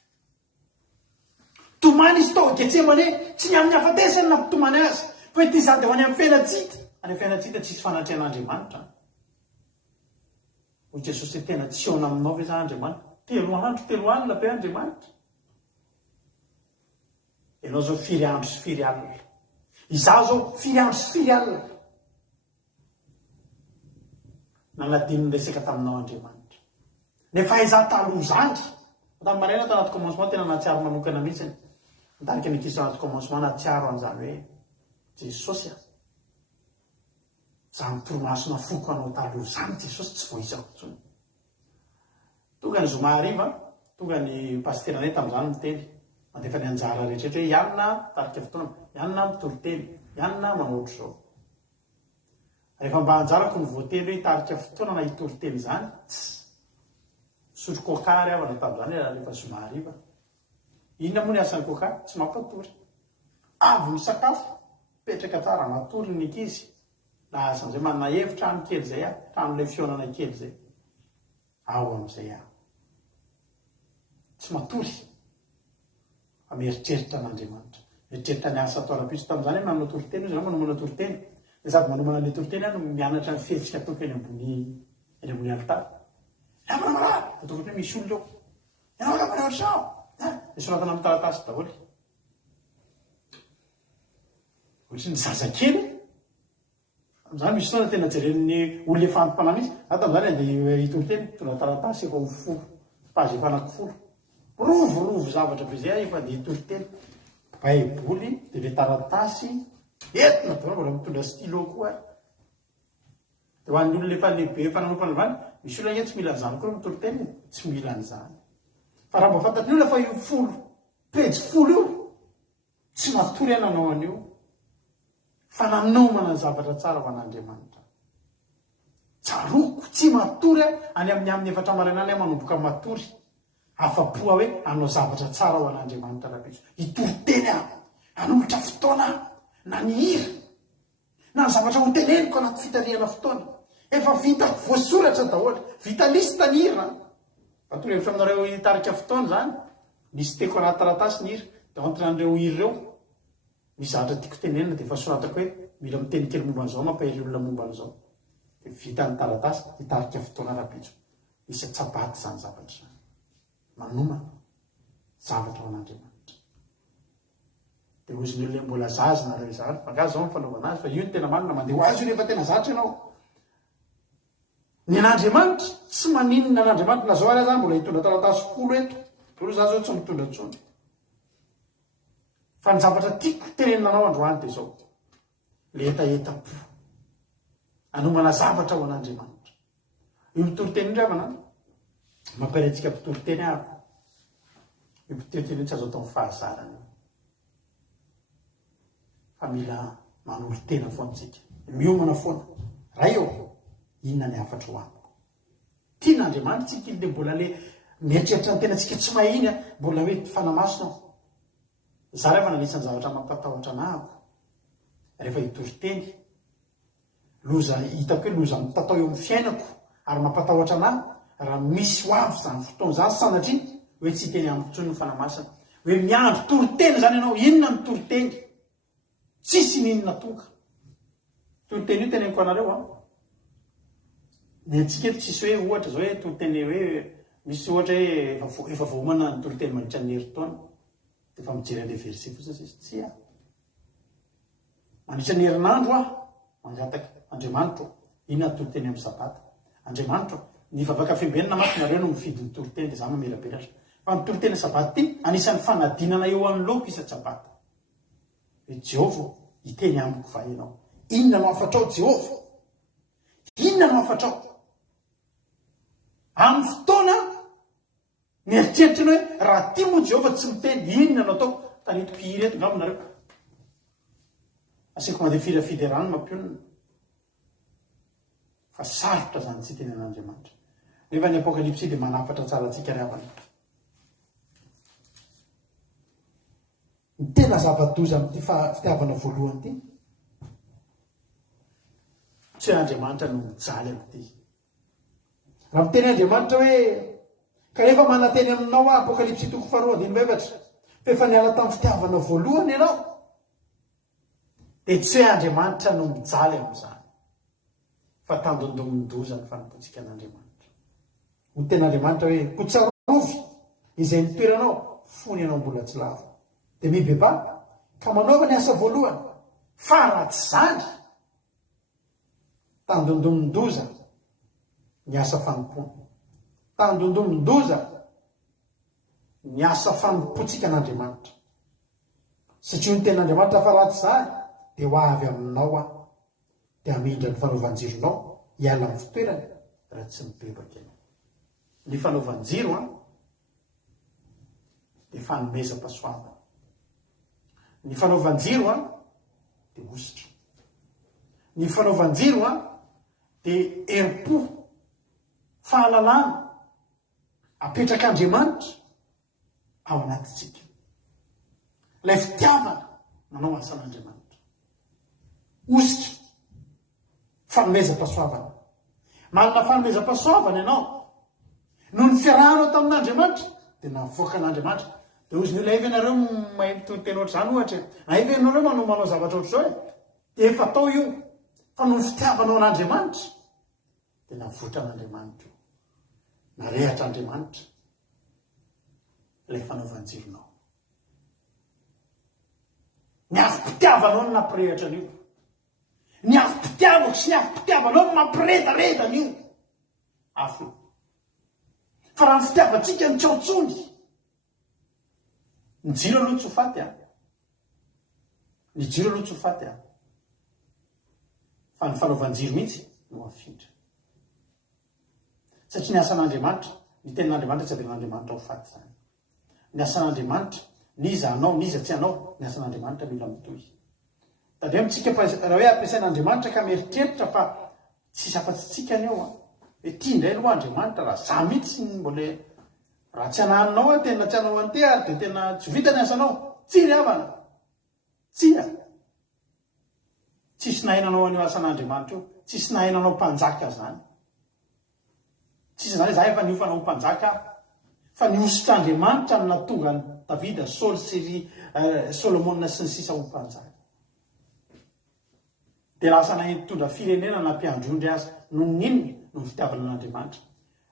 tomany izy tao Getsemane tsy ny amin'ny hafatesany na mpitomany azy fa ity zany dia ho any amin'ny fiainatsita any amin'ny fiainatsita tsisy fanatrehan'Andriamanitra hoy Jesosy tena tsy ona aminao ve za Andriamanitra telo alina be Andriamanitra ianao zao firy andro sy firy alina izaho zao firy andro sy firy alina nanadininy resaka taminao Andriamanitra nefa izaho taloha zany tamin'ny maraina tao anaty commencement tena natsiaro manokana mihitsy nitarika nikisa anaty commencement natsiaro an'izany hoe Jesosy a zany toromasona foko anao taloha zany Jesosy tsy voaisako intsony tonga ny zoma hariva tonga ny pasteranay tamin'izany miteny mandefa ny anjara rehetrarehetra hoe ianona tarika fotoana ianona mitoriteny ianona manohatro zao rehefa mba anjarako ny voateny hoe tarika fotoana na hitoriteny zany sotro kokary avana tamin'izany rehefa zoma hariva inona moa ny asan'ny kokary tsy mampatory avy ny sakafo petraka tsara matory ny ankizy na azan'izay manana efitrano kely zay a tranolay fionana kely zay ao amin'izay a tsy matory fa mieritreritra an'Andriamanitra mieritreritra ny asa atao rapiso tamin'izany hoe manao toriteny izy zany manomana toriteny dia sady manomana le toriteny a no mianatra ny fihetsika ataoko eny ambony alitara amanamana ataoko hoe misy olona eo ianao ka manao sao isoratana amin'ny taratasy daholo ohatry ny zazakely am'izany misy fotoana tena jeren'ny olona efa antom-panana izy tamin'izany andeha hitoriteny tona taratasy efa folo pazy efa anankifolo rovo zavatra be zay efa andeha hitoriteny baiboly dia le taratasy entina daholo mbola mitondra stylo koa dia ho an'ny olona efa lehibe efa nanompana vany misy olona tsy mila an'izany koa mitoriteny tsy mila an'izany fa raha mba fantatry olona fa io folo pejy folo io tsy matory ananao an'io fa nanomana ny zavatra tsara ho an'Andriamanitra tsaroko tsy matory any amin'ny efatra maranany a manomboka matory afa-poa hoe anao zavatra tsara ho an'Andriamanitra rahapiso hitoriteny anolotra fotoana na ny hira na ny zavatra ho teneniko anaty fitariana fotoana efa vita voasoratra daholo vita lista ny hira fa torohevitra aminareo hitarika fotoana zany misy teko anaty taratasy ny hira dia antran'ireo hira ireo misy zavatra tiako tenenina dia efa soratako hoe mila miteny kely momba an'izao mampahery olona momba an'izao dia vita ny taratasy hitarika fotoana rahapiso misy tsabaty zany zavatra zany manomana zavatra ao an'Andriamanitra. Dia ozy ny le mbola zazana re zany fangazy zao nyfanaovana azy fa io ny tena marina mandeha ho azy io rehefa tena zatra ianao. Ny an'Andriamanitra tsy maninona an'Andriamanitra na zao ary zany mbola hitondra taratasy-polo eto pero za zao tsy mitondra tsony. Fa ny zavatra tiako tenenanao androany dia zao le etaeta-po anomana zavatra ao an'Andriamanitra. Io mitoriteny indray avana mampiaretsika mpitoriteny aby. Io mpitoriteny tsy azo atao amin'ny fahazarana fa mila manolo tena foantsika miomana foana raha eo inona ny afatra ho amiko. Tian'Andriamanitra tsika iny dia mbola le mieritreritra ny tena tsika tsy mahiny mbola hoe fanamasina ao. Za rehefa nanisany zavatra mampatahotra anahako rehefa hitoriteny loza hitako hoe loza mitatao eo amin'ny fiainako ary mampatahotra anahy raha misy ho avy zany fotoana zany sanatria hoe tsy teny amiko intsony ny fanamasina hoe miandro toriteny zany ianao. Inona ny toriteny? Tsisy ninona tonga toriteny io teneniko anareo a. Ny antsika eto tsisy hoe ohatra zao hoe toriteny hoe misy ohatra hoe efa voamana ny toriteny mandritra ny herintaona dia efa mijery an'ilay verset fotsiny izy tsy a mandritra ny herinandro aho mangataka Andriamanitra inona ny toriteny amin'ny sabata. Andriamanitra ny vavaka fiambenana matinareo no mifidy ny toriteny dia za mamelabelatra fa ny toriteny sabata ty anisan'ny fanadinana eo anoloko isa-tsabata. Jehova iteny amiko va ianao inona no afatrao Jehova? Inona no afatrao? Amin'ny fotoana mieritreritra ny hoe raha tia moa Jehova tsy miteny inona no atao? Tanitoko hireto ngaminareo asiako mandeha filafidy rano mampionina fa sarotra zany tsy teny an'Andriamanitra. Nefa ny apokalipsy dia manafatra tsara antsika ry havana. Ny tena zava-doza amin'ity fitiavana voalohany ity tsy Andriamanitra no mijaly amin'ity. Raha miteny Andriamanitra hoe ka rehefa manateny aminao apokalipsy toko 4:24 fa efa niala tamin'ny fitiavana voalohany ianao dia tsy hoe Andriamanitra no mijaly amin'izany fa tandondomin-doza ny fanompoantsika an'Andriamanitra. Ho ten'Andriamanitra hoe kotsarovy izay nitoeranao fony ianao mbola tsy lavo dia mibeba ka manaova ny asa voalohany fa raha tsy zany tandondomin-doza ny asa fanompoana. Tandondomin-doza ny asa fanompoantsika an'Andriamanitra satria ny ten'Andriamanitra fa raha tsy zany dia ho avy aminao aho dia hamindra ny fanaovanjironao hiala amin'ny fitoerany raha tsy mibebaka ianao. Ny fanaovanjiro dia fanomezam-pahasoavana. Ny fanaovanjiro dia ositra. Ny fanaovanjiro dia herim-po fahalalana apetrak'Andriamanitra ao anatintsika. Ilay fitiavana manao asan'Andriamanitra. Ositra fanomezam-pahasoavana. Manana fanomezam-pahasoavana ianao noho ny fiarahanao tamin'Andriamanitra dia navoaka an'Andriamanitra. Dia ozy ny olona iva ianareo mahay mitoroteny ohatr' izany ohatra na iva ianareo manao zavatra ohatr'izao dia efa atao io fa noho ny fitiavanao an'Andriamanitra dia navotra an'Andriamanitra narehatra Andriamanitra ilay fanaovanjironao. Ny afim-pitiavanao no nampirehatra an'io. Ny afim-pitiavako sy ny afim-pitiavanao no mampiredareda an'io. Afo. Fa raha ny fitiavantsika ny tsy ao tsony ny jiro aloha tsy ho faty ny jiro aloha tsy ho faty fa ny fanaovanjiro mihitsy no afindra satria ny asan'Andriamanitra ny tenin'Andriamanitra tsy aben'Andriamanitra ho faty zany. Ny asan'Andriamanitra niza anao niza tsy anao ny asan'Andriamanitra mila mitohy. Tadeo amintsika raha hoe ampiasain'Andriamanitra ka mieritreritra fa tsisy afa-tsitsika ny eo hoe tia indray aloha Andriamanitra raha za mihitsy mbola raha tsy ananinao tena tsy anao anty ary dia tena tsy vita ny asanao tsy ry havana tsia tsisy nahinanao an'io asan'Andriamanitra io tsisy nahinanao mpanjaka zany tsisy zany za efa niofana ho mpanjaka fa ny ositr'Andriamanitra no natonga ny Davida Saul sy Solomona sy ny sisa ho mpanjaka dia lasa nahitondra firenena nampiandrondry azy no ninona no fitiavana an'Andriamanitra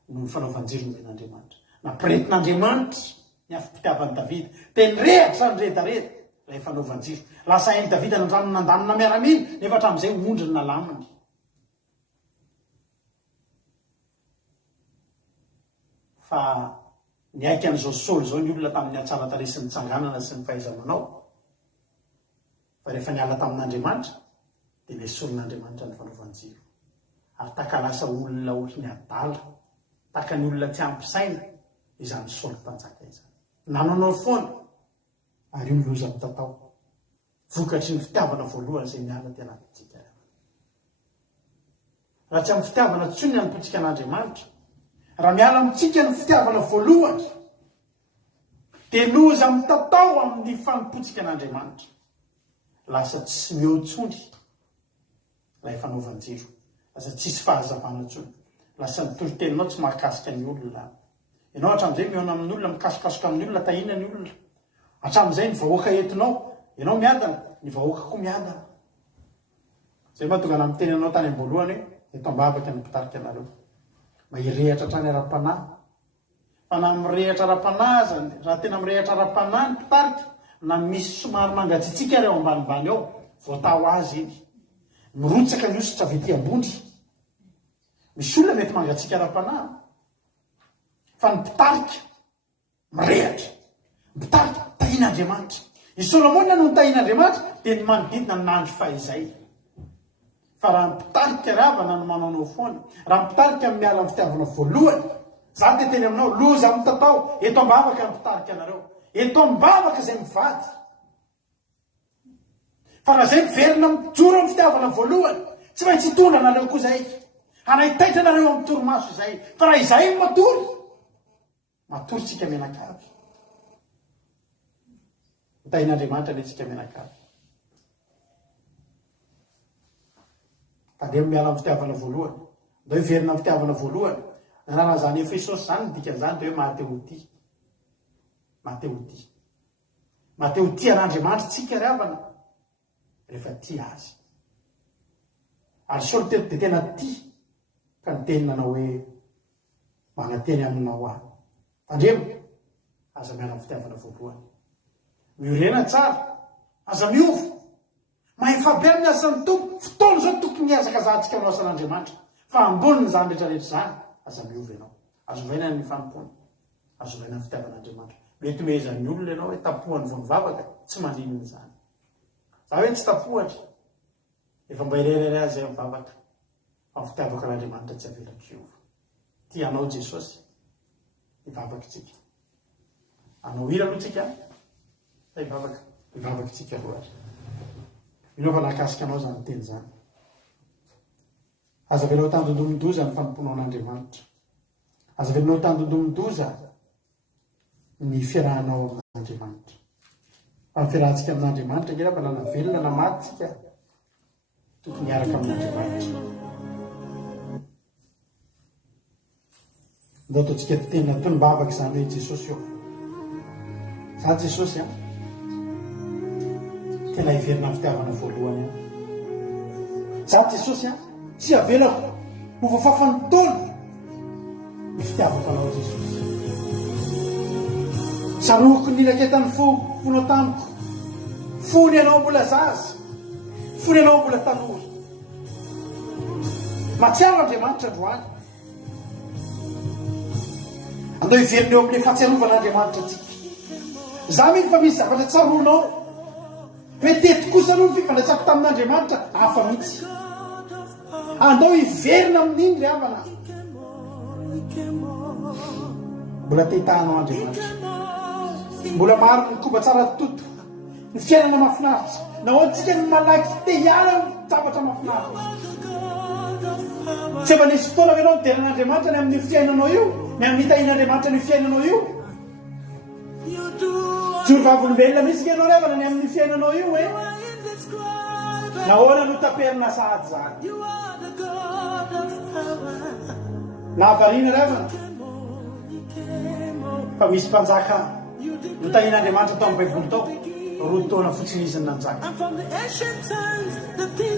no ny fanaovanjiro nomen'andriamanitra. Nampiretin'andriamanitra ny afim-pitiavany Davida. Teny rehatra ny redareda ilay fanaovanjiro. Lasa hainy Davida nandamina miaraminy nefa hatramin'izay ondry ny nalaminy. Fa niaiky an'izao Saoly zao ny olona tamin'ny atsara tare sy ny tsanganana sy ny fahaiza-manao. Fa rehefa niala tamin'Andriamanitra dia lesorin'Andriamanitra ny fanaovanjiro. Ary taka lasa olona ohatry ny adala, taka ny olona tsy ampisaina izany Saoly mpanjaka izany. Nananao foana ary io loza mitatao. Vokatry ny fitiavana voalohany izay miala tena antsika. Raha tsy amin'ny fitiavana tsony ny anompontsika an'Andriamanitra, raha miala amintsika ny fitiavana voalohany, dia loza mitatao amin'ny fanompontsika an'Andriamanitra. Lasa tsy mihoatsony ilay fanaovanjiro. Lasa tsisy fahazavana tsony. Lasa ny toroteninao tsy mahakasika ny olona. Ianao hatramin'izay mihaona amin'ny olona, mikasokasoka amin'ny olona, tahina ny olona. Hatramin'izay ny vahoaka entinao, ianao miadana, ny vahoaka koa miadana. Zay mahatonga na miteny anao tany am-boalohany hoe eto ambavaka ny mpitarika anareo. Mahirehatra hatrany ara-panahy. Fa na mirehatra ara-panahy zany, raha tena mirehatra ara-panahy ny mpitarika, na misy somary mangatsitsika reo ambanimbany ao, voatao azy iny. Mirotsaka ny ositra avy ety ambony. Misy olona mety mangatsika ara-panahy. Fa ny mpitarika mirehatra. Mpitarika tahian'Andriamanitra. I Solomona no tahian'Andriamanitra dia ny manodidina ny nandro fahizay. Fa raha ny mpitarika ravana no manao foana, raha ny mpitarika miala amin'ny fitiavana voalohany, za dia teny aminao, loza mitatao, eto ambavaka ny mpitarika anareo. Eto ambavaka izay mivady. Fa raha izay miverina mijoro amin'ny fitiavana voalohany, tsy maintsy hitondra anareo koa izay. Hanahitaitra anareo amin'ny torimaso izay. Fa raha izay matory, matoritsika menakavy. Tahian'Andriamanitra anetsika menakavy. Tandeha miala amin'ny fitiavana voalohany. Ndao hiverina amin'ny fitiavana voalohany. Raha zany Efesosy zany ny dikan'izany dia hoe mahatehotia. Mahatehotia. Mahatehotia an'Andriamanitra tsika ravana rehefa tia azy. Ary Saoly dia tena tia ka ny teny nanao hoe magnateny aminao ahy. Tandremo, aza miala amin'ny fitiavana voalohany. Miorena tsara, aza miova. Mahay fabe amin'ny asan'ny tompo, fotoana zao tokony miazaka zahantsika amin'ny asan'Andriamanitra. Fa amboniny zany rehetrarehetra zany, aza miova ianao. Azovaina ny fanompoana. Azovaina ny fitiavan'Andriamanitra. Mety mehezan'ny olona ianao hoe tapohan'ny vonivavaka, tsy maninona zany. Za hoe tsy tapohatra, efa mba irerere azy amin'ny vavaka. Fa ny fitiavaka an'Andriamanitra tsy avela kiova. Tianao Jesosy, hivavaka tsika. Anao hira aloha tsika, hivavaka tsika aloha azy. Ino fa nakasika anao zany teny zany. Aza velanao tandondomin-doza ny fanomponao an'Andriamanitra. Aza velanao tandondomin-doza ny fiarahanao amin'Andriamanitra. Fa ny fiarahantsika amin'Andriamanitra ngira fa lana velona na matytsika tokony miaraka amin'Andriamanitra. Ndao ataontsika tena tonim-bavaka izany hoe Jesosy eo. Za Jesosy tena hiverina amin'ny fitiavana voalohany. Za Jesosy tsy avelako ho voafafan'ny taona ny fitiavako anao Jesosy. Sarohiko ny raketan'ny fonao tamiko. Fony ianao mbola zaza. Fony ianao mbola tanora. Matsiaro Andriamanitra androany. Andao hiverina eo amin'ny fahatsiarovana tsika. Za miny fa misy zavatra tsaroanao. Hoe teto kosa aloha ny fifandraisako tamin'Andriamanitra hafa mihitsy. Andao hiverina amin'iny ry havana. Mbola tehitahanao Andriamanitra. Mbola maro ny koba tsara toto. Ny fiainana mahafinaritra. Nahoantsika ny malaky te hiala ny zavatra mahafinaritra. Tsy efa nisy fotoana ianao mideran'Andriamanitra ny amin'ny fiainanao io, ny amin'ny tahian'Andriamanitra ny fiainanao io. Jorovavolombelona misy ianao revana ny amin'ny fiainanao io hoe nahoana no taperina sahady zany. Na avariana revana. Fa misy mpanjaka no tahian'Andriamanitra tao amin'ny Baiboly tao. Roa taona fotsiny izy ny nanjaka.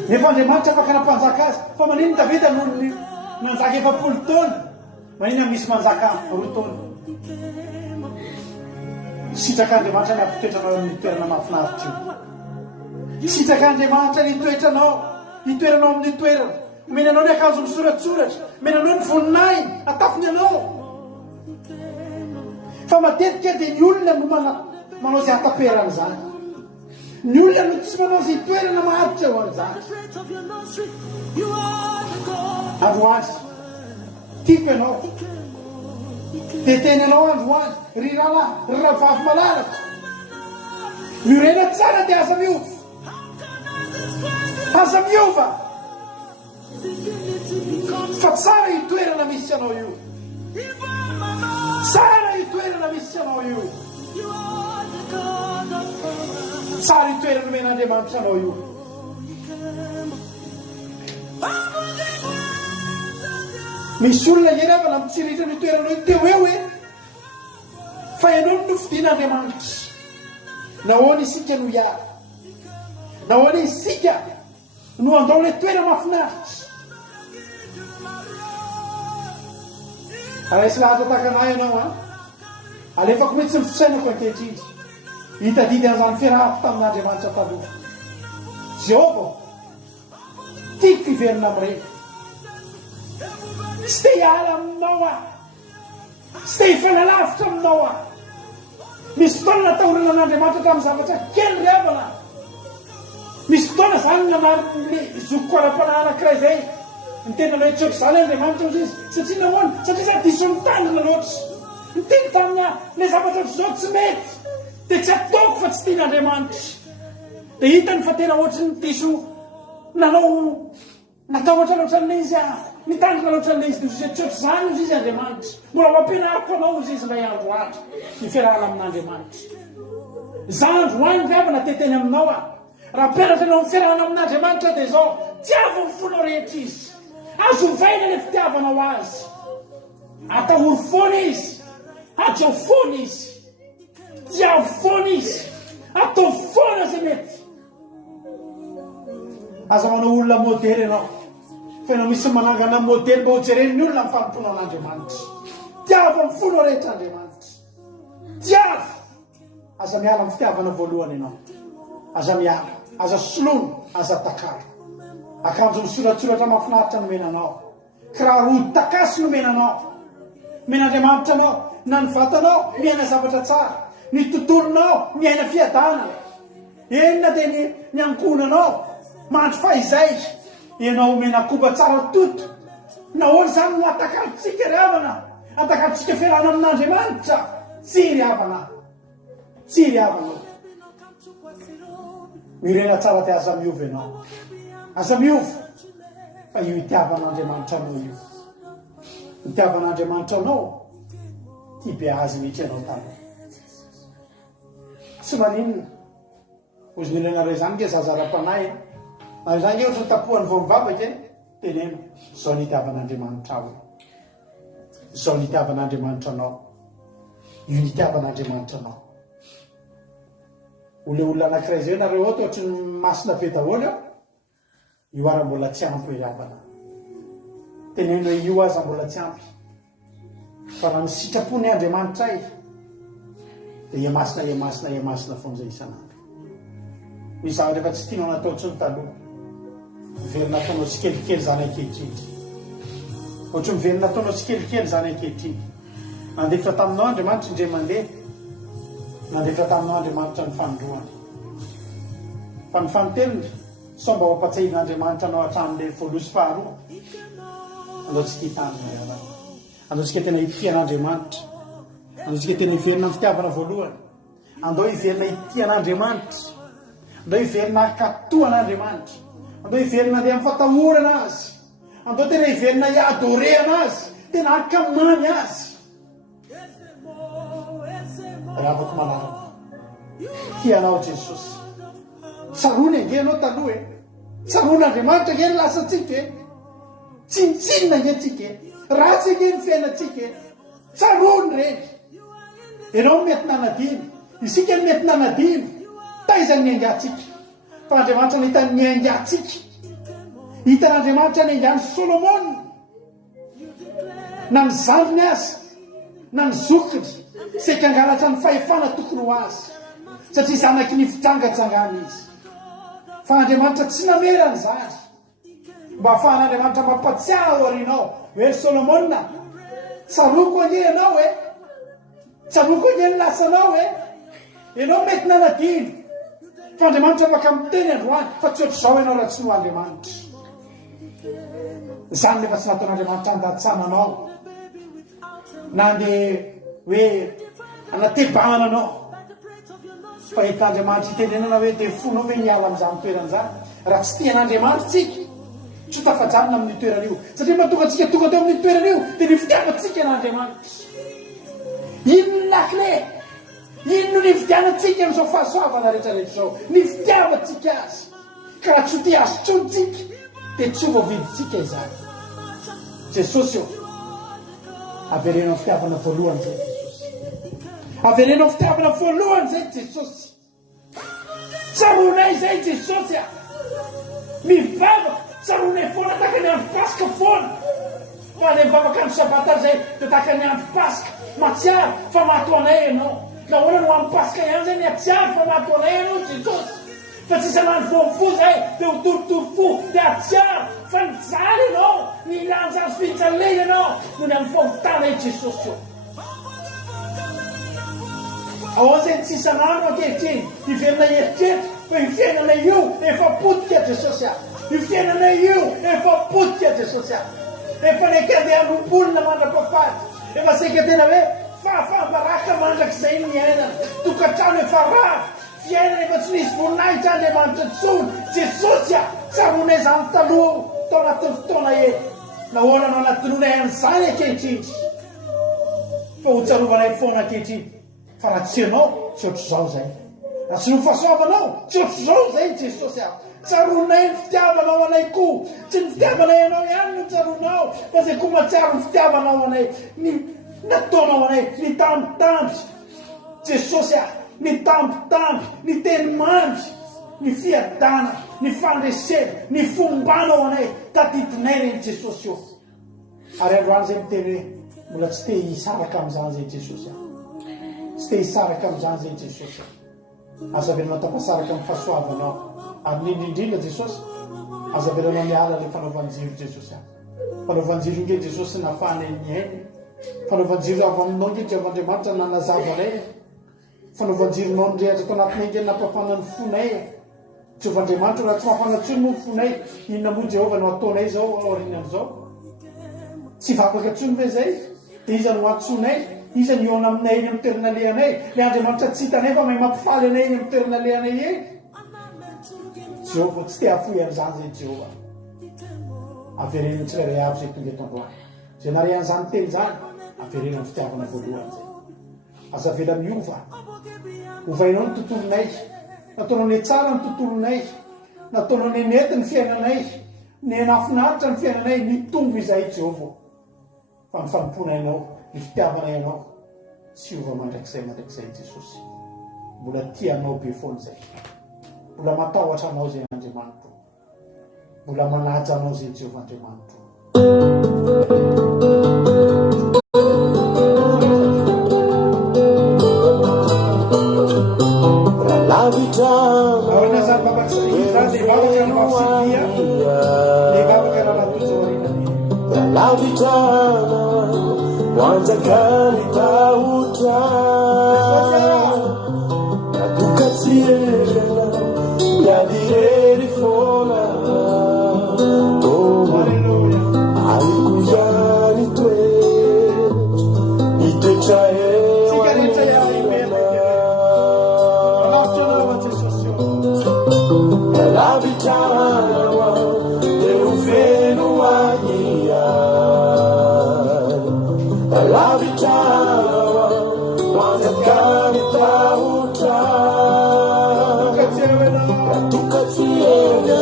Nefa Andriamanitra afaka nampanjaka azy. Fa manino Davida no nanjaka 70 taona. Manina misy manjaka roa taona. Sitrak'Andriamanitra ny ampitoetranao amin'ny toerana mahafinaritra io. Sitrak'Andriamanitra ny toetranao, itoeranao amin'ny toerana. Menanao ny akanjo misoratsoratra, menanao ny voninahiny, atafiny anao. Fa matetika dia ny olona no manao izay hataperan'izany. Ny olona no tsy manao izay toerana maharitra ho an'izany. Androany, tiako ianao. Tetenanao androany, ry rahalahy, ry rahavavy malalaka. Miorena tsara dia aza miova. Aza miova. Fa tsara itoerana misy anao io. Tsara itoerana misy anao io. Tsara itoerana men'Andriamanitra anao io. Misy olona iarabana mitsiritra ny toerana io teo eo fa ianao no nofidian'Andriamanitra. Nahoana isika no hiara? Nahoana isika no andao ilay toerana mahafinaritra? Raha isy lahatra takanay ianao alefako mihitsy ny fisainako ankehitriny hitadidy an'izany fiarahako tamin'Andriamanitra taloha. Jehova, tiako hiverina amin'ireny. Tsy te hiala aminao tsy te hifanalavitra aminao Misy fotoana natahorana an'Andriamanitra tamin'ny zavatra kely ry havana. Misy fotoana izany nanary zokiko ara-panahy anankiray izay ny tena hoe tsotra izany Andriamanitra ozy izy. Satria nahoana? Satria za diso mitandrina loatra. Ny teny tamina ilay zavatra ohatr'izao tsy mety dia tsy ataoko fa tsy tian'Andriamanitra. Dia hitany fa tena ohatrany diso natao ohatran'ilay izy mitandrina loatran'ilay izy dia tsotra izany ozy izy Andriamanitra. Mbola mampianariko anao ozy izy ilay androany ny fiarahana amin'Andriamanitra. Za androany ravana teteny aminao raha peratra anao ny fiarahana amin'Andriamanitra dia izao tiavo ny fonao rehetra izy. Azo vaina ilay fitiavanao azy. Atahory foana izy. Atao foana izy. Tiavo foana izy. Atao foana izay mety. Aza manao olona modely ianao. Fa ianao misy manangana modely mba ho jeren'ny olona amin'ny fanompoana an'Andriamanitra. Tiavo amin'ny fonao rehetra Andriamanitra. Tiavo. Aza miala amin'ny fitiavana voalohany ianao. Aza miala. Aza soloana. Aza takara. Akanjo misoratsoratra mahafinaritra no menanao. Kiraro takasy no menanao. Men'Andriamanitra anao. Na ny vatanao miaina zavatra tsara. Ny tontolonao miaina fiadana. Enina dia ny ankonanao mandry fahizay. Ianao menakoba tsara toto. Nahoana izany no atakarotsika ry havana. Atakarotsika fiarahana amin'Andriamanitra. Tsy ry havana. Tsy ry havana. Mirena tsara dia aza miova ianao. Aza miova. Fa io itiavan'Andriamanitra anao io. Itiavan'Andriamanitra anao. Ty be azy mihitsy ianao taloha. Tsy maninona. Ozy mirenareo izany ke zazara-panahy. Ary izany ohatra ny tapohan'ny vao mivavaka teneno. Izao ny itiavan'Andriamanitra ao. Izao ny itiavan'Andriamanitra anao. Io ny itiavan'Andriamanitra anao. Olona anankiray izay nareo ohatra ohatry ny masina be daholo io ara mbola tsy ampy hoe havana. Teneno hoe io aza mbola tsy ampy. Fa raha ny sitrapony Andriamanitra ay dia masina foana izay isan'andro. Misy zavatra efa tsy tianao natao intsony taloha. Miverina ataonao tsikelikely izany ankehitriny. Ohatra miverina ataonao tsikelikely izany ankehitriny. Nandefa taminao Andriamanitra indray mandeha. Nandefa taminao Andriamanitra ny fanondroany. Fa ny fanontelony sao mba mampatsiahin'Andriamanitra anao hatramin'ilay voaloha sy faharoa. Andao tsika hitandrina ry havana. Andao tsika tena hitian'Andriamanitra. Andao tsika tena hiverina amin'ny fitiavana voalohany. Andao hiverina hitian'Andriamanitra. Andao hiverina hakatoan'Andriamanitra. Andao hiverina dia amin'ny fatahorana azy. Andao tena hiverina hiadoreana azy. Tena hakamany azy. Ravako malaraka. Tianao Jesosy. Sarony ange ianao taloha Saron'Andriamanitra ange ny lasantsika Tsintsinina ange tsika ratsy ange ny fiainantsika sarony reny. Ianao mety nanadiny. Isika mety nanadiny. Taizany ny angatsika. Fa Andriamanitra nahitany ny angatsika. Hitan'Andriamanitra ny angan'ny Solomon. na ny zandriny azy na ny zokiny saika angalatra ny fahefana tokony ho azy satria zanaky ny fitsangatsangana izy fa Andriamanitra tsy namerany zany mba ahafahan'Andriamanitra mampatsiaha ao arinao hoe Solomona tsaroko anie ianao tsaroko anie ny lasanao ianao mety nanadiny fa Andriamanitra afaka miteny androany fa tsy ohatr'izao ianao raha tsy no Andriamanitra zany nefa tsy nataon'Andriamanitra andatsananao na ndeha hoe anatebahana anao fa hit'Andriamanitra hitenenana hoe dia fonao hoe miala amin'izany toeran'izany raha tsy tian'Andriamanitra tsika tsy tafajanona amin'ny toerana io satria mahatonga antsika tonga teo amin'ny toerana io dia ny fitiavantsika n'Andriamanitra ino ny lakle ino ny fitiavantsika amin'izao fahasoavana rehetrarehetra izao ny fitiavantsika azy ka raha tsy ho tia azy tsontsika dia tsy ho voavidintsika izany Jesosy eo averenao fitiavana voalohany zay averenao fitiavana voalohany zay Jesosy tsaronay zay Jesosy mivavaka tsaronay foana taka ny andro Paska foana fa le mivavaka andro sabata zay dia taka ny andro Paska matsiaro fa mahatoanay ianao nahoana no amin'ny Paska ihany zay ny atsiaro fa mahatoanay ianao Jesosy fa tsy isan'andro fomfo zay dia ho torotoro dia atsiaro fa nijaly ianao ny ilanjary fitsale ianao no ny amin'ny fahotana i Jesosy eo ao zay tsy isan'andro ankehitriny iverina eritreritra fa io fiainanay io efa potika Jesosy io fiainanay io efa potika Jesosy efa neka andeha hanombolona mandra-pahafaty efa saika tena hoe fahafahambaraka mandrak'izay ny ainana tokantrano efa rafy fiainana efa tsy nisy voninahitra Andriamanitra tsony Jesosy tsaronay zany taloha tao anatin'ny fotoana eny nahoana no anatin'olona an'izany ankehitriny fa ho tsarovanay foana ankehitriny fa raha tsy ianao tsy ohatr'izao zay raha tsy no fahasoavanao tsy ohatr'izao zay Jesosy tsaronay ny fitiavanao anay koa tsy ny fitiavanay anao ihany no tsaronao fa zay koa matsiaro ny fitiavanao anay ny nataonao anay ny tambitamby Jesosy ny tambitamby ny teny mandry ny fiadana ny fandresena ny fombanao anay tadidinay reny Jesosy eo ary androany zay miteny hoe mbola tsy te hisaraka amin'izany zay Jesosy tsy te hisaraka amin'izany zay Jesosy aza veranao tapasaraka amin'ny fahasoavanao amin'ny indrindrindra Jesosy aza veranao miala le fanaovanjiro Jesosy fanaovanjiro nge Jesosy nafanay ny ainy fanaovanjiro avy aminao nge avy Andriamanitra nanazavanay fanaovanjironao nirehatra tao anatinay nge nampafana ny fonay Jehovah Andriamanitra raha tsy mahafanantsony no fonay inona moa Jehovah no ataonay zao aorinan'izao tsy vapaka tsony ve zay dia iza no antsonay iza ny eo aminay eny amin'ny toerana lehanay le Andriamanitra tsy hitanay fa mahay mampifaly anay eny amin'ny toerana lehanay eny Jehovah tsy te hafoy an'izany zay Jehovah averenao tsirairay avy zay tonga eto androany zay nare an'izany teny zany averenao ny fitiavana voalohany zay aza vela miova ovainao ny tontolonay nataonao ny tsara ny tontolonay nataonao ny mety ny fiainanay ny anafinaritra ny fiainanay nitombo izay Jehovah fa ny fanomponainao ny fitiavana ianao tsy ova mandrakizay Jesosy mbola tianao be foana zay mbola matahotra anao zay Andriamanitra mbola manaja anao zay Jehovah Andriamanitra wanjakani tauta natukatiela yadireri fona alikujani twe itechayelabitanawa teufenu wanyia labitanawa wanjakani tauta natukatiela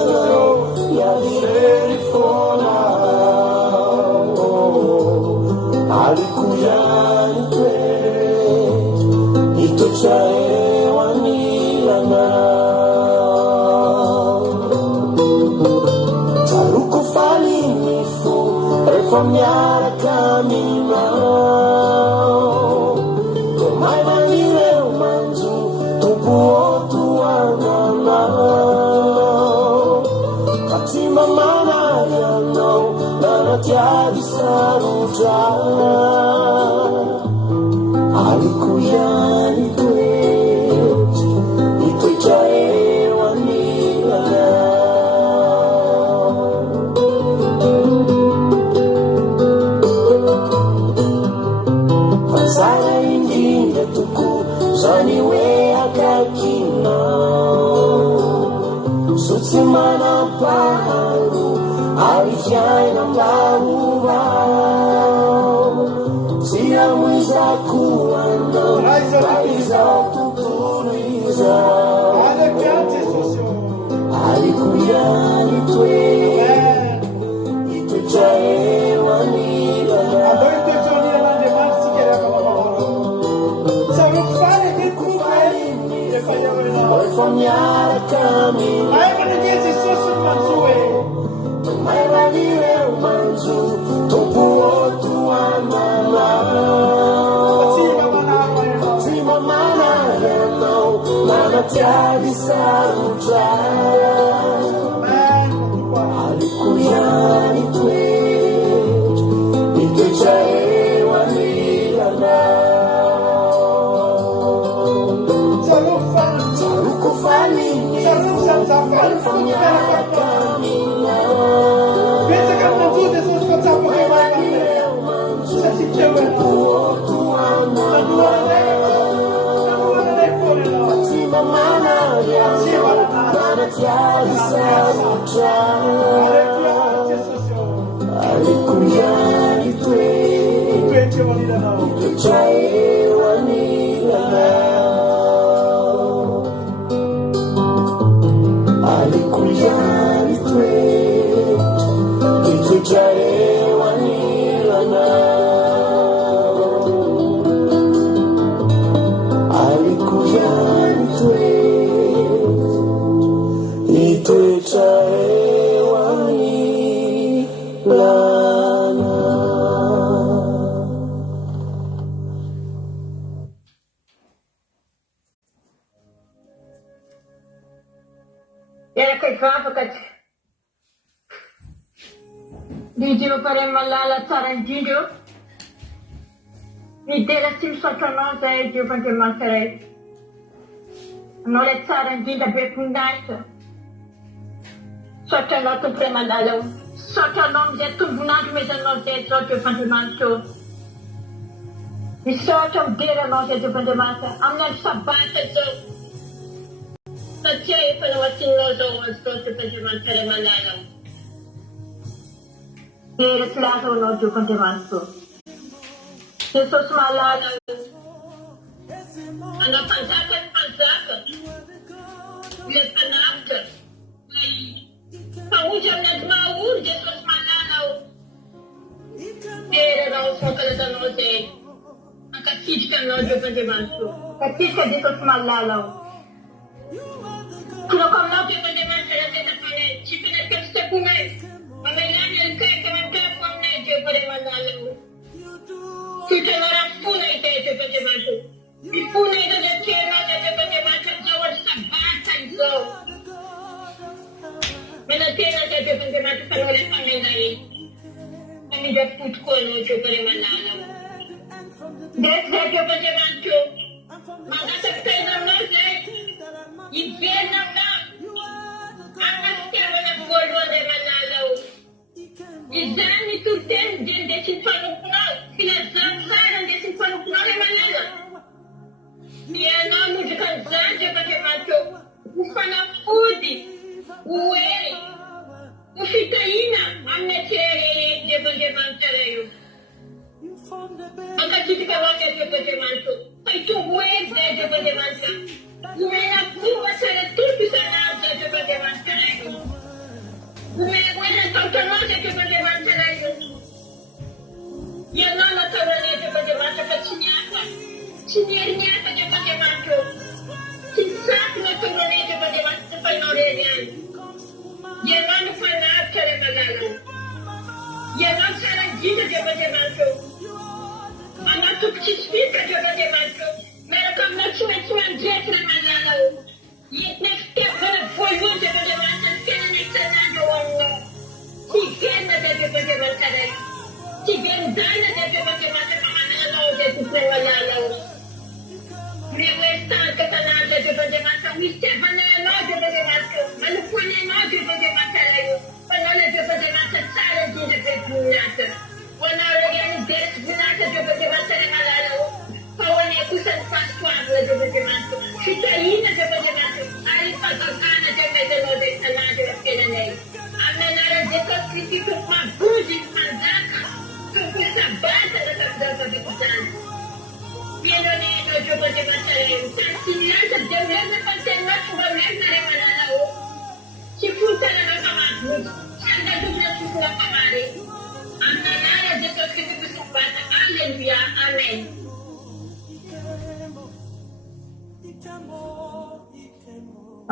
yadireri fona alikujani twe itochaewanilana taruko falinifu miaraka aminao komay manireo manjo tompo otoananao fa tsy mamana ianao nanatiady sarotra aliko ihany toetry nitoetra eo anilanao fazara indrindra toko zany hoe akakinao so tsy manam-paharo ary fiainam-bahovao tsy amoizako anao ra izao tontolo izao aliko ihany itoetra eo anilanao efa miaraka tomay manireo manjo tompo otoananao tsy mamana ianao manatiady sarotra aliko ihany toetry nitoetra eo anilanao tsaroko faniny efa miaraka aminao tomay manireo manjo tompo otoananao tsy mamana ianao manatiady sarotra aliko ihany toetry nitoetra eo anilanao aliko ihany toetry nitoetra eo anilanao aliko ihany toetry nitoetra eo anilanao. Miaraka ivavaka ty didio pare malala tsara indrindra eo midera sy misaotra anao zay Jehovandriamanitra ray anao lay tsara indrindra be mpinaitra saotra anao tompo ray malala o saotra anao amizay tombonandro mezanao zay zao Jehovandriamanitra eo misaotra midera anao zay Jehovandriamanitra amin'ny andro sabata zao satria efa nawatinao zao azy zao Jehovandriamanitra ray malala o dera sy laza anao Jehovandriamanitra Jesosy malala anao mpanjaka ny mpanjaka oe mpanavitra faozy amin'ny andro mahaory Jesosy malala o dera anao fankalazanao zay ankasitrika anao Jehovandriamanitra katsitrika Jesosy malala o Kilo kau nak kita jangan saya tak pandai. Cipta nak kita punai. Pemainan yang kaya kementerian punai je pada mana lalu. Kita orang punai je pada mana. Di punai itu dia kena je pada mana jawab sabatan so. Mana kena je pada mana kalau oleh pandai lagi. Kami dah putko je pada mana lalu. Dia je pada mana. Mana sampai nama je. Inverno na angas kaya na bolwa na manalaw. Izani tutem din desin panuknaw. Sila zamsaran desin panuknaw na manalaw. Niya na mo dyan zanja pa siya macho. Ufanapudi. Uweri. Ufitaina. Amna chere jeban tarayo. Angkasiti ka waka jeban macho. Ay tuwed na jeban macho. Gumena puma sana tutu sana aja bagaimana caranya. Gumena tonton aja bagaimana caranya. Ya nana tahu aja bagaimana kecinyata. Cinyirnya aja bagaimana. Cinsaknya tahu aja bagaimana penorian. Ya nana fana cara bagaimana. Ya nana cara vita Jehovah-Dieu-Manto. Anatoko tsisy vita Jehovah-Dieu-Manto. Miaraka aminao tsy maintsy mandrety ray amanala o. Entina fitiavana voalohany Jehovah-Dieu-Manto ny fiainana isan'andro ao aminao. Tsy hiverina dia Jehovah-Dieu-Manto ray. Tsy hiverin-dana dia Jehovah-Dieu-Manto fa mananao dia tompony malala o. Rehoestarika tanàna Jehovah-Dieu-Manto misy tiavana anao Jehovah-Dieu-Manto. Manopony anao Jehovah-Dieu-Manto ray o. Fanao na Jehovah-Dieu-Manto tsara indrindra be voninahitra. Ho anao ray any deritsy voninahitra Jehovah-Dieu-Manto ray malala o. Fa ho anay kosa ny fasoavana Jehovah-Dieu-Manto. Fitahina Jehovah-Dieu-Manto. Ary fazakana Jehovah-Dieu-Manto dia isan'andro eo fiainanay. Amin'ny anaran'i Jesosy Kristy tompo mabozy manjaka. Tompo sabata na tafidavam-pampikodana. Pienone no Jehovah-Dieu-Manto ray. Tansinasa Jehovah fa tenao fomba merina ray malala o. Tsy fotananao fa mabozy. Tsy angadovina fofona famary. Amin'ny anaran'i Jesosy Kristy sabata. Alleluia. Amen.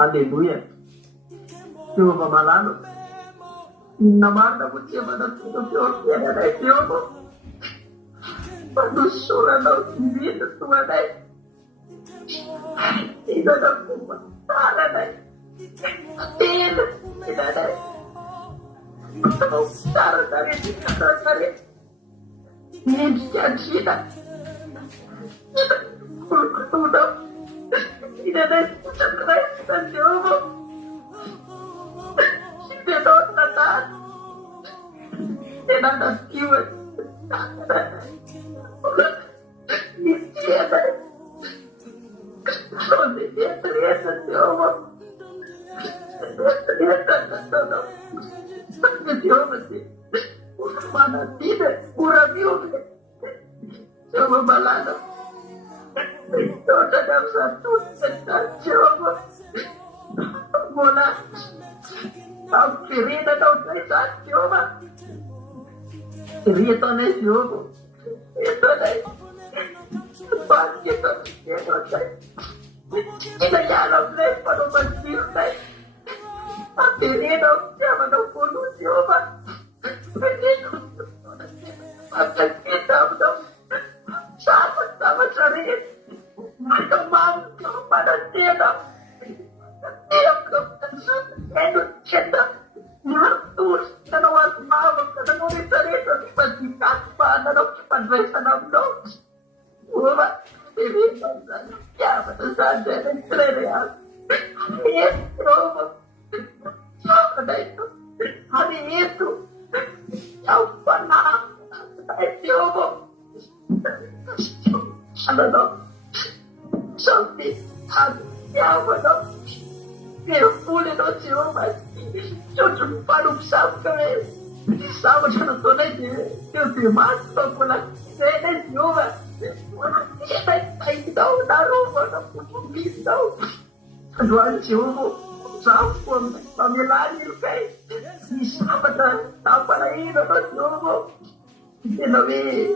Alleluia. Jehovah malalo. Namarina ko siya manatutupyo. Yan na tayo Jehovah. Panusuranao dito tumanay. Ito na pumatala na. Ito. Inanay. Tara na rin. Tara na rin. Hindi yan sila. Kulkutunaw. Inanay. Siyempre. Sa Jehovah. Sinunod na tahan. Tinanaskiwan. Siapa? Kalau dia terlihat Jehovah, Jehovah sih, mana tidak kurang Jehovah, Jehovah balado, itu dalam satu tentang Jehovah, bola, kiri dan saat Jehovah, kiri itu nih Jehovah. Itu deh, sebab kita deh, kita jalan deh pada masjid deh. Tapi ini dong, jangan dong puluh siapa. Begitu, maka kita dong sama cari, kita mampu pada dia dong. Dia kepensan, edut kita. Ngatur, kanawas mawag, kanang itu dipastikan pa, nanong kipadresan ng dog. Wala, bibigyan na, kaya matasada ng trereal. Yes, Roma. Saka na ito. Hari ito. Yaw pa na. Tayo mo. Ano no? Sabi, yaw mo no? Pero puli no si Roma. Yung palupsap kami. Sama siya ng tunay niya. Yung pimasok ko lang. Kaya Jehovah. Ay daw, naroon na pupulis daw. Aduan Jehovah. Sa akong pamilanin kay. Isama na. Napalain na Jehovah. Sinabi.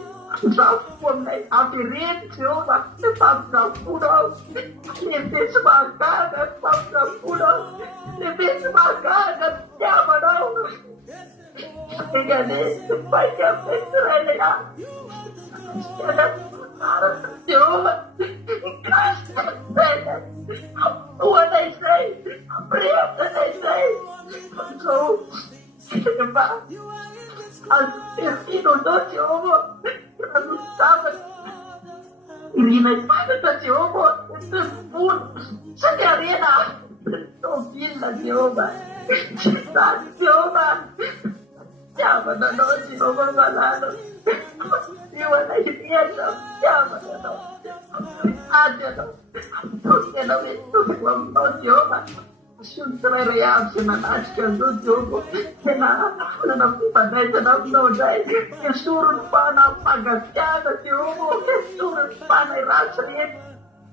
Sa akong na apirin Jehovah. Pagkapunaw. Hindi sumagagat. Pagkapunaw. Hindi sumagagat. Yaman daw. Kaya supaya Israel ya. Kaya para sa Jehovah. Ikas na Israel. Apuan na Israel. Apriap na Israel. So, kaya ba? Ang Pino Jehovah. Ang sabat. Irinay pa na Jehovah. Ito pun. Sa karena. Ito pila Jehovah. Sa Jehovah. Yaman na doon, Jehovah malalo. Iwan na hindi yan daw. Yaman na doon. Adya daw. Tunya daw ito. Iwan daw, Jehovah. Siyempre, rayab siya na naasyan doon, Jehovah. Kinahanap na napipaday sa nabnoday. Kasurun pa na pagasya na Jehovah. Kasurun pa na irasalit.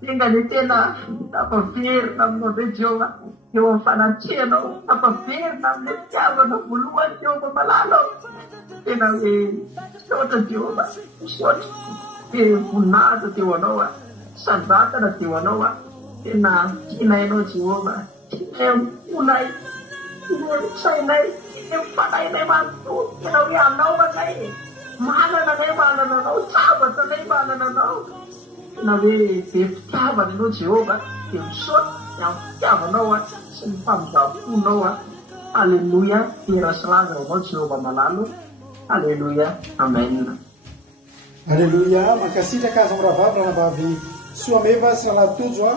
Yung ganitin na napapir ng mga Jehovah. Yung panachino, napapir ng litkaba ng buluan Jehovah malalo. Tinawin, sota Jehovah. Sota, punado Tiwanoa. Sandata na Tiwanoa. Kinay no Jehovah. Kinay unay. Kinay saynay. Kinay patay na mantu. Kinawin ang nawa kayo. manana nay manana anao zavatra nay manana anao na hoe be fitiavana ianao Jehova dia misaotra amin'ny fitiavanao a sy ny famozaponao a. Alleluia, tera sy laza anao Jehova malalo. Alleluia, amen. Alleluia, mankasitraka azy am'rahavavy ranavavy soameva sy rahalatojo a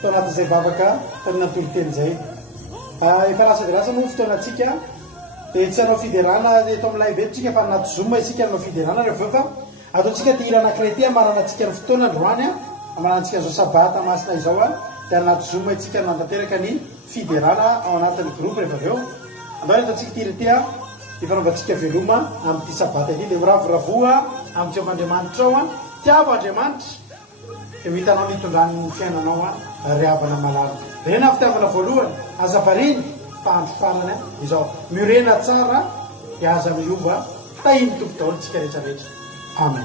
tao anatin'izay vavaka tamin'ny natolo-teny zay. Efa lasa dia lasa moa fotoanantsika dia tsy hanao fiderana eto amin'ny live eto tsika fa anaty zoom isika hanao fiderana rehefa fa ataontsika ty ila anankiray ty amarana antsika ny fotoana androany a amarantsika zao sabata masina izao a dia anaty zoom itsika nantanteraka ny fiderana ao anatin'ny groupe rehefa avy eo andao ataontsika ty ila ty a ifanaovantsika veloma amin'ity sabata ity dia miravoravoa amin'ny Jehovahandriamanitra ao a tiavo Andriamanitra dia mihitanao nitondrany fiainanao a ryavana malalo. Rena fitiavana voalohany azavariny fa andro farany izao mirena tsara dia aza miova tahiny tompo daholo tsika rehetrarehetra. Amen.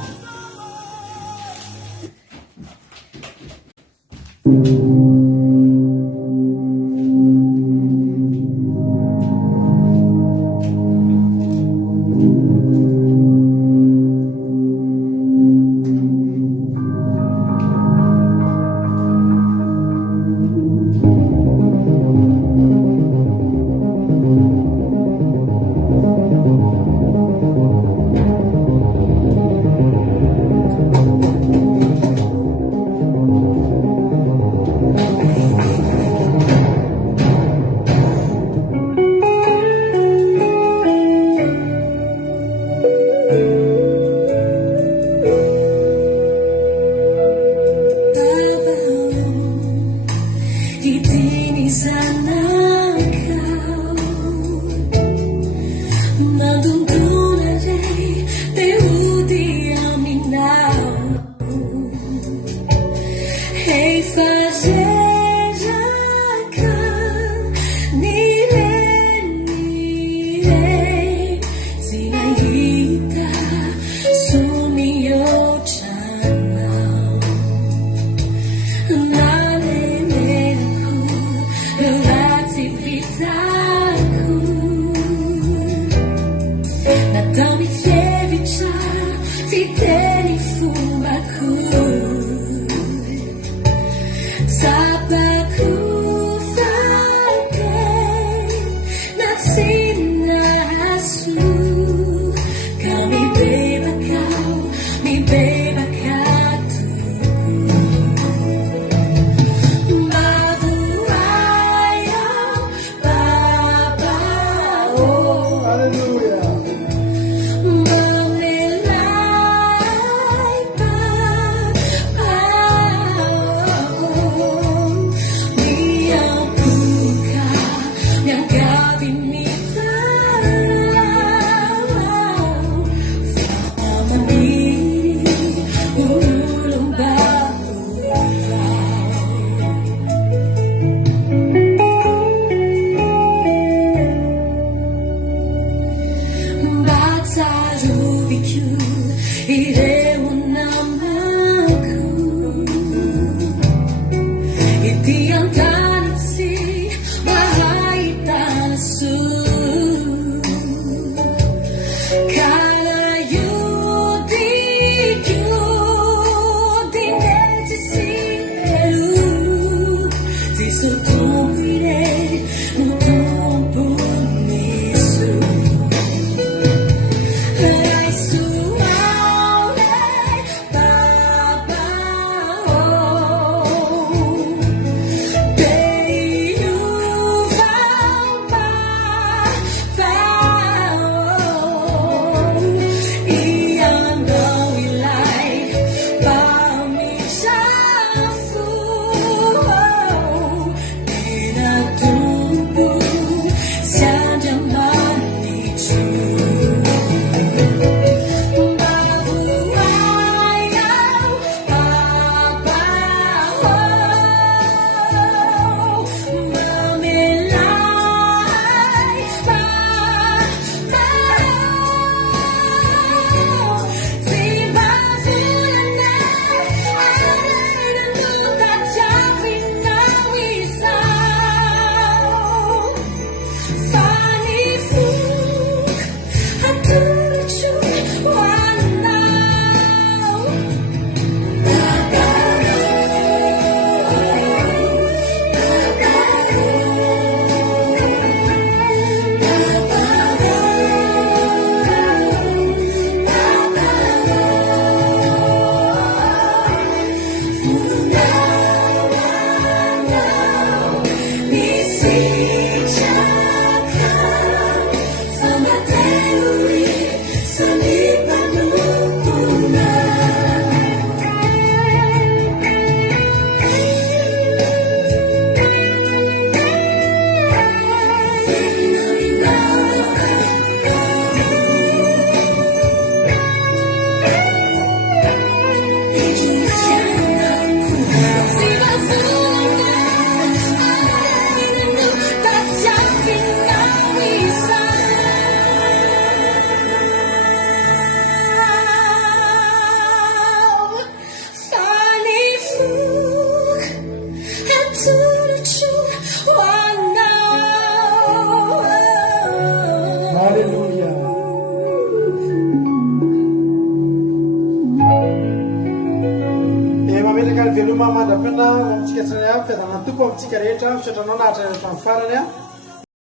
veloma mandrapana amitsika tsara fiadana tompo amitsika rehetra fitratranao nahatra rehetra amin'ny farany a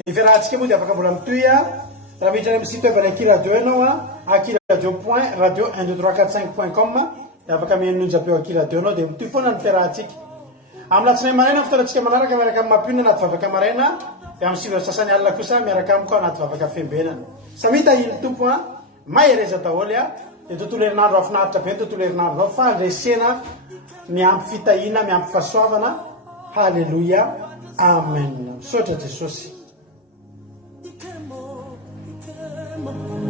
ny fiarahantsika moa dia afaka mbola mitoy a raha miditra amin'ny site web Aki Radio ianao a akiradio.radio 12345.com dia afaka mianonjapeo Aki Radio anao dia mitoy foana ny fiarahantsika amin'ny latsinainy maraina fitorantsika manaraka miaraka amin'ny mampionina anaty vavaka maraina dia amin'ny sivy sasany alina kosa miaraka amiko anaty vavaka fiambenana samita iny tompo a mahereza daholo a dia tontolo herinandro afinaritra be tontolo herinandro ao fandresena miampy fitahina miampy fahasoavana halleluia amen sotra Jesosy Ikemo, ikemo.